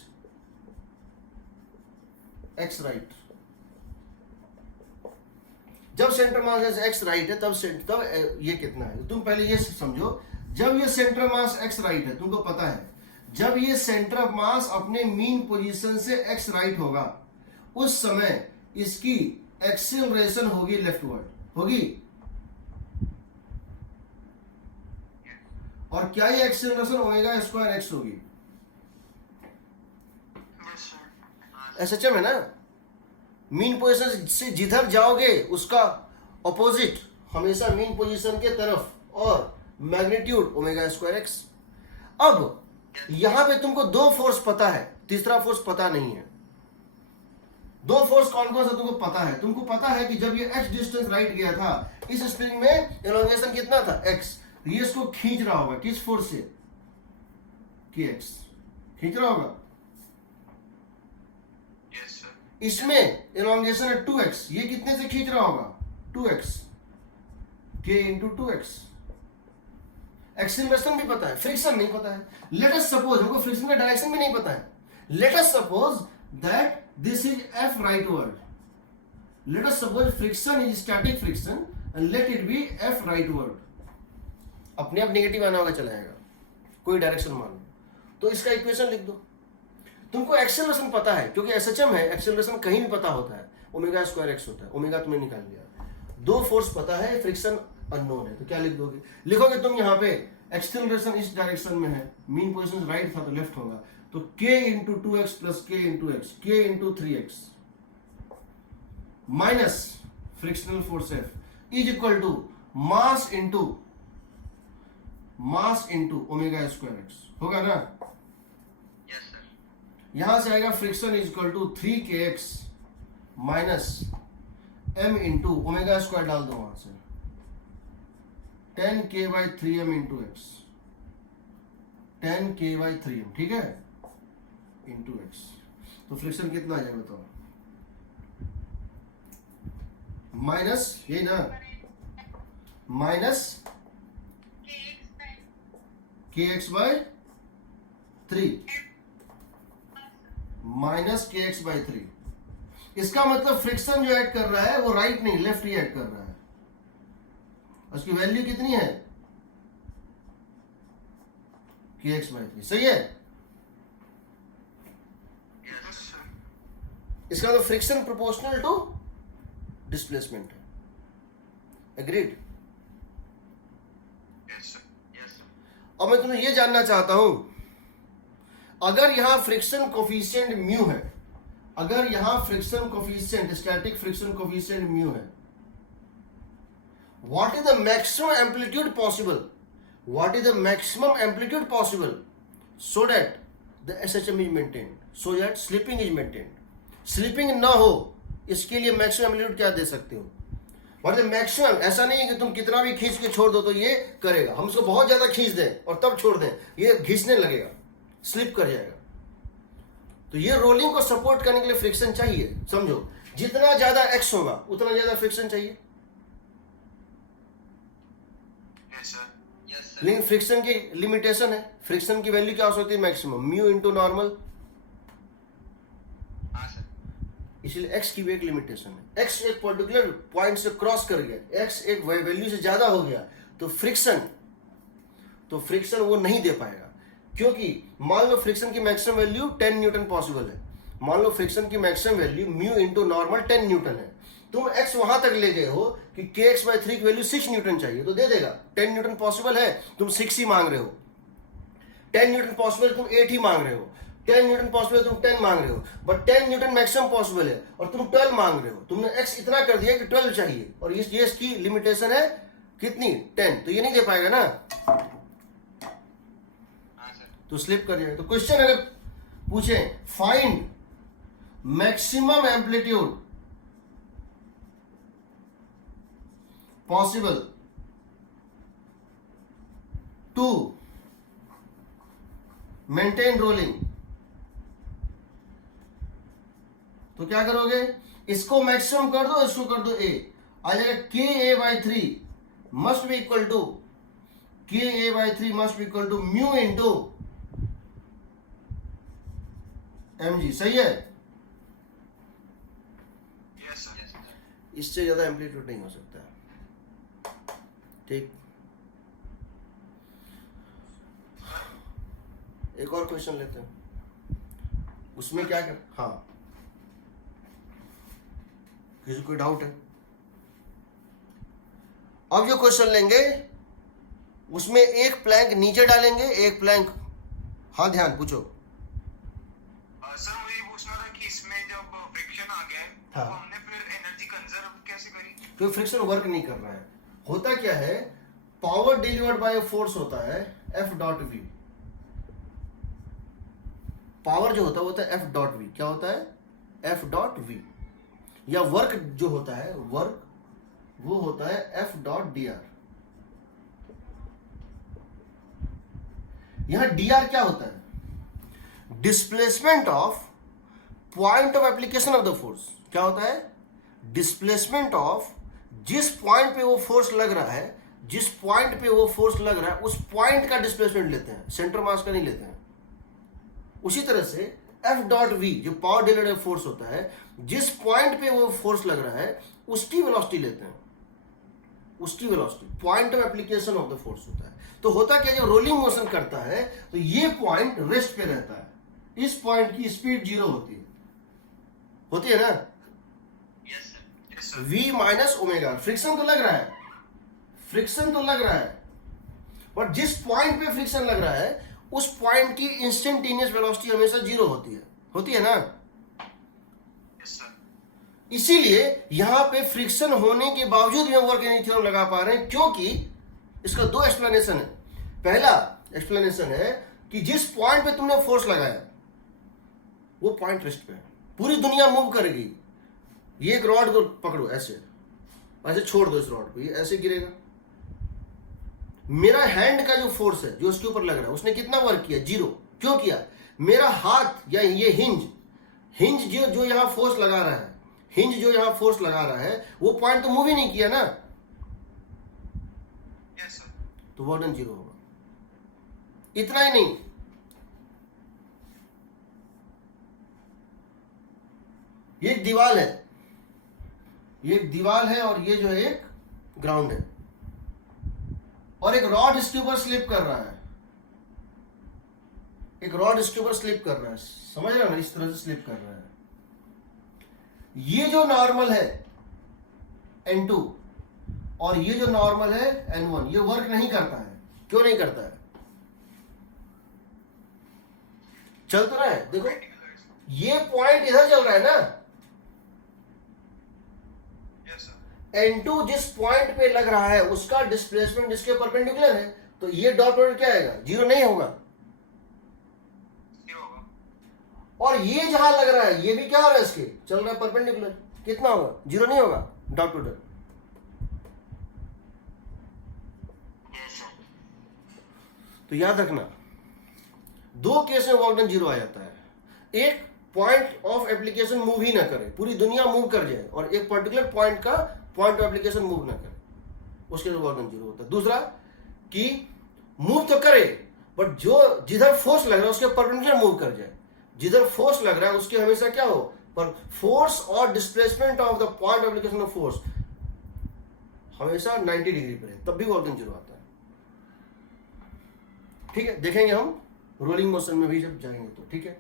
x right. जब सेंटर मास x राइट है तब ये कितना है? तुम पहले ये समझो, जब ये सेंटर मास x राइट है, तुमको पता है जब ये सेंटर ऑफ मास अपने मीन पोजीशन से x राइट होगा, उस समय इसकी एक्सेलरेशन होगी लेफ्टवर्ड, होगी। और क्या ये एक्सेलरेशन ओमेगा स्क्वायर x होगी? एसएचएम है ना, मीन पोजीशन से जिधर जाओगे उसका ऑपोजिट हमेशा मीन पोजीशन के तरफ, और मैग्नीट्यूड ओमेगा स्क्वायर x। अब यहां पे तुमको दो फोर्स पता है, तीसरा फोर्स पता नहीं है। दो फोर्स कौन कौन सा तुमको पता है? तुमको पता है कि जब ये x डिस्टेंस राइट गया था, इस स्प्रिंग में एलोंगेशन कितना था? x। ये इसको खींच रहा होगा, किस फोर्स से? kx खींच रहा होगा। Yes, sir. इसमें एलोंगेशन है 2x, ये कितने से खींच रहा होगा? 2x, k into 2x। Acceleration भी पता है, फ्रिक्शन नहीं पता है। लेट अस सपोज, हमको फ्रिक्शन का डायरेक्शन भी नहीं पता है। Late us suppose that this is f rightward। Late us suppose friction is static friction and let it be f rightward। अपने आप नेगेटिव आना होगा, चलाएगा, कोई डायरेक्शन मान लो, तो इसका इक्वेशन लिख दो। तुमको एक्सेलरेशन पता है, क्योंकि एसएचएम है, एक्सेलरेशन कहीं भी पता होता है, ओमेगा स्क्वायर x होता है, ओमेगा तुमने निकाल लिया। दो फोर्स पता है, फ्रिक्शन अननोन है, तो क्या लिख दोगे? लिखोगे तुम यहाँ पे एक्सेलरेशन इस डायरेक्शन में है, मीन पोजीशन राइट था तो लेफ्ट होगा, तो k into 2x plus k into x, k into 3x minus frictional force F is equal to mass into omega square x होगा ना। Yes, sir. यहां से आएगा friction is equal to 3kx minus m into omega square डाल दो वहां से 10k/3m into x, 10k/3m, ठीक है, इंटू x। तो फ्रिक्शन कितना आ जाएगा बताओ? माइनस, यही ना, माइनस kx/3 माइनस kx/3। इसका मतलब फ्रिक्शन जो ऐड कर रहा है वो राइट नहीं, लेफ्ट ही ऐड कर रहा है। उसकी वैल्यू कितनी है? kx/3, सही है। Yes, sir. इसका मतलब फ्रिक्शन प्रोपोर्शनल टू डिस्प्लेसमेंट है। Agreed? Yes, sir. Yes, sir. अब मैं तुम्हें यह जानना चाहता हूं, अगर यहां फ्रिक्शन कोफिशिएंट म्यू है, अगर यहां friction coefficient, static friction coefficient mu है, what is the maximum amplitude possible, what is the maximum amplitude possible so that the SHM is maintained, so that slipping is maintained. Slipping ना हो, इसके लिए maximum amplitude क्या दे सकते हो? मतलब maximum, ऐसा नहीं है कि तुम कितना भी खींच के छोड़ दो तो ये करेगा। हम इसको बहुत ज्यादा खींच दें और तब छोड़ दें, ये घिसने लगेगा, स्लिप कर जाएगा। तो ये रोलिंग को सपोर्ट करने के लिए फ्रिक्शन चाहिए, समझो। जितना ज्यादा एक्स होगा उतना ज्यादा फ्रिक्शन चाहिए। Yes, sir. Yes, sir. लेकिन फ्रिक्शन की लिमिटेशन है, फ्रिक्शन की वैल्यू क्या हो सकती है? Maximum mu into normal. हाँ, sir. इसलिए x की भी एक लिमिटेशन है। x एक पर्टिकुलर पॉइंट से क्रॉस कर गया, x एक वैल्यू से ज्यादा हो गया, तो फ्रिक्शन वो नहीं दे पाएगा। क्योंकि मान लो फ्रिक्शन की मैक्सिमम वैल्यू 10 न्यूटन पॉसिबल है, मान लो फ्रिक्शन की maximum value mu into normal 10 Newton है, तुम x वहां तक ले गए हो कि kx/3 की वैल्यू 6 न्यूटन चाहिए, तो दे देगा। 10 न्यूटन पॉसिबल है, तुम 6 ही मांग रहे हो। 10 न्यूटन पॉसिबल, तुम 8 ही मांग रहे हो। 10 न्यूटन पॉसिबल, तुम 10 मांग रहे हो, बट 10 न्यूटन मैक्सिमम पॉसिबल है और तुम 12 मांग रहे हो। तुमने x इतना कर दिया कि 12 चाहिए, और ये इसकी लिमिटेशन है कितनी? 10, तो ये नहीं दे पाएगा ना, हाँ, sir. तो स्लिप कर जाएगा। तो क्वेश्चन अगर पूछे find maximum amplitude possible to maintain rolling, तो क्या करोगे, इसको मैक्सिमम कर दो, इसको कर दो ए, आ जाएगा K A by 3 must be equal to mu into mg। सही है, यस सर। इससे ज्यादा एम्पलीट्यूड नहीं हो सकता। ठीक, एक और क्वेश्चन लेते हैं, उसमें क्या कर, हाँ किसी कोई डाउट है? अब जो क्वेश्चन लेंगे उसमें एक प्लैंक नीचे डालेंगे, एक प्लैंक, हाँ ध्यान पूछो। सर मुझे ये पूछना था कि इसमें जब फ्रिक्शन आ गया है, हाँ। तो हमने फिर एनर्जी कंजर्व कैसे करी? तो फ्रिक्शन वर्क नहीं कर रहा है, होता क्या है, पावर डिलीवर्ड बाय फोर्स होता है F डॉट वी। पावर जो होता है F डॉट वी, क्या होता है, F डॉट वी। या वर्क जो होता है, वर्क वो होता है F डॉट डी आर। यहां डी आर क्या होता है, displacement of point of application of the force. क्या होता है, डिस्प्लेसमेंट ऑफ, जिस पॉइंट पे वो फोर्स लग रहा है, जिस पॉइंट पे वो फोर्स लग रहा है उस पॉइंट का डिस्प्लेसमेंट लेते हैं, सेंटर मास का नहीं लेते हैं। उसी तरह से F डॉट वी जो पावर डिलीवर्ड फोर्स होता है, जिस पॉइंट पे वो फोर्स लग रहा है उसकी वेलोसिटी लेते हैं, उसकी velocity, point of application of the force होता है। तो होता क्या, जब रोलिंग मोशन करता है तो ये पॉइंट रेस्ट पे रहता है, इस पॉइंट की स्पीड 0 होती है ना, yes sir. v minus omega. Friction तो लग रहा है, फ्रिक्शन तो लग रहा है, और जिस पॉइंट पे फ्रिक्शन लग रहा है उस पॉइंट की इंस्टेंटेनियस वेलोसिटी हमेशा 0 होती है ना। Yes sir. इसीलिए यहां पे फ्रिक्शन होने के बावजूद भी हम वर्क एनर्जी थ्योरम लगा पा रहे हैं, क्योंकि इसका दो एक्सप्लेनेशन है। पहला एक्सप्लेनेशन है कि जिस पॉइंट पे तुमने फोर्स लगाया वो पॉइंट रेस्ट पे है, पूरी दुनिया मूव करेगी। ये एक रॉड को पकड़ो, ऐसे ऐसे छोड़ दो इस रॉड को, ये ऐसे गिरेगा। मेरा हैंड का जो फोर्स है जो उसके ऊपर लग रहा है, उसने कितना वर्क किया, 0। क्यों किया, मेरा हाथ या ये हिंज जो यहां फोर्स लगा रहा है, हिंज जो यहां फोर्स लगा रहा है वो पॉइंट तो मूव ही नहीं किया ना, यस सर। तो वर्डन 0 होगा। इतना ही नहीं, ये एक दीवार है, ये एक दीवार है और ये जो है एक ग्राउंड है, और एक रॉड इसके ऊपर स्लिप कर रहा है, एक रॉड इसके ऊपर स्लिप कर रहा है, समझ रहे हो ना, इस तरह से स्लिप कर रहा है। ये जो नॉर्मल है N2 और ये जो नॉर्मल है N1, ये वर्क नहीं करता है। क्यों नहीं करता है, चल तो रहा है, देखो ये पॉइंट इधर चल रहा है ना, यस सर। N2 जिस पॉइंट पे लग रहा है उसका डिस्प्लेसमेंट इसके परपेंडिकुलर है, तो ये डॉट प्रोडक्ट क्या आएगा, 0 नहीं होगा। 0 होगा। और ये जहां लग रहा है ये भी क्या हो रहा है, इसके चल रहा है परपेंडिकुलर, कितना होगा, 0 नहीं होगा डॉट प्रोडक्ट। Yes sir. तो याद रखना, दो केस में वर्क डन 0 आ जाता है। एक पॉइंट ऑफ एप्लीकेशन मूव ही ना करे, पूरी दुनिया मूव कर जाए, और एक पर्टिकुलर पॉइंट का पॉइंट ऑफ एप्लीकेशन मूव ना करे, उसके लिए वर्क डन 0 होता है। दूसरा कि मूव तो करे बट जो जिधर फोर्स लग रहा है उसके परपेंडिकुलर मूव कर जाए, जिधर फोर्स लग रहा है उसके हमेशा क्या हो, पर फोर्स और displacement of the point of application of force हमेशा 90 डिग्री पर है, तब भी वर्क डन 0 आता है। ठीक है, देखेंगे हम रोलिंग मोशन में भी जब जाएंगे तो। ठीक है,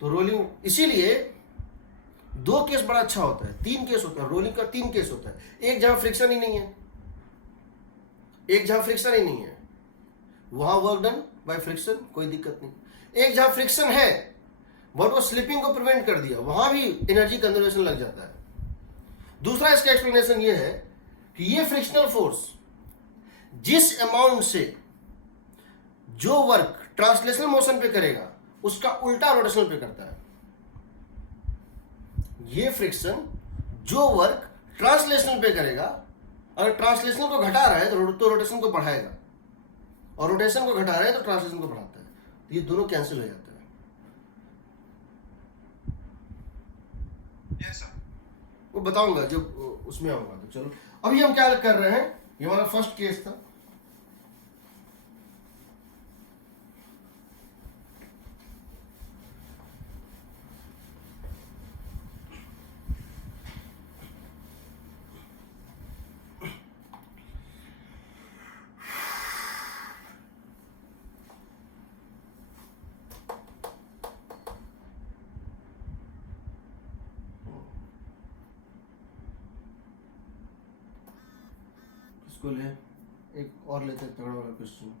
तो रोलिंग, इसीलिए दो केस बड़ा अच्छा होता है, 3 केस होता है रोलिंग का, 3 केस होता है। एक जहां फ्रिक्शन ही नहीं है, एक जहां फ्रिक्शन ही नहीं है वहां वर्क डन बाय फ्रिक्शन, कोई दिक्कत नहीं। एक जहां फ्रिक्शन है बट वो स्लिपिंग को प्रिवेंट कर दिया, वहां भी एनर्जी कंजर्वेशन लग जाता है। दूसरा इसका एक्सप्लेनेशन ये है कि ये फ्रिक्शनल फोर्स जिस अमाउंट से जो वर्क ट्रांसलेशनल मोशन पे करेगा उसका उल्टा रोटेशनल पे करता है। ये फ्रिक्शन जो वर्क ट्रांसलेशनल पे करेगा, अगर ट्रांसलेशनल को घटा रहा है तो रोटेशन को बढ़ाएगा। और रोटेशन को घटा रहे हैं तो ट्रांसलेशन को बढ़ाता है, तो ये दोनों कैंसिल हो जाता है। Yes sir. वो बताऊंगा जब उसमें आऊंगा। तो चलो अभी हम क्या कर रहे हैं, ये हमारा फर्स्ट केस था। इसको ले, एक और लेते हैं तगड़ा वाला क्वेश्चन।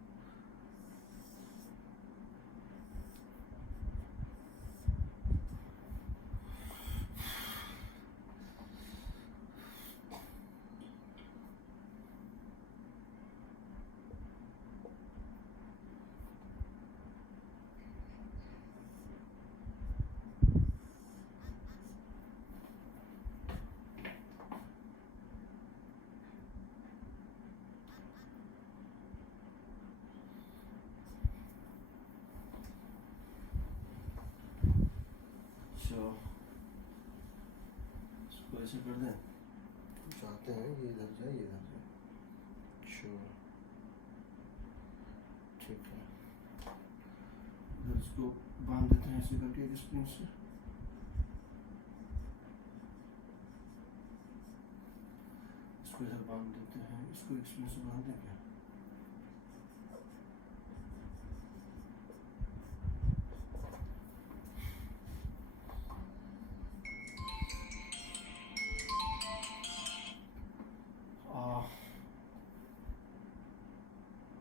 चलो इसको ऐसे कर दें, चाहते हैं ये इधर जाए ये इधर जाए। चलो ठीक है, इधर इसको बांध देते हैं ऐसे करके एक स्प्रिंग से। इसको इधर बांध देते हैं, इसको एक स्प्रिंग से बांध दें क्या?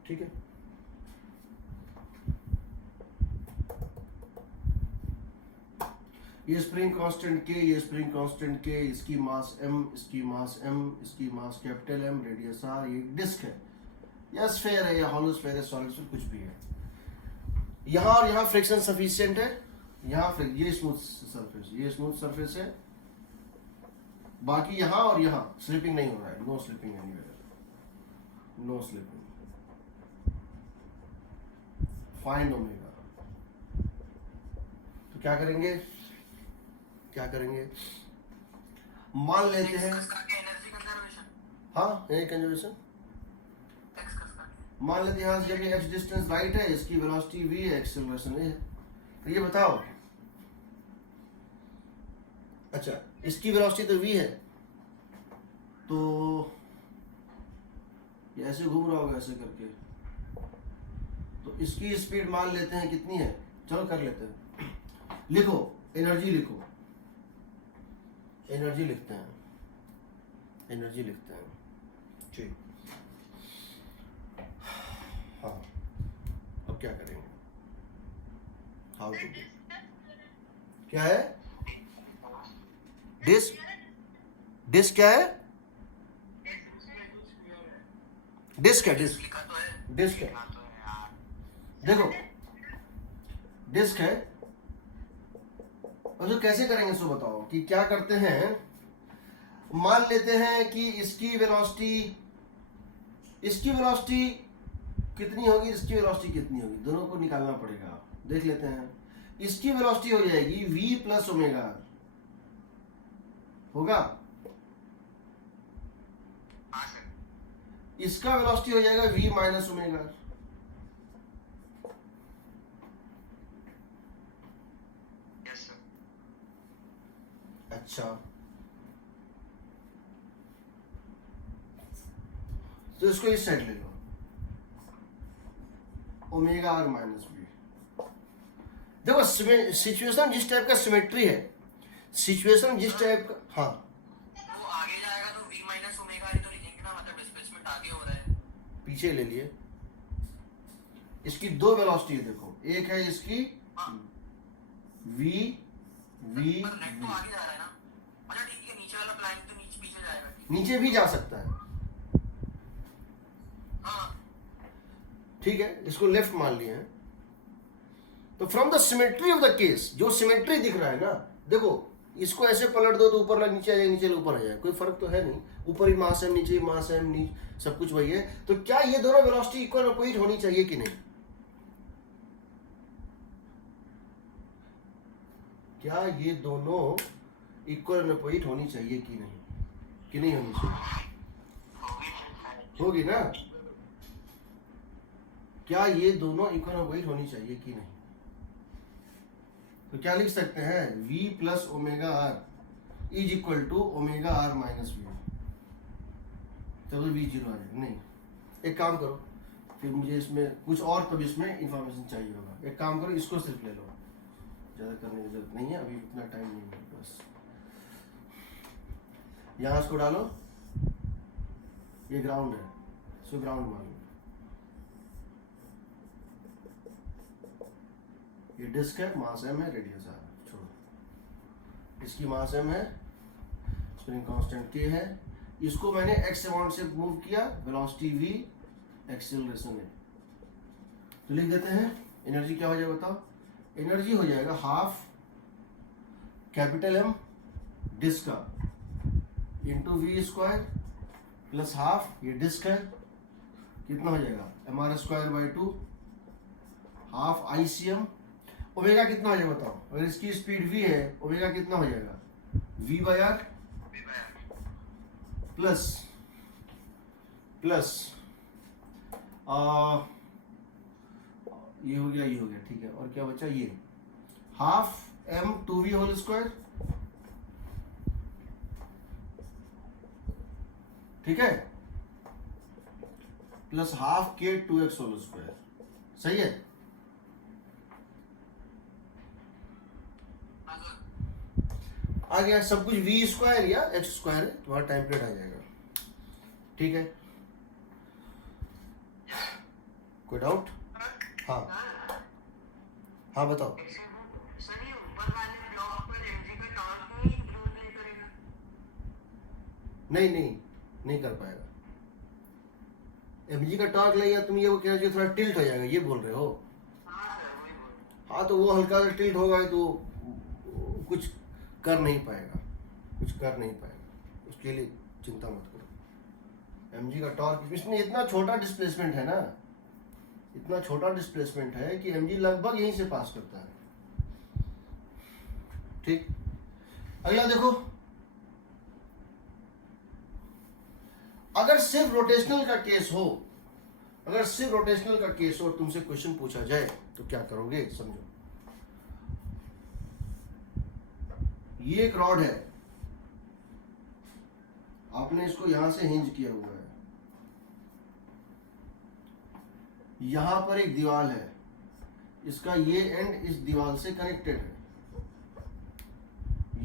ठीक है, ये स्प्रिंग कांस्टेंट के, ये स्प्रिंग कांस्टेंट के, इसकी मास m, इसकी मास m, इसकी mass capital M, radius r, ये डिस्क है या स्फेयर है या हॉलो स्फेयर है, सॉलिड स्फीयर कुछ भी है। यहाँ और यहाँ फ्रिक्शन सफिशिएंट है, यहाँ ये स्मूथ सरफेस, ये स्मूथ सरफेस है, बाकी यहाँ और यहाँ स्लिपिंग नहीं हो रहा है, no slipping anywhere, no slipping. Find omega, तो क्या करेंगे, मान लेते हैं, एनर्जी कंजर्वेशन, हाँ एनर्जी कंजर्वेशन। मान लेते हैं यहाँ से जब x डिस्टेंस राइट है, इसकी वेलोसिटी v है, एक्सेलरेशन a है। तो ये बताओ, अच्छा इसकी वेलोसिटी तो v है, तो ये ऐसे घूम रहा होगा ऐसे करके, तो इसकी स्पीड मान लेते हैं कितनी है, चलो कर लेते हैं। लिखो एनर्जी, लिखो एनर्जी, लिखते हैं एनर्जी, लिखते हैं ठीक। हाँ अब क्या करेंगे, हाउ टू डू, क्या है डिस्क, डिस्क क्या है, डिस्क है, डिस्क डिस्क है, देखो डिस्क है। और जो कैसे करेंगे सो बताओ, कि क्या करते हैं, मान लेते हैं कि इसकी वेलोसिटी कितनी होगी, इसकी वेलोसिटी कितनी होगी, दोनों को निकालना पड़ेगा। देख लेते हैं, इसकी वेलोसिटी हो जाएगी v प्लस ओमेगा होगा, इसका वेलोसिटी हो जाएगा v माइनस ओमेगा। अच्छा तो इसको इस साइड ले लो, ओमेगा आर माइनस बी। देखो सिचुएशन जिस टाइप का सिमेट्री है, सिचुएशन जिस टाइप का, हाँ वो आगे जाएगा तो v माइनस ओमेगा ही तो लिखेंगे ना, मतलब डिस्प्लेसमेंट आगे हो रहा है, पीछे ले लिए। इसकी दो वेलोसिटी है, देखो एक है इसकी v v, पर नेट तो आगे जा रहा है ना, अच्छा ठीक है, नीचे वाला प्लान तो नीचे पीछे जाएगा, नीचे भी जा सकता है, हाँ ठीक है, इसको लेफ्ट मान लिए हैं। तो from the symmetry of the case, जो सिमेट्री दिख रहा है ना, देखो इसको ऐसे पलट दो तो ऊपर नीचे आ जाए, नीचे ऊपर आ जाए, कोई फर्क तो है नहीं, ऊपर ही मास है, नीचे ही मास है, नीचे सब कुछ वही है। तो क्या ये दोनों वेलोसिटी इक्वल अपोजिट होनी चाहिए कि नहीं? क्या ये दोनों इक्वल अपोजिट होनी चाहिए कि नहीं, कि नहीं होनी चाहिए? होगी ना? क्या ये दोनों इक्वल अपोजिट होनी चाहिए कि नहीं? तो क्या लिख सकते हैं? v plus omega R is equal to omega R minus V. तब तो v जीरो आ जाएगा। नहीं, एक काम करो, फिर मुझे इसमें कुछ और तब इसमें इंफॉर्मेशन चाहिए होगा। एक काम करो, इसको सिर्फ ले लो, ज़्यादा करने की जरूरत नहीं है, अभी उतना टाइम नहीं है। बस यहाँ इसको डालो, ये ग्राउंड है, इसको ग्राउंड मान लो। ये डिस्क है, मास m है, रेडियस r, छोड़ो। इसकी मास m है, स्प्रिंग कांस्टेंट k है, इसको मैंने x अमाउंट से मूव किया, वेलोसिटी v, एक्सेलरेशन है। तो लिख देते हैं एनर्जी क्या हो जाएगा बताओ? एनर्जी हो जाएगा हाफ कैपिटल M डिस्क का into V square plus half ये डिस्क है, कितना हो जाएगा? mr स्क्वायर बाई 2 हाफ ICM। ओमेगा कितना हो जाएगा बताओ? अगर इसकी स्पीड v है, ओमेगा कितना हो जाएगा? v बाई आर प्लस ये हो गया, ये हो गया, ठीक है। और क्या बचा? ये half m 2v whole square, ठीक है, plus half k 2x whole square. सही है? आ गया सब कुछ v स्क्वायर या x स्क्वायर है, तुम्हारा टाइम पीरियड आ जाएगा। ठीक है, कोई डाउट? हाँ हाँ बताओ। सर ये ऊपर वाले ब्लॉक पर एनर्जी का टॉर्क नहीं इंक्लूड नहीं करेगा? नहीं नहीं नहीं कर पाएगा। mg का टॉर्क लगेगा, तुम ये वो कह रहे हो थोड़ा टिल्ट हो जाएगा, ये बोल रहे हो? हाँ सर वही बोल। हाँ, तो वो हल्का सा टिल्ट होगा तो कुछ कर नहीं पाएगा, कुछ कर नहीं पाएगा, उसके लिए चिंता मत करो। mg का टॉर्क, इसमें इतना छोटा डिस्प्लेसमेंट है ना, इतना छोटा डिस्प्लेसमेंट है कि mg लगभग यहीं से पास करता है। ठीक, अगला देखो, अगर सिर्फ रोटेशनल का केस हो, अगर सिर्फ रोटेशनल का केस हो और तुमसे क्वेश्चन पूछा जाए तो क्या करोगे? समझो, ये एक रॉड है, आपने इसको यहां से हिंज किया हुआ है, यहां पर एक दीवार है, इसका ये एंड इस दीवार से कनेक्टेड है,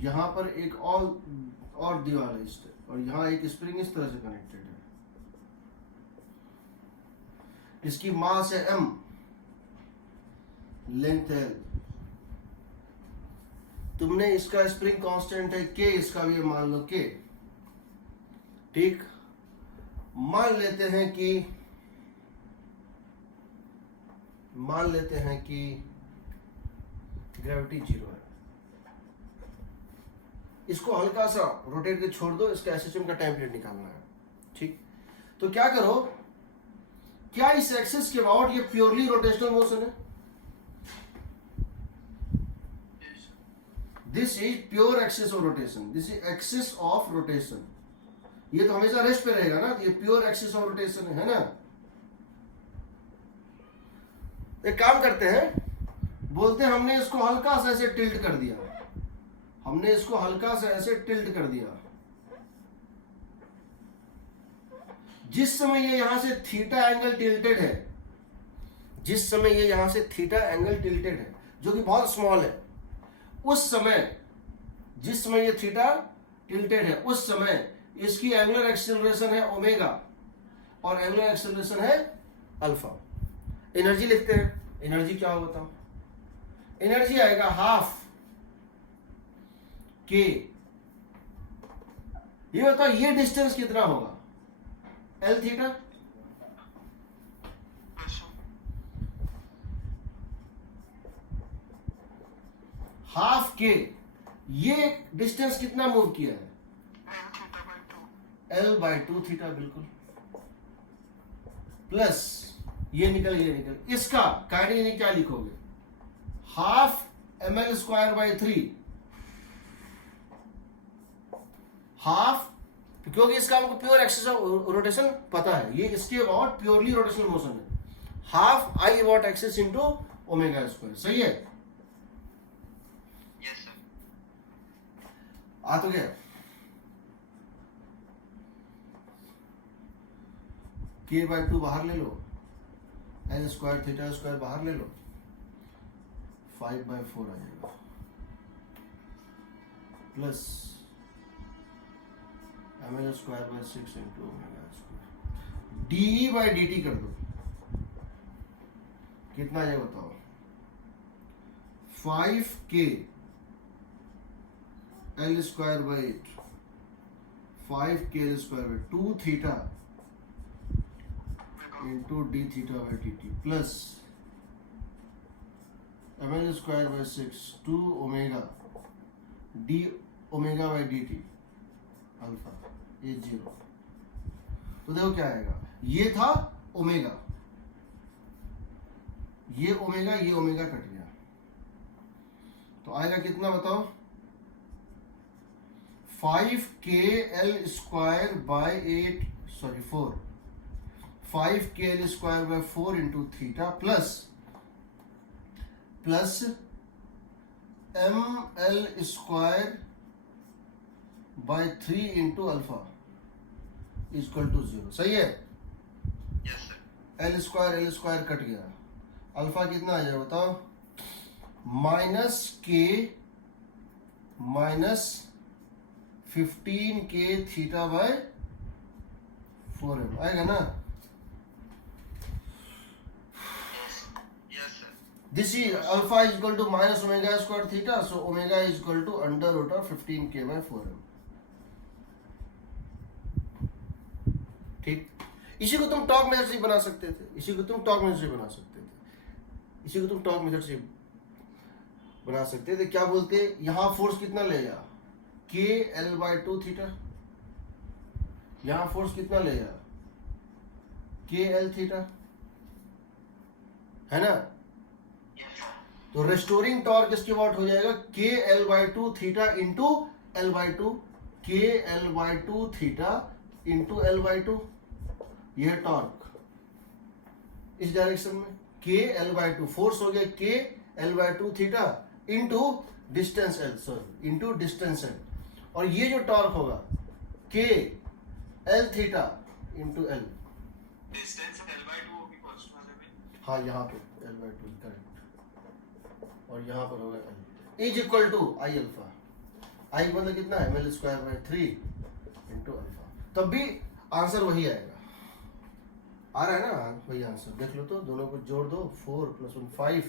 यहां पर एक और दीवार है इस, और यहां एक स्प्रिंग इस तरह से कनेक्टेड है। इसकी मास है m, लेंथ है l, तुमने इसका स्प्रिंग कांस्टेंट है k, इसका भी मान लो k। ठीक, मान लेते हैं कि ग्रेविटी जीरो है। इसको हल्का सा रोटेट के छोड़ दो, इसका एसएचएम का टाइम पीरियड निकालना है। ठीक, तो क्या करो, क्या इस एक्सिस के अबाउट ये प्योरली रोटेशनल मोशन है? This is pure axis of rotation, this is axis of rotation. ये तो हमेशा रेस्ट पे रहेगा ना, तो ये प्योर एक्सिस ऑफ रोटेशन है ना। एक काम करते हैं, बोलते हैं हमने इसको हल्का सा ऐसे टिल्ट कर दिया, हमने इसको हल्का सा ऐसे टिल्ट कर दिया। जिस समय ये यहां से थीटा एंगल टिल्टेड है, जिस समय ये यहां से थीटा एंगल टिल्टेड है, जो कि बहुत स्मॉल है, उस समय, जिस समय ये थीटा टिल्टेड है, उस समय इसकी एंगुलर एक्सेलरेशन है ओमेगा और एंगुलर एक्सेलरेशन है अल्फा। एनर्जी लिखते हैं, एनर्जी क्या होगा बताओ? एनर्जी आएगा हाफ के, ये बताओ ये डिस्टेंस कितना होगा? एल थीटा, हाफ के, ये डिस्टेंस कितना मूव किया है? L theta by 2. L/2 theta, बिल्कुल, प्लस ये निकल इसका काइनेटिक क्या लिखोगे? हाफ ml²/3, हाफ, क्योंकि इसका हमको प्योर एक्सिस ऑफ रोटेशन पता है, ये इसके अबाउट प्योरली रोटेशनल मोशन है, half I about axis into omega square, सही है? Yes sir. आ तो गया। K/2 बाहर ले लो, L² θ² बाहर ले लो, 5/4 आ जाएगा, प्लस ml²/6 इंटू ओमेगा², dE/dt कर दो, कितना आ जाएगा बताओ? 5K L²/8, 5K L²/2 theta into d θ/dt plus ml²/6 2 omega d ओमेगा/dt अल्फा, ये 0। तो देखो क्या आएगा, ये था ओमेगा, ये ओमेगा कट गया, तो आएगा कितना बताओ? 5K L²/8 sorry 4, 5K L²/4 into theta plus ml²/3 into alpha equal to 0, सही है? Yes sir. L² कट गया, अल्फा कितना आ जाएगा बताओ? -K -15K θ/4m आएगा ना? Yes sir. This is alpha is equal to minus omega square theta, so omega is equal to under root of 15K/4m। ठीक, इसी को तुम टॉर्क मेथड से बना सकते थे, इसी को तुम टॉर्क मेथड से बना सकते थे, इसी को तुम टॉर्क मेथड से बना सकते थे। क्या बोलते, यहां फोर्स कितना लेगा? K L/2 थीटा, यहां फोर्स कितना लेगा? K L थीटा, है ना? Yes sir. तो रेस्टोरिंग टॉर्क इसके अबाउट हो जाएगा K L/2 theta into L/2, K L/2 theta into L/2, यह टॉर्क इस डायरेक्शन में, K L/2 फोर्स हो गया K L/2 theta into distance L, sorry into distance L, और ये जो टॉर्क होगा K L theta into L, Distance L/2 होगी फर्स्ट वाले में. हाँ यहाँ पे L/2 करेक्ट, और यहाँ पर होगा L is equal to I alpha, I मतलब कितना है? ml²/3 इंटू अल्फा, तब भी आंसर वही आएगा, आ रहा है ना वही आंसर, देख लो तो, दोनों को जोड़ दो, 4 + 1 5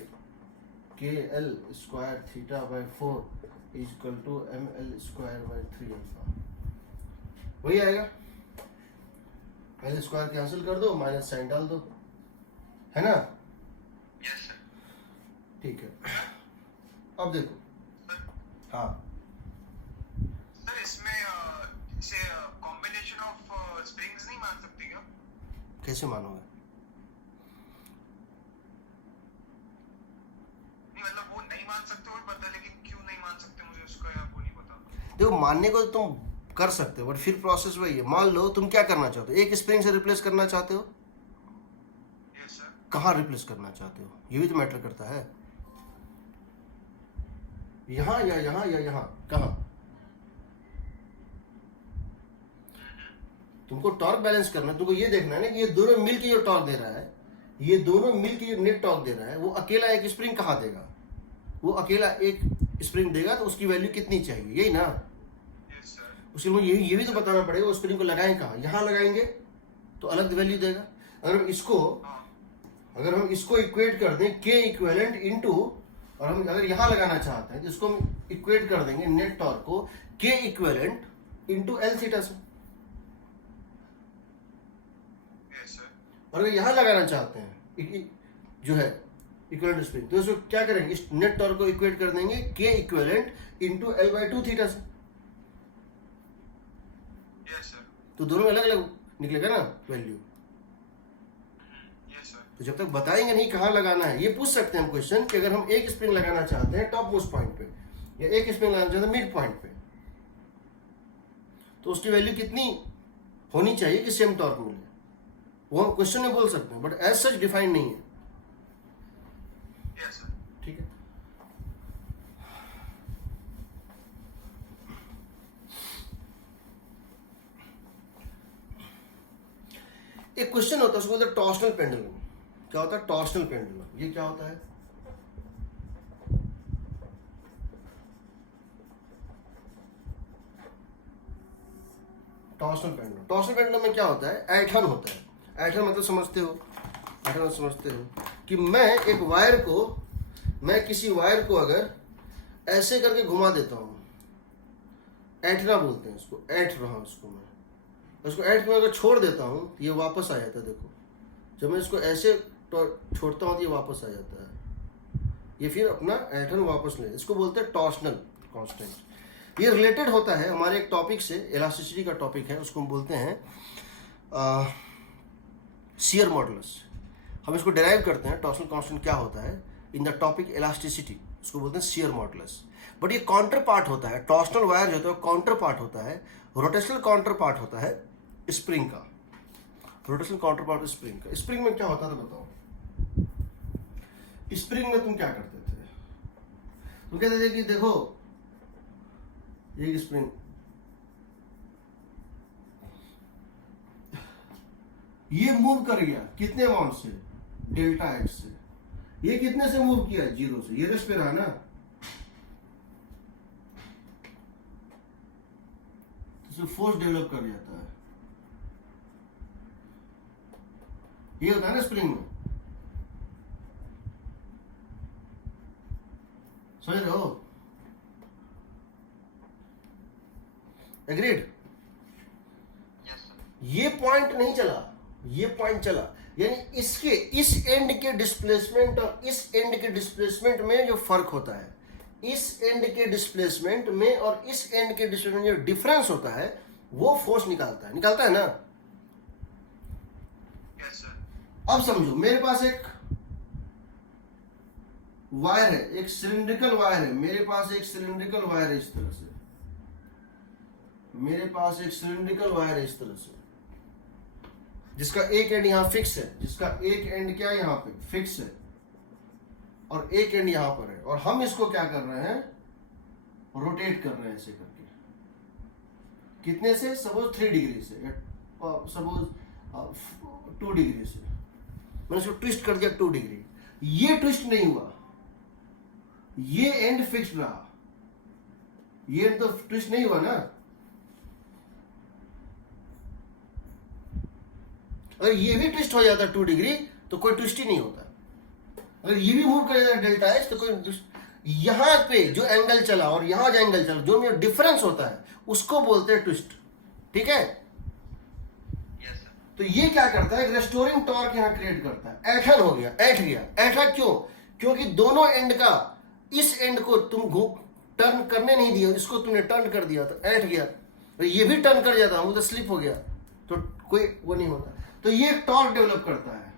K L² θ/4 is equal to ml²/3 alpha, वही आएगा। L² कैंसिल कर दो, माइनस साइन डाल दो, है ना? Yes sir. ठीक है, अब देखो, हाँ सर इसमें से कॉम्बिनेशन ऑफ स्प्रिंग्स नहीं मान सकती क्या? कैसे मानोगे? नहीं मतलब वो नहीं मान सकते वो पता, लेकिन क्यों नहीं मान सकते मुझे उसका या वो नहीं पता। देखो, मानने को तो तुम कर सकते हो, बट फिर प्रोसेस वही है। मान लो तुम क्या करना चाहते हो, एक स्प्रिंग से रिप्लेस करना चाहते हो, यस सर। कहाँ रिप्लेस करना चाहते हो, ये भी तो मैटर करता है, यहाँ या यहाँ या यहाँ, कहाँ? तुमको टॉर्क बैलेंस करना है, तुमको ये देखना है ना कि ये दोनों मिलके जो टॉर्क दे रहा है, ये दोनों मिलके जो नेट टॉर्क दे रहा है, वो अकेला एक स्प्रिंग कहाँ देगा? वो अकेला एक स्प्रिंग देगा तो उसकी वैल्यू कितनी चाहिए, यही ना? Yes sir. उसके लिए ये भी तो बताना पड़ेगा, उस स्प्रिंग को लगाएं कहाँ, यहाँ लगाएंगे तो अलग वैल्यू देगा। अगर हम इसको इक्वेट कर दें K इक्विवेलेंट इनटू, और हम अगर यहाँ लगाना चाहते हैं तो इसको हम इक्वेट कर देंगे नेट टॉर्क को K equivalent into L theta से, यस सर। और अगर यहाँ लगाना चाहते हैं जो है इक्विवेलेंट स्प्रिंग, तो इसको क्या करेंगे, इस नेट टॉर्क को इक्वेट कर देंगे के इक्विवेलेंट इनटू L/2 थीटा से, यस सर, तो दोनों में अलग अलग निकलेगा ना वैल्यू। यस सर, तो जब तक बताएंगे नहीं कहाँ लगाना है, ये पूछ सकते हैं हम क्वेश्चन कि अगर हम एक स्प्रिंग लगाना चाहते हैं टॉप मोस्ट पॉइंट पे, या एक स्प्रिंग लगाना चाहते हैं मिड पॉइंट पे, तो उसकी वैल्यू कितनी होनी चाहिए कि सेम टॉर्क मिले, वो हम क्वेश्चन में बोल सकते हैं, बट एज सच डिफाइन नहीं है। यस सर, ठीक है, एक क्वेश्चन होता है उसको बोलते हैं टॉर्शनल पेंडुलम। क्या होता है टॉर्शनल पेंडुलम, ये क्या होता है, टॉर्शनल पेंडुलम। टॉर्शनल पेंडुलम में क्या होता है, ऐंठन होता है। ऐंठन मतलब समझते हो, ऐंठन मतलब समझते हो कि मैं एक वायर को, मैं किसी वायर को अगर ऐसे करके घुमा देता हूँ, ऐंठना बोलते हैं उसको, ऐंठ रहा हूँ उसको मैं, उसको ऐंठ में अगर छोड़ देता हूँ तो ये वापस आ जाता है। देखो जब मैं इसको ऐसे छोड़ता हूँ तो ये वापस आ जाता है, ये फिर अपना ऐंठन वापस ले, इसको बोलते हैं टॉर्शनल कांस्टेंट। ये रिलेटेड होता है हमारे एक टॉपिक से, इलास्टिसिटी का टॉपिक है, उसको हम बोलते हैं शियर मॉडुलस। हम इसको डिराइव करते हैं टॉर्शनल कांस्टेंट क्या होता है इन द टॉपिक इलास्टिसिटी, उसको बोलते हैं शियर मॉडुलस। बट ये काउंटर पार्ट होता है, टॉर्शनल वायर जो होता है काउंटर पार्ट होता है, रोटेशनल काउंटर पार्ट होता है स्प्रिंग का, रोटेशनल काउंटर पार्ट स्प्रिंग का। स्प्रिंग में क्या होता था बताओ, स्प्रिंग में तुम क्या करते थे, तुम कहते थे कि देखो ये स्प्रिंग, ये मूव कर गया कितने अमाउंट से, डेल्टा एक्स से, ये कितने से मूव किया, 0 से, ये रेस्ट पे रहा ना, तो फोर्स डेवलप कर जाता है, ये होता है ना स्प्रिंग में, समझ रहे हो, एग्रीड। यस सर, ये पॉइंट नहीं चला, ये पॉइंट चला, यानी इसके इस एंड के डिस्प्लेसमेंट और इस एंड के डिस्प्लेसमेंट में जो फर्क होता है, इस एंड के डिस्प्लेसमेंट में और इस एंड के डिस्प्लेसमेंट में जो डिफरेंस होता है वो फोर्स निकालता है, निकालता है ना। यस सर, अब समझो मेरे पास एक वायर है, एक सिलिंड्रिकल वायर है, मेरे पास एक सिलिंड्रिकल वायर है इस तरह से, मेरे पास एक सिलिंड्रिकल वायर है इस तरह से, जिसका एक एंड यहां फिक्स है, जिसका एक एंड क्या यहां पे फिक्स है और एक एंड यहां पर है, और हम इसको क्या कर रहे हैं, रोटेट कर रहे हैं ऐसे करके, कितने से, सपोज 3 डिग्री से, सपोज 2 डिग्री से, मैंने इसको ट्विस्ट कर दिया 2 डिग्री, ये ट्विस्ट नहीं हुआ, ये एंड फिक्स्ड रहा, ये एंड तो ट्विस्ट नहीं हुआ ना। अगर ये भी ट्विस्ट हो जाता 2 डिग्री तो कोई ट्विस्ट ही नहीं होता, अगर ये भी मूव कर जाता डेल्टा एच तो कोई, यहां पे जो एंगल चला और यहां जो एंगल चला, जो में डिफरेंस होता है उसको बोलते हैं ट्विस्ट, ठीक है। यस सर, तो ये क्या करता है, एक रेस्टोरिंग टॉर्क यहां क्रिएट करता है, ऐठन हो गया, ऐठ गया, ऐठा क्यों, क्योंकि दोनों एंड का, इस एंड को तुम टर्न करने नहीं दिया, इसको तुमने टर्न कर दिया तो ऐठ गया, और ये भी टर्न कर जाता, वो तो स्लिप हो गया, तो कोई वो नहीं होता, तो ये टॉर्क डेवलप करता है,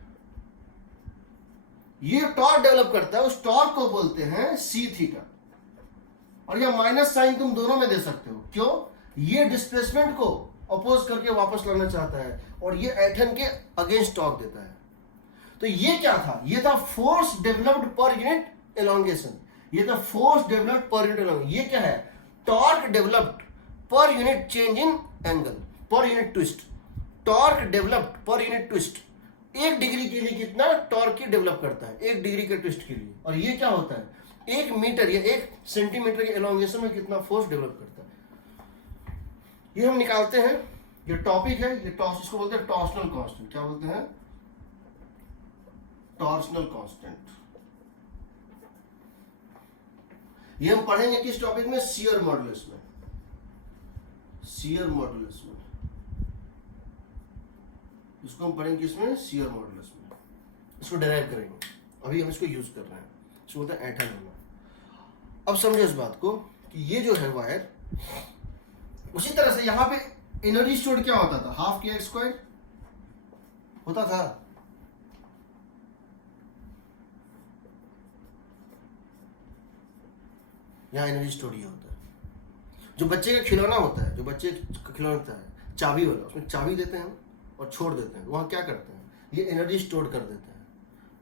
ये टॉर्क डेवलप करता है, उस टॉर्क को बोलते हैं सी थीटा, और यह माइनस साइन तुम दोनों में दे सकते हो, क्यों, ये डिस्प्लेसमेंट को अपोज करके वापस लाना चाहता है और ये ऐठन के अगेंस्ट टॉर्क देता है। तो ये क्या था, ये था force developed per unit elongation, ये था force developed per unit elongation. ये क्या है, torque developed per unit change in angle, per unit twist, torque developed per unit twist, 1 degree के लिए कितना टॉर्क की डेवलप करता है 1 डिग्री के ट्विस्ट के लिए, और ये क्या होता है 1 मीटर या 1 सेंटीमीटर के एलोंगेशन में कितना फोर्स डेवलप करता है, ये हम निकालते हैं। ये टॉपिक है, ये इसको बोलते हैं टॉर्शनल कांस्टेंट, क्या बोलते हैं, टॉर्शनल कांस्टेंट। ये हम पढ़ेंगे किस टॉपिक में, शियर मॉडुलस में, शियर मॉडुलस में, इसको हम पढ़ेंगे किसमें, शियर मॉडुलस में, इसको डिराइव करेंगे। अभी हम इसको यूज कर रहे हैं, इसको बोलते हैं ऐंठन होना। अब समझो इस बात को कि ये जो है वायर, उसी तरह से यहाँ पे एनर्जी स्टोर क्या होता था, हाफ के एक्स स्क्वायर होता था। यहाँ एनर्जी स्टोर ये होता है। जो बच्चे का खिलौना होता है, जो बच्चे का खिलौना होता है चाबी वाला, उसमें चाबी देते हैं और छोड़ देते हैं, वहाँ क्या करते हैं, ये एनर्जी स्टोर कर देते हैं।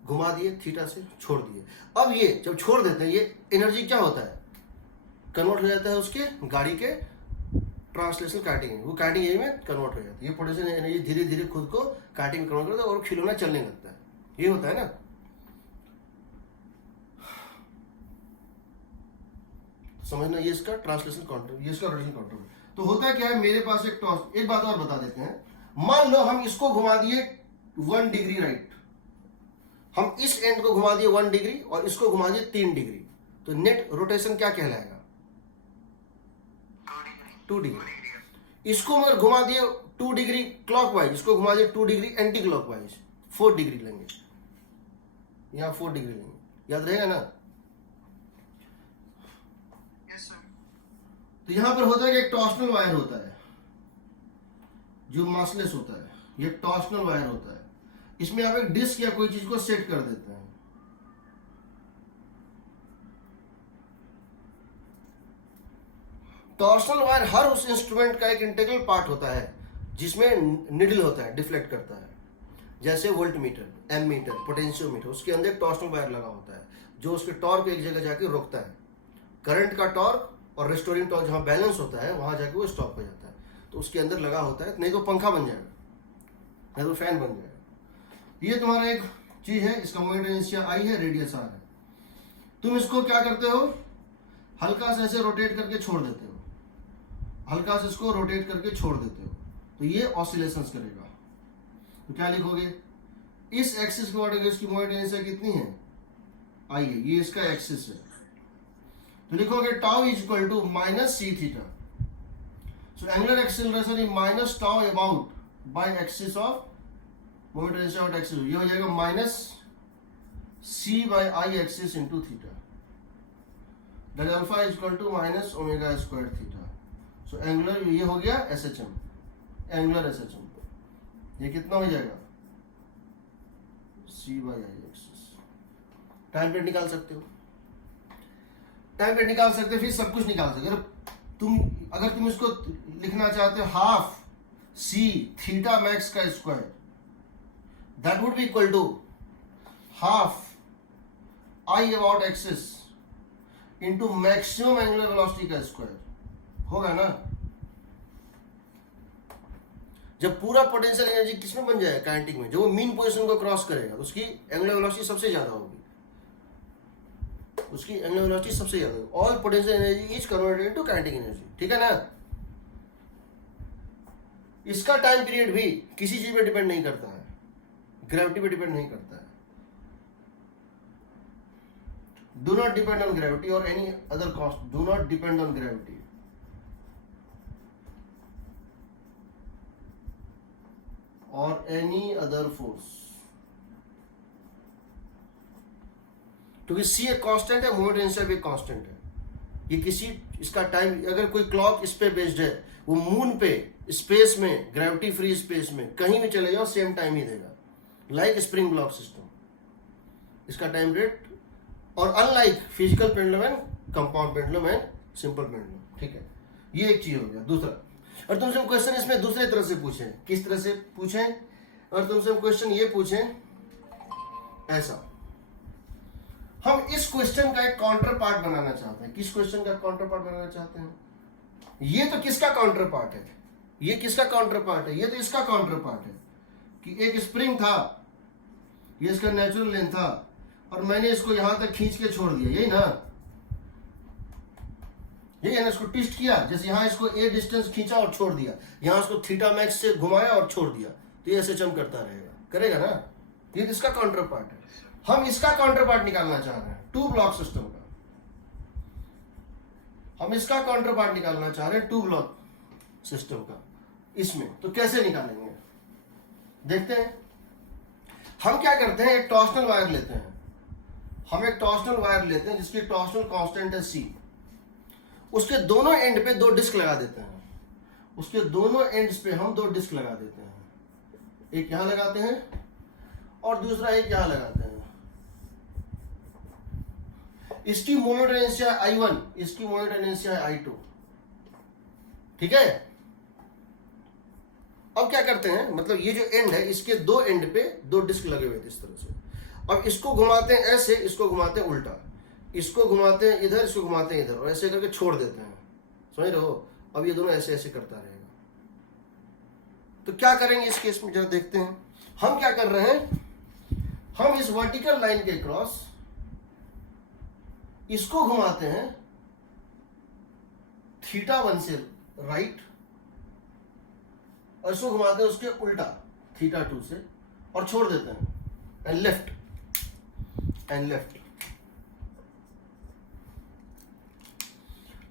घुमा दिए थीटा से, छोड़ दिए। अब ये जब छोड़ देते हैं, ये एनर्जी क्या होता है, कन्वर्ट हो जाता है उसके गाड़ी के ट्रांसलेशन काइटिंग, वो काइटिंग एरिया में कन्वर्ट हो जाती है। ये पोटेंशियल एनर्जी धीरे धीरे खुद को काइटिंग में कन्वर्ट करता है और खिलौना चलने लगता है। ये होता है ना। समझना, ये इसका ट्रांसलेशन काउंटर, ये इसका रोटेशन काउंटर। तो होता है क्या है, मेरे पास एक टॉस, एक बात और बता देते हैं। मान लो हम इसको घुमा दिए 1 डिग्री राइट, हम इस एंड को घुमा दिए 1 डिग्री और इसको घुमा दिए 3 डिग्री, तो नेट रोटेशन क्या कहलाएगा, 2 डिग्री। इसको मगर घुमा दिए 2 डिग्री क्लॉकवाइज, इसको घुमा दिए 2 डिग्री एंटी क्लॉकवाइज, 4 डिग्री लेंगे, यहां 4 डिग्री लेंगे, याद रहेगा ना। Yes sir. तो यहां पर होता है कि एक टॉर्शनल वायर होता है जो मासलेस होता है, ये टॉर्शनल वायर होता है। इसमें आप एक डिस्क या कोई चीज को सेट कर देते हैं। टॉर्शनल वायर हर उस इंस्ट्रूमेंट का एक इंटीग्रल पार्ट होता है जिसमें निडल होता है, डिफ्लेक्ट करता है। जैसे voltmeter, ammeter, potentiometer, उसके अंदर एक टॉर्शनल वायर लगा होता है जो उसके टॉर्क एक जगह जाके रोकता है। करंट का टॉर्क और रेस्टोरिंग टॉर्क जहां बैलेंस होता है वहां जाके वो स्टॉप हो जाता है। तो उसके अंदर लगा होता है, नहीं तो पंखा बन जाएगा, नहीं तो फैन बन जाएगा। ये तुम्हारा एक चीज है, इसका मोमेंट इनर्शिया आई है, रेडियस आर है। तुम इसको क्या करते हो, हल्का से ऐसे रोटेट करके छोड़ देते हो, हल्का से इसको रोटेट करके छोड़ देते हो, तो ये ऑसिलेशंस करेगा। तो क्या लिखोगे, इस एक्सिस के अकॉर्डिंग इसकी मोमेंट इनर्शिया कितनी है, आई है, ये इसका एक्सिस है। तो लिखोगे tau is equal to minus C theta. So angular acceleration is minus tau about by axis of moment inertia of axis, ये हो जाएगा minus C by I axis into theta, that alpha is equal to minus omega square theta. So angular ये हो गया SHM, angular SHM. ये कितना हो जाएगा, सी by I axis. Time period निकाल सकते हो, टाइम पीरियड निकाल सकते हो, फिर सब कुछ निकाल सकते हो। अगर तुम इसको लिखना चाहते हो हाफ सी थीटा मैक्स का square, that would be equal to half I about axis into maximum angular velocity का स्क्वायर, होगा ना। जब पूरा पोटेंशियल एनर्जी किसमें बन जाएगा, काइनेटिक में, जब वो मीन पोजीशन को क्रॉस करेगा तो उसकी एंगुलर वेलोसिटी सबसे ज्यादा होगी, उसकी एंगुलर वेलोसिटी सबसे ज्यादा होगी। All potential energy is converted into kinetic energy, ठीक है ना। इसका टाइम पीरियड भी किसी चीज पे डिपेंड नहीं करता है, ग्रेविटी पे डिपेंड नहीं करता है। Do not depend on gravity और any other cost, do not depend on gravity. और एनी अदर फोर्स, क्योंकि सी एक कांस्टेंट है, मोमेंट इनर्शिया भी कांस्टेंट है। ये किसी इसका टाइम, अगर कोई क्लॉक इस पे बेस्ड है, वो मून पे स्पेस में, ग्रेविटी फ्री स्पेस में कहीं भी चले जाओ सेम टाइम ही देगा, लाइक स्प्रिंग ब्लॉक सिस्टम, इसका टाइम रेट। और unlike physical pendulum and compound pendulum and simple pendulum, ठीक है। ये एक चीज हो गया। दूसरा, और तुमसे क्वेश्चन इसमें दूसरे तरह से पूछे, किस तरह से पूछे, और तुमसे क्वेश्चन ये पूछे ऐसा, हम इस क्वेश्चन का एक काउंटर पार्ट बनाना चाहते हैं। किस क्वेश्चन का काउंटर पार्ट बनाना चाहते हैं, ये तो किसका काउंटर पार्ट है, ये किसका काउंटर पार्ट है, ये तो इसका काउंटर पार्ट है कि एक स्प्रिंग था, ये इसका नेचुरल लेंथ था, और मैंने इसको यहां तक खींच के छोड़ दिया, यही ना, यही है ना। इसको ट्विस्ट किया, जैसे यहां इसको ए डिस्टेंस खींचा और छोड़ दिया, यहां इसको थीटा मैक्स से घुमाया और छोड़ दिया, तो ये एसएचएम करता रहेगा, करेगा ना। ये इसका काउंटर पार्ट है। हम इसका काउंटर पार्ट निकालना चाह रहे हैं, 2 ब्लॉक सिस्टम का। हम इसका काउंटर पार्ट निकालना चाह रहे हैं 2 ब्लॉक सिस्टम का। इसमें तो कैसे निकालेंगे, देखते हैं। हम क्या करते हैं, एक टॉर्शनल वायर लेते हैं, हम एक टॉर्सनल वायर लेते हैं जिसकी टॉर्सनल कांस्टेंट है C, उसके दोनों एंड पे 2 डिस्क लगा देते हैं, उसके दोनों एंड्स पे हम 2 डिस्क लगा देते हैं, एक यहां लगाते हैं और दूसरा एक यहां लगाते हैं। इसकी मोमेंट इनर्शिया है I1, इसकी मोमेंट इनर्शिया है I2, ठीक है। अब क्या करते हैं, मतलब ये जो एंड है इसके 2 एंड पे 2 डिस्क लगे हुए थे इस तरह से। अब इसको घुमाते हैं ऐसे, इसको घुमाते हैं उल्टा, इसको घुमाते हैं इधर, इसको घुमाते हैं इधर, और ऐसे करके छोड़ देते हैं, समझ रहे हो। अब ये दोनों ऐसे ऐसे करता रहेगा। तो क्या करेंगे इस केस में जरा देखते हैं। हम क्या कर रहे हैं, हम इस वर्टिकल लाइन के क्रॉस इसको घुमाते हैं θ1 से राइट, और इसको घुमाते हैं उसके उल्टा θ2 से, और छोड़ देते हैं, एंड लेफ्ट एंड लेफ्ट।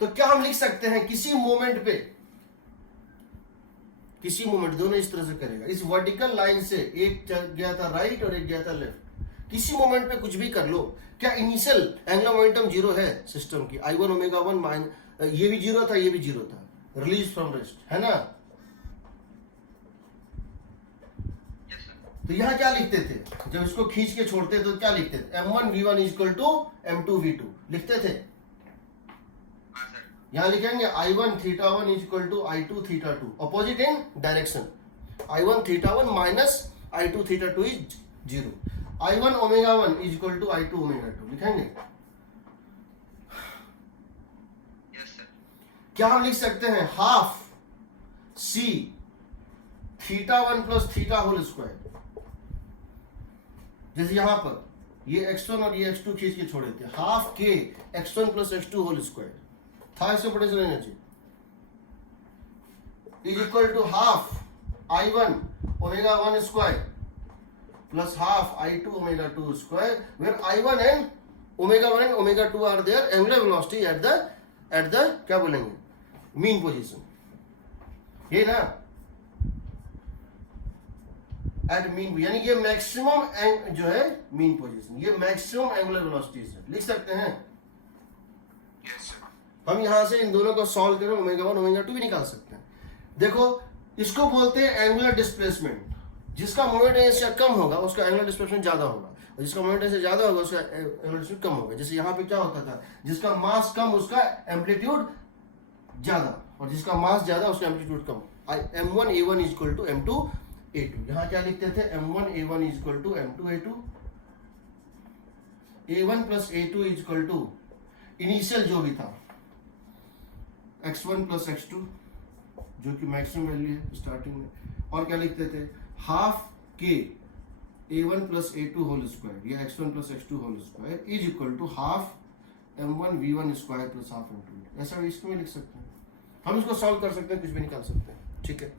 तो क्या हम लिख सकते हैं, किसी मोमेंट पे, किसी मोमेंट, दोनों इस तरह से करेगा, इस वर्टिकल लाइन से एक गया था राइट और एक गया था लेफ्ट, किसी मोमेंट पे कुछ भी कर लो, क्या इनिशियल एंगुलर मोमेंटम 0 है सिस्टम की, I1 ω1 माइन, ये भी 0 था, ये भी 0 था, रिलीज फ्रॉम रेस्ट, है ना। तो यहां क्या लिखते थे, जब इसको खींच के छोड़ते तो क्या लिखते थे, m1 v1 equal to m2 v2 लिखते थे। यहां लिखेंगे I1 θ1 equal to I2 θ2, opposite in direction, I1 θ1 minus I2 θ2 is 0, I1 ω1 equal to I2 ω2 लिखेंगे। क्या हम लिख सकते हैं, half C θ1 plus θ whole square, जैसे यहां पर ये x1 और ये x2 खींच के छोड़े थे, half k x1 plus x2 whole square था, इससे बड़े से रहना चाहिए, is equal to half I1 ω1 square plus half I2 ω2 square, where I1 and ω1 and ω2 are their angular velocity at the क्या बोलेंगे, मीन पोजीशन, ये ना, एट मीन, यानी ये मैक्सिमम जो है मीन पोजीशन, ये मैक्सिमम एंगुलर वेलोसिटी है, लिख सकते हैं। हम यहां से इन दोनों को सॉल्व करें, ω1 ω2 भी निकाल सकते हैं। देखो इसको बोलते हैं एंगुलर डिस्प्लेसमेंट, जिसका मोमेंट इनर्शिया कम होगा उसका एंगुलर डिस्प्लेसमेंट ज्यादा होगा, और जिसका मोमेंट इनर्शिया ज्यादा होगा उसका एंगुलर डिस्प्लेसमेंट कम होगा। जैसे यहाँ पे क्या होता था, जिसका मास कम उसका एम्पलीट्यूड ज्यादा, और जिसका मास ज्यादा उसका amplitude come. m1 a1 equal to m2 a2, यहाँ क्या लिखते थे, m1 a1 equal to m2 a2, a1 plus a2 equal to initial जो भी था x1 प्लस x2 जो कि मैक्सिमम वैल्यू है स्टार्टिंग में, और क्या लिखते थे, half k a1 plus a2 whole square या x1 plus x2 whole square is equal to half m1 v1 स्क्वायर प्लस हाफ m2, ऐसा इसमें लिख सकते हैं। हम इसको सॉल्व कर सकते हैं, कुछ भी निकाल सकते हैं, ठीक है।